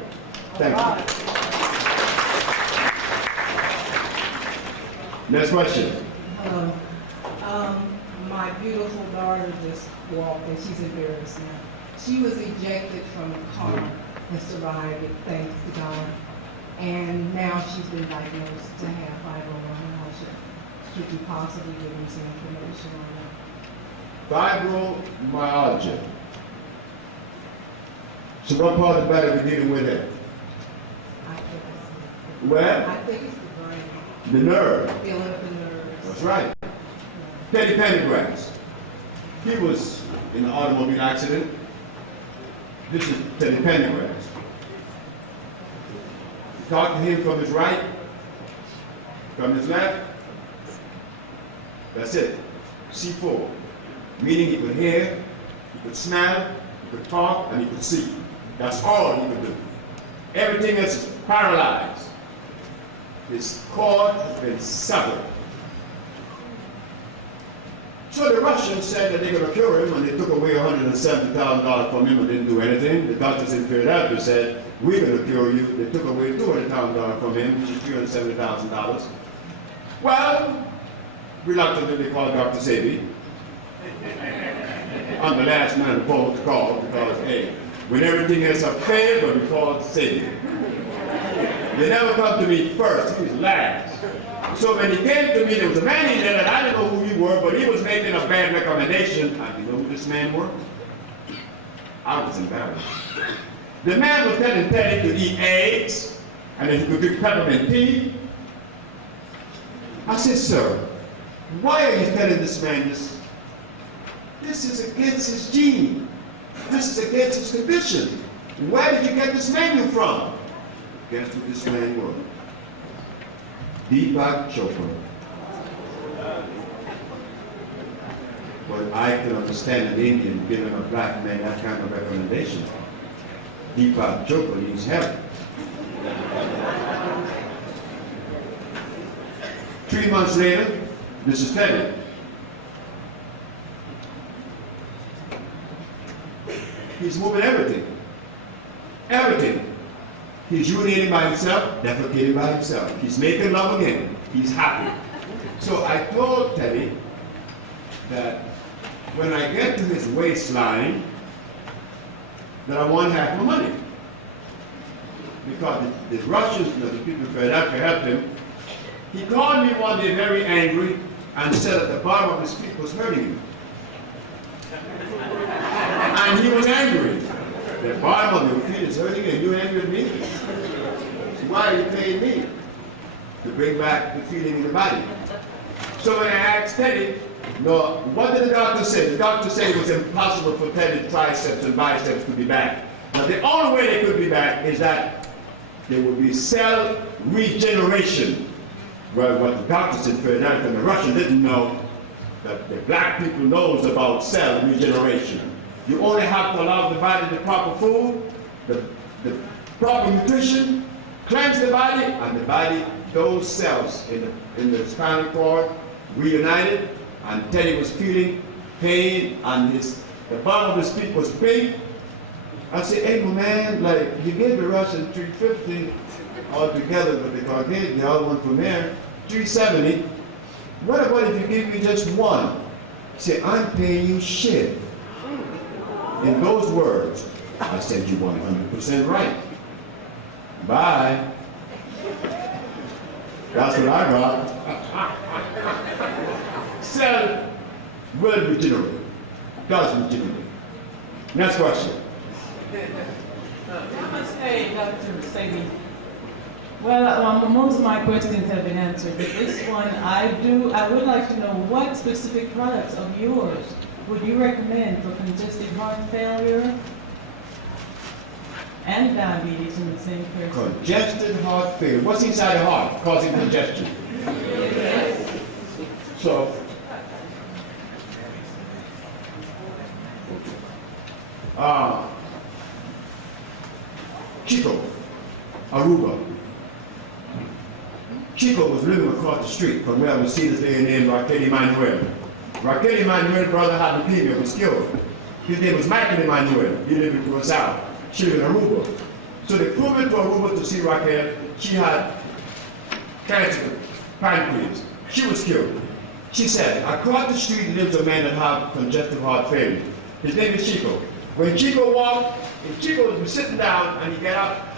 Thank you. Next question. Hello. My beautiful daughter just walked and she's embarrassed now. She was ejected from a car and survived it, thanks to God. And now she's been diagnosed to have fibromyalgia. Could you possibly give me some information on that? Fibromyalgia. So what part of the body are we dealing with here? Where? I think it's the brain. The nerve. Feeling of the nerves. That's right. Teddy Pendergrass. He was in an automobile accident. This is Teddy Pendergrass. Talk to him from his right, from his left. That's it. C4. Meaning he could hear, he could smell, he could talk, and he could see. That's all he could do. Everything else is paralyzed. His cord has been severed. So the Russians said that they're going to cure him, and they took away $170,000 from him and didn't do anything. The doctors in Philadelphia said, we're going to cure you. They took away $200,000 from him, which is $370,000. Well, reluctantly they called Dr. Sebi. I'm the last man to call because, hey, when everything else has failed, we call Sebi. They never come to me first, he was last. So when he came to me, there was a man in there that I didn't know who he was, but he was making a bad recommendation. And you know who this man was? I was embarrassed. The man was telling Teddy to eat eggs, and that he could drink peppermint tea. I said, sir, why are you telling this man this? This is against his gene. This is against his condition. Where did you get this menu from? Guess who this man was? 𝐦𝐨𝐫𝐞. But I can understand an Indian giving a black man that kind of recommendation. 𝐦𝐨𝐫𝐞 needs help. 3 months later, this is Teddy. He's moving everything. Everything. He's urinating by himself, defecating by himself. He's making love again. He's happy. So I told Teddy that when I get to his waistline, that I want half my money. Because the Russians, the people in Philadelphia helped him. He called me one day very angry and said that the bottom of his feet was hurting him. And he was angry. The bottom of your feet is hurting and you're angry at me? So why are you paying me? To bring back the feeling in the body. So when I asked Teddy, no, what did the doctor say? The doctor said it was impossible for Teddy's triceps and biceps to be back. Now the only way they could be back is that there would be cell regeneration. Well, what the doctors in Philadelphia and the Russians didn't know, that the black people knows about cell regeneration. You only have to allow the body the proper food, the proper nutrition, cleanse the body, and the body, those cells in the spinal cord reunited, and Teddy was feeling pain, and the bottom of his feet was pink. I said, hey, my man, like, you gave the Russian 350 altogether, but the Caucasian, the other one from there, 370. What about if you give me just one? He said, I'm paying you shit. In those words, I said, you're 100% right. Bye. That's what I got. Cell will regenerate. Does regenerate. Next question. Namaste, Dr. Sebi. Well, most of my questions have been answered, but this one, I would like to know what specific products of yours would you recommend for congestive heart failure and diabetes in the same person? Congestive heart failure. What's inside the heart causing congestion? So, Chico, Aruba. Chico was living across the street from where we see this lady named 𝐦𝐸𝐤𝐸. 𝐸𝐸𝐸 brother had leukemia, was killed. His name was 𝐸𝐸𝐸. He lived to the south. She lived in Aruba. So they flew into Aruba to see Raquel. She had cancer, pancreas. She was killed. She said, across the street lives a man that had congestive heart failure. His name is Chico. When Chico walked, if Chico was sitting down and he get up,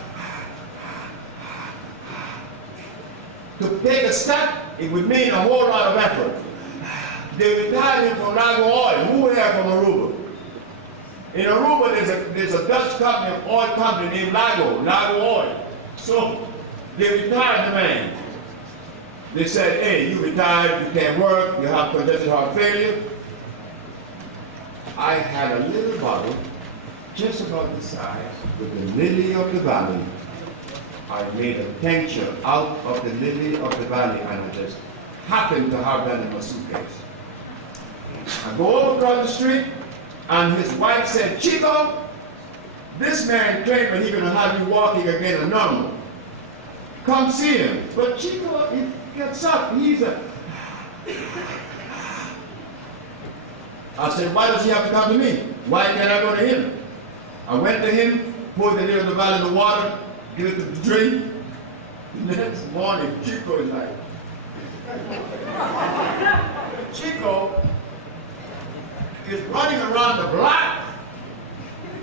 to take a step, it would mean a whole lot of effort. They retired him from 𝐦𝐤𝐤𝐿. Who was there from Aruba? In Aruba, there's a Dutch company, an oil company named 𝐦𝐤𝐤𝐿. So they retired the man. They said, hey, you retired, you can't work, you have congestive heart failure. I had a little bottle, just about the size, with the lily of the valley. I made a tincture out of the lily of the valley, and I just happened to have that in my suitcase. I go over across the street, and his wife said, Chico, this man claimed that he's going to have you walking again and normal. Come see him. But Chico, he gets up, he's a... I said, why does he have to come to me? Why can't I go to him? I went to him, poured the lily of the valley in the water, give it to the drink. The next morning, Chico is like... Chico is running around the block.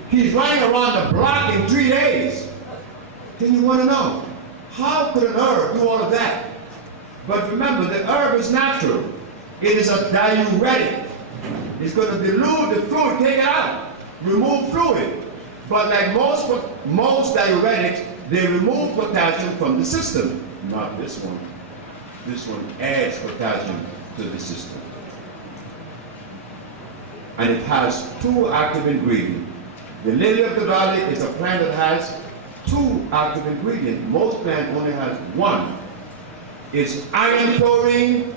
He's running around the block in 3 days. Then you want to know, how could an herb do all of that? But remember, the herb is natural. It is a diuretic. It's going to dilute the fluid, take it out, remove fluid. But like most diuretics, they remove potassium from the system. Not this one. This one adds potassium to the system. And it has 2 active ingredients. The lily of the valley is a plant that has 2 active ingredients. Most plants only has 1. It's iron chlorine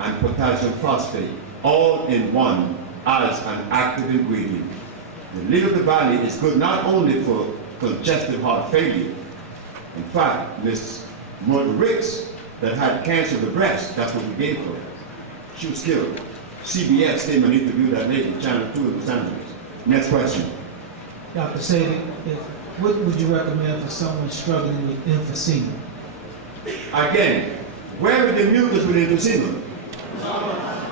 and potassium phosphate, all in one as an active ingredient. The lily of the valley is good not only for congestive heart failure. In fact, Miss Mother Ricks that had cancer of the breast, that's what we gave her. She was killed. CBS came and interviewed that lady, Channel 2 in Los Angeles. Next question. Dr. Sebi, what would you recommend for someone struggling with emphysema? Again, where is the mucus with emphysema?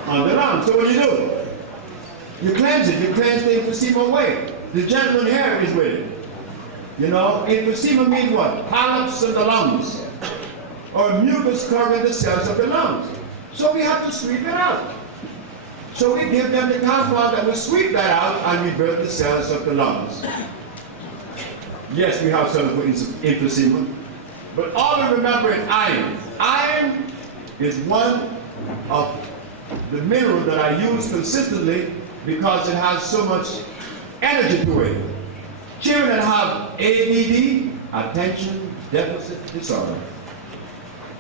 On the lung. So what do? You cleanse it. You cleanse the emphysema away. The gentleman here is with it. You know, emphysema means what? Polyps in the lungs. Or mucus covering the cells of the lungs. So we have to sweep it out. So we give them the compound that will sweep that out and rebuild the cells of the lungs. Yes, we have some for emphysema. But all we remember is iron. Iron is one of the minerals that I use consistently because it has so much energy to it. Children that have ADD, attention deficit disorder,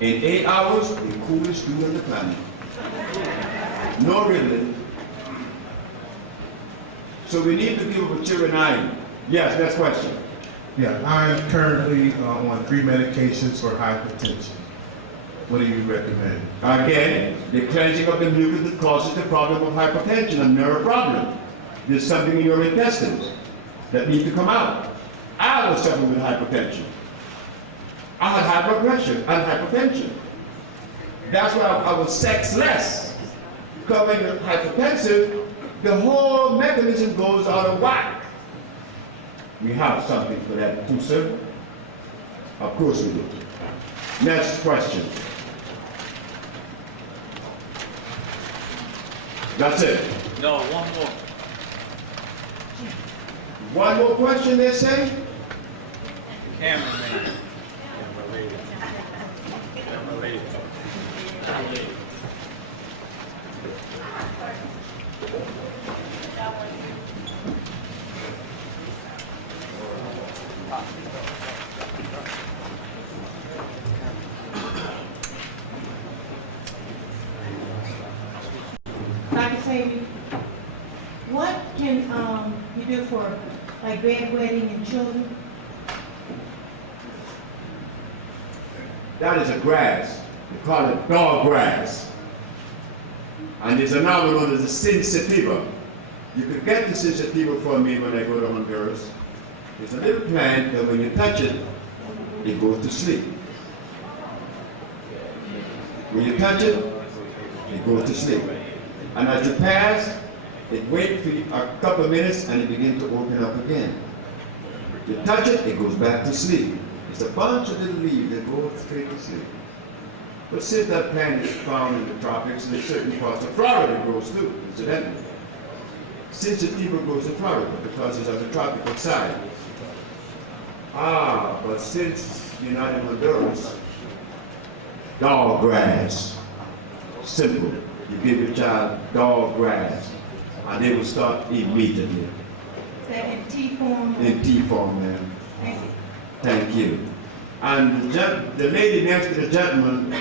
in 8 hours, the coolest dude on the planet. No riddling. So we need to give our children iron. Yes, next question. Yeah, I'm currently on 3 medications for hypertension. What do you recommend? Again, the cleansing of the mucus that causes the problem of hypertension, a nerve problem. There's something in your intestines that need to come out. I was suffering with hypertension. I had high blood pressure and hypertension. That's why I was sexless. Because when you're hypertensive, the whole mechanism goes out of whack. We have something for that too, sir. Of course we do. Next question. That's it. No, one more. One more question, they say? Cameraman. Dr. Sebi, what can you do for like bedwetting in children? That is a grass. They call it dog grass. And there's another one known as the sensitiva. You could get the sensitiva for me when I go to Honduras. It's a little plant that when you touch it, it goes to sleep. When you touch it, it goes to sleep. And as you pass, it waits for a couple of minutes and it begins to open up again. You touch it, it goes back to sleep. It's a bunch of little leaves that go straight to sleep. But since that plant is found in the tropics and in certain parts of Florida, it grows too, incidentally. Sensitiva grows in Florida because it's on the tropical side. But since you're not in Honduras, dog grass. Simple. You give your child dog grass, and they will start immediately. Is that in tea form? In tea form, ma'am. Thank you. Thank you. And the lady next to the gentleman,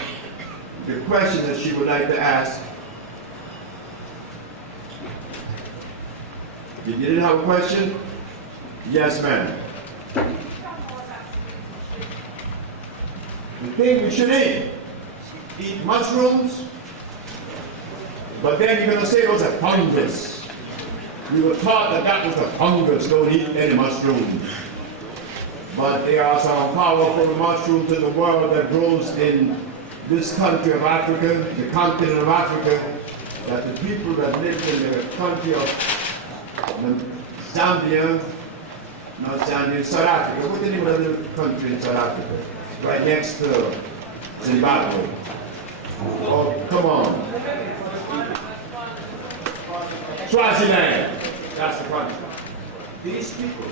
the question that she would like to ask. You didn't have a question? Yes, ma'am. The thing we should eat mushrooms, but then you're going to say those are fungus. We were taught that that was a fungus, don't eat any mushrooms. But there are some powerful mushrooms in the world that grows in this country of Africa, the continent of Africa, that the people that live in the country of Zambia, not Zambia, South Africa. What's the name of the country in South Africa? Right next to Zimbabwe. Oh, come on. Swaziland. That's the country. These people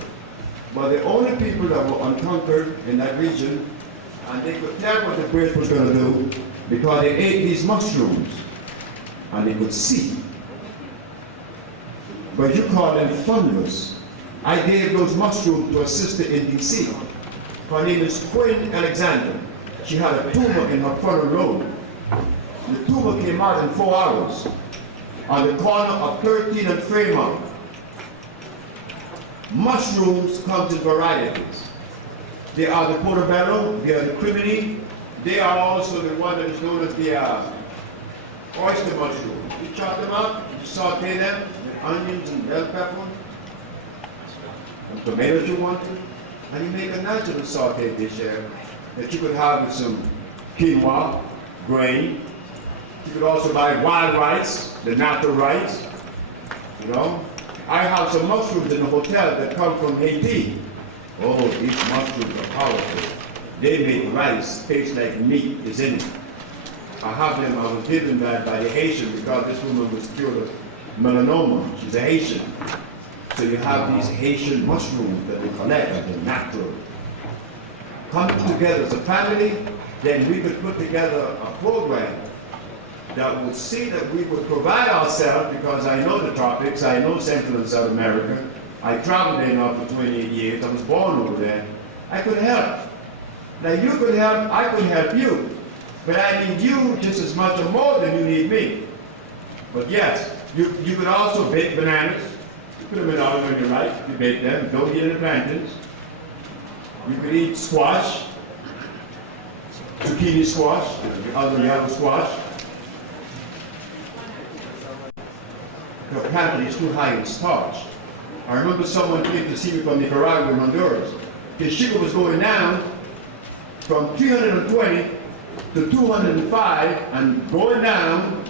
were the only people that were unconquered in that region, and they could tell what the British was going to do because they ate these mushrooms, and they could see. But you call them fungus. I gave those mushrooms to a sister in D.C. Her name is 𝐭𝐴. She had a tumor in her frontal lobe. The tumor came out in 4 hours on the corner of 13 and Fremont. Mushrooms come in varieties. They are the portobello, they are the crimini, they are also the one that is known as the oyster mushroom. You chop them up, you saute them with onions and bell pepper, and tomatoes you want to, and you make a natural sauteed dish here that you could have with some quinoa, grain. You could also buy wild rice, the natural rice, you know. I have some mushrooms in the hotel that come from Haiti. Oh, these mushrooms are powerful. They make rice taste like meat is in it. I have them, I was given that by the Haitian because this woman was cured of melanoma. She's a Haitian. So you have these Haitian mushrooms that we collect as the natural. Come together as a family, then we could put together a program that would see that we would provide ourselves, because I know the tropics, I know Central and South America. I traveled there now for 28 years, I was born over there. I could help. Now you could help, I could help you. But I need you just as much or more than you need me. But yes, you could also bake bananas. You put them in oven when you're right, you bake them, don't eat any plantains. You could eat squash, zucchini squash, the other yellow squash. Apparently it's too high in starch. I remember someone came to see me from Nicaragua and Honduras. His sugar was going down from 320 to 205 and going down,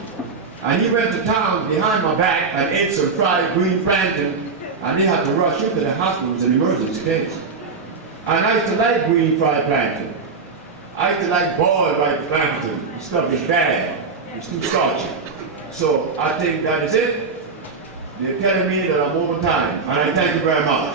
and he went to town behind my back and ate some fried green plantain, and they had to rush him to the hospital. It was an emergency case. And I used to like green fried plantain. I used to like boiled fried plantain. The stuff is bad. It's too starchy. So I think that is it. They're telling me that I'm over time, and I thank you very much.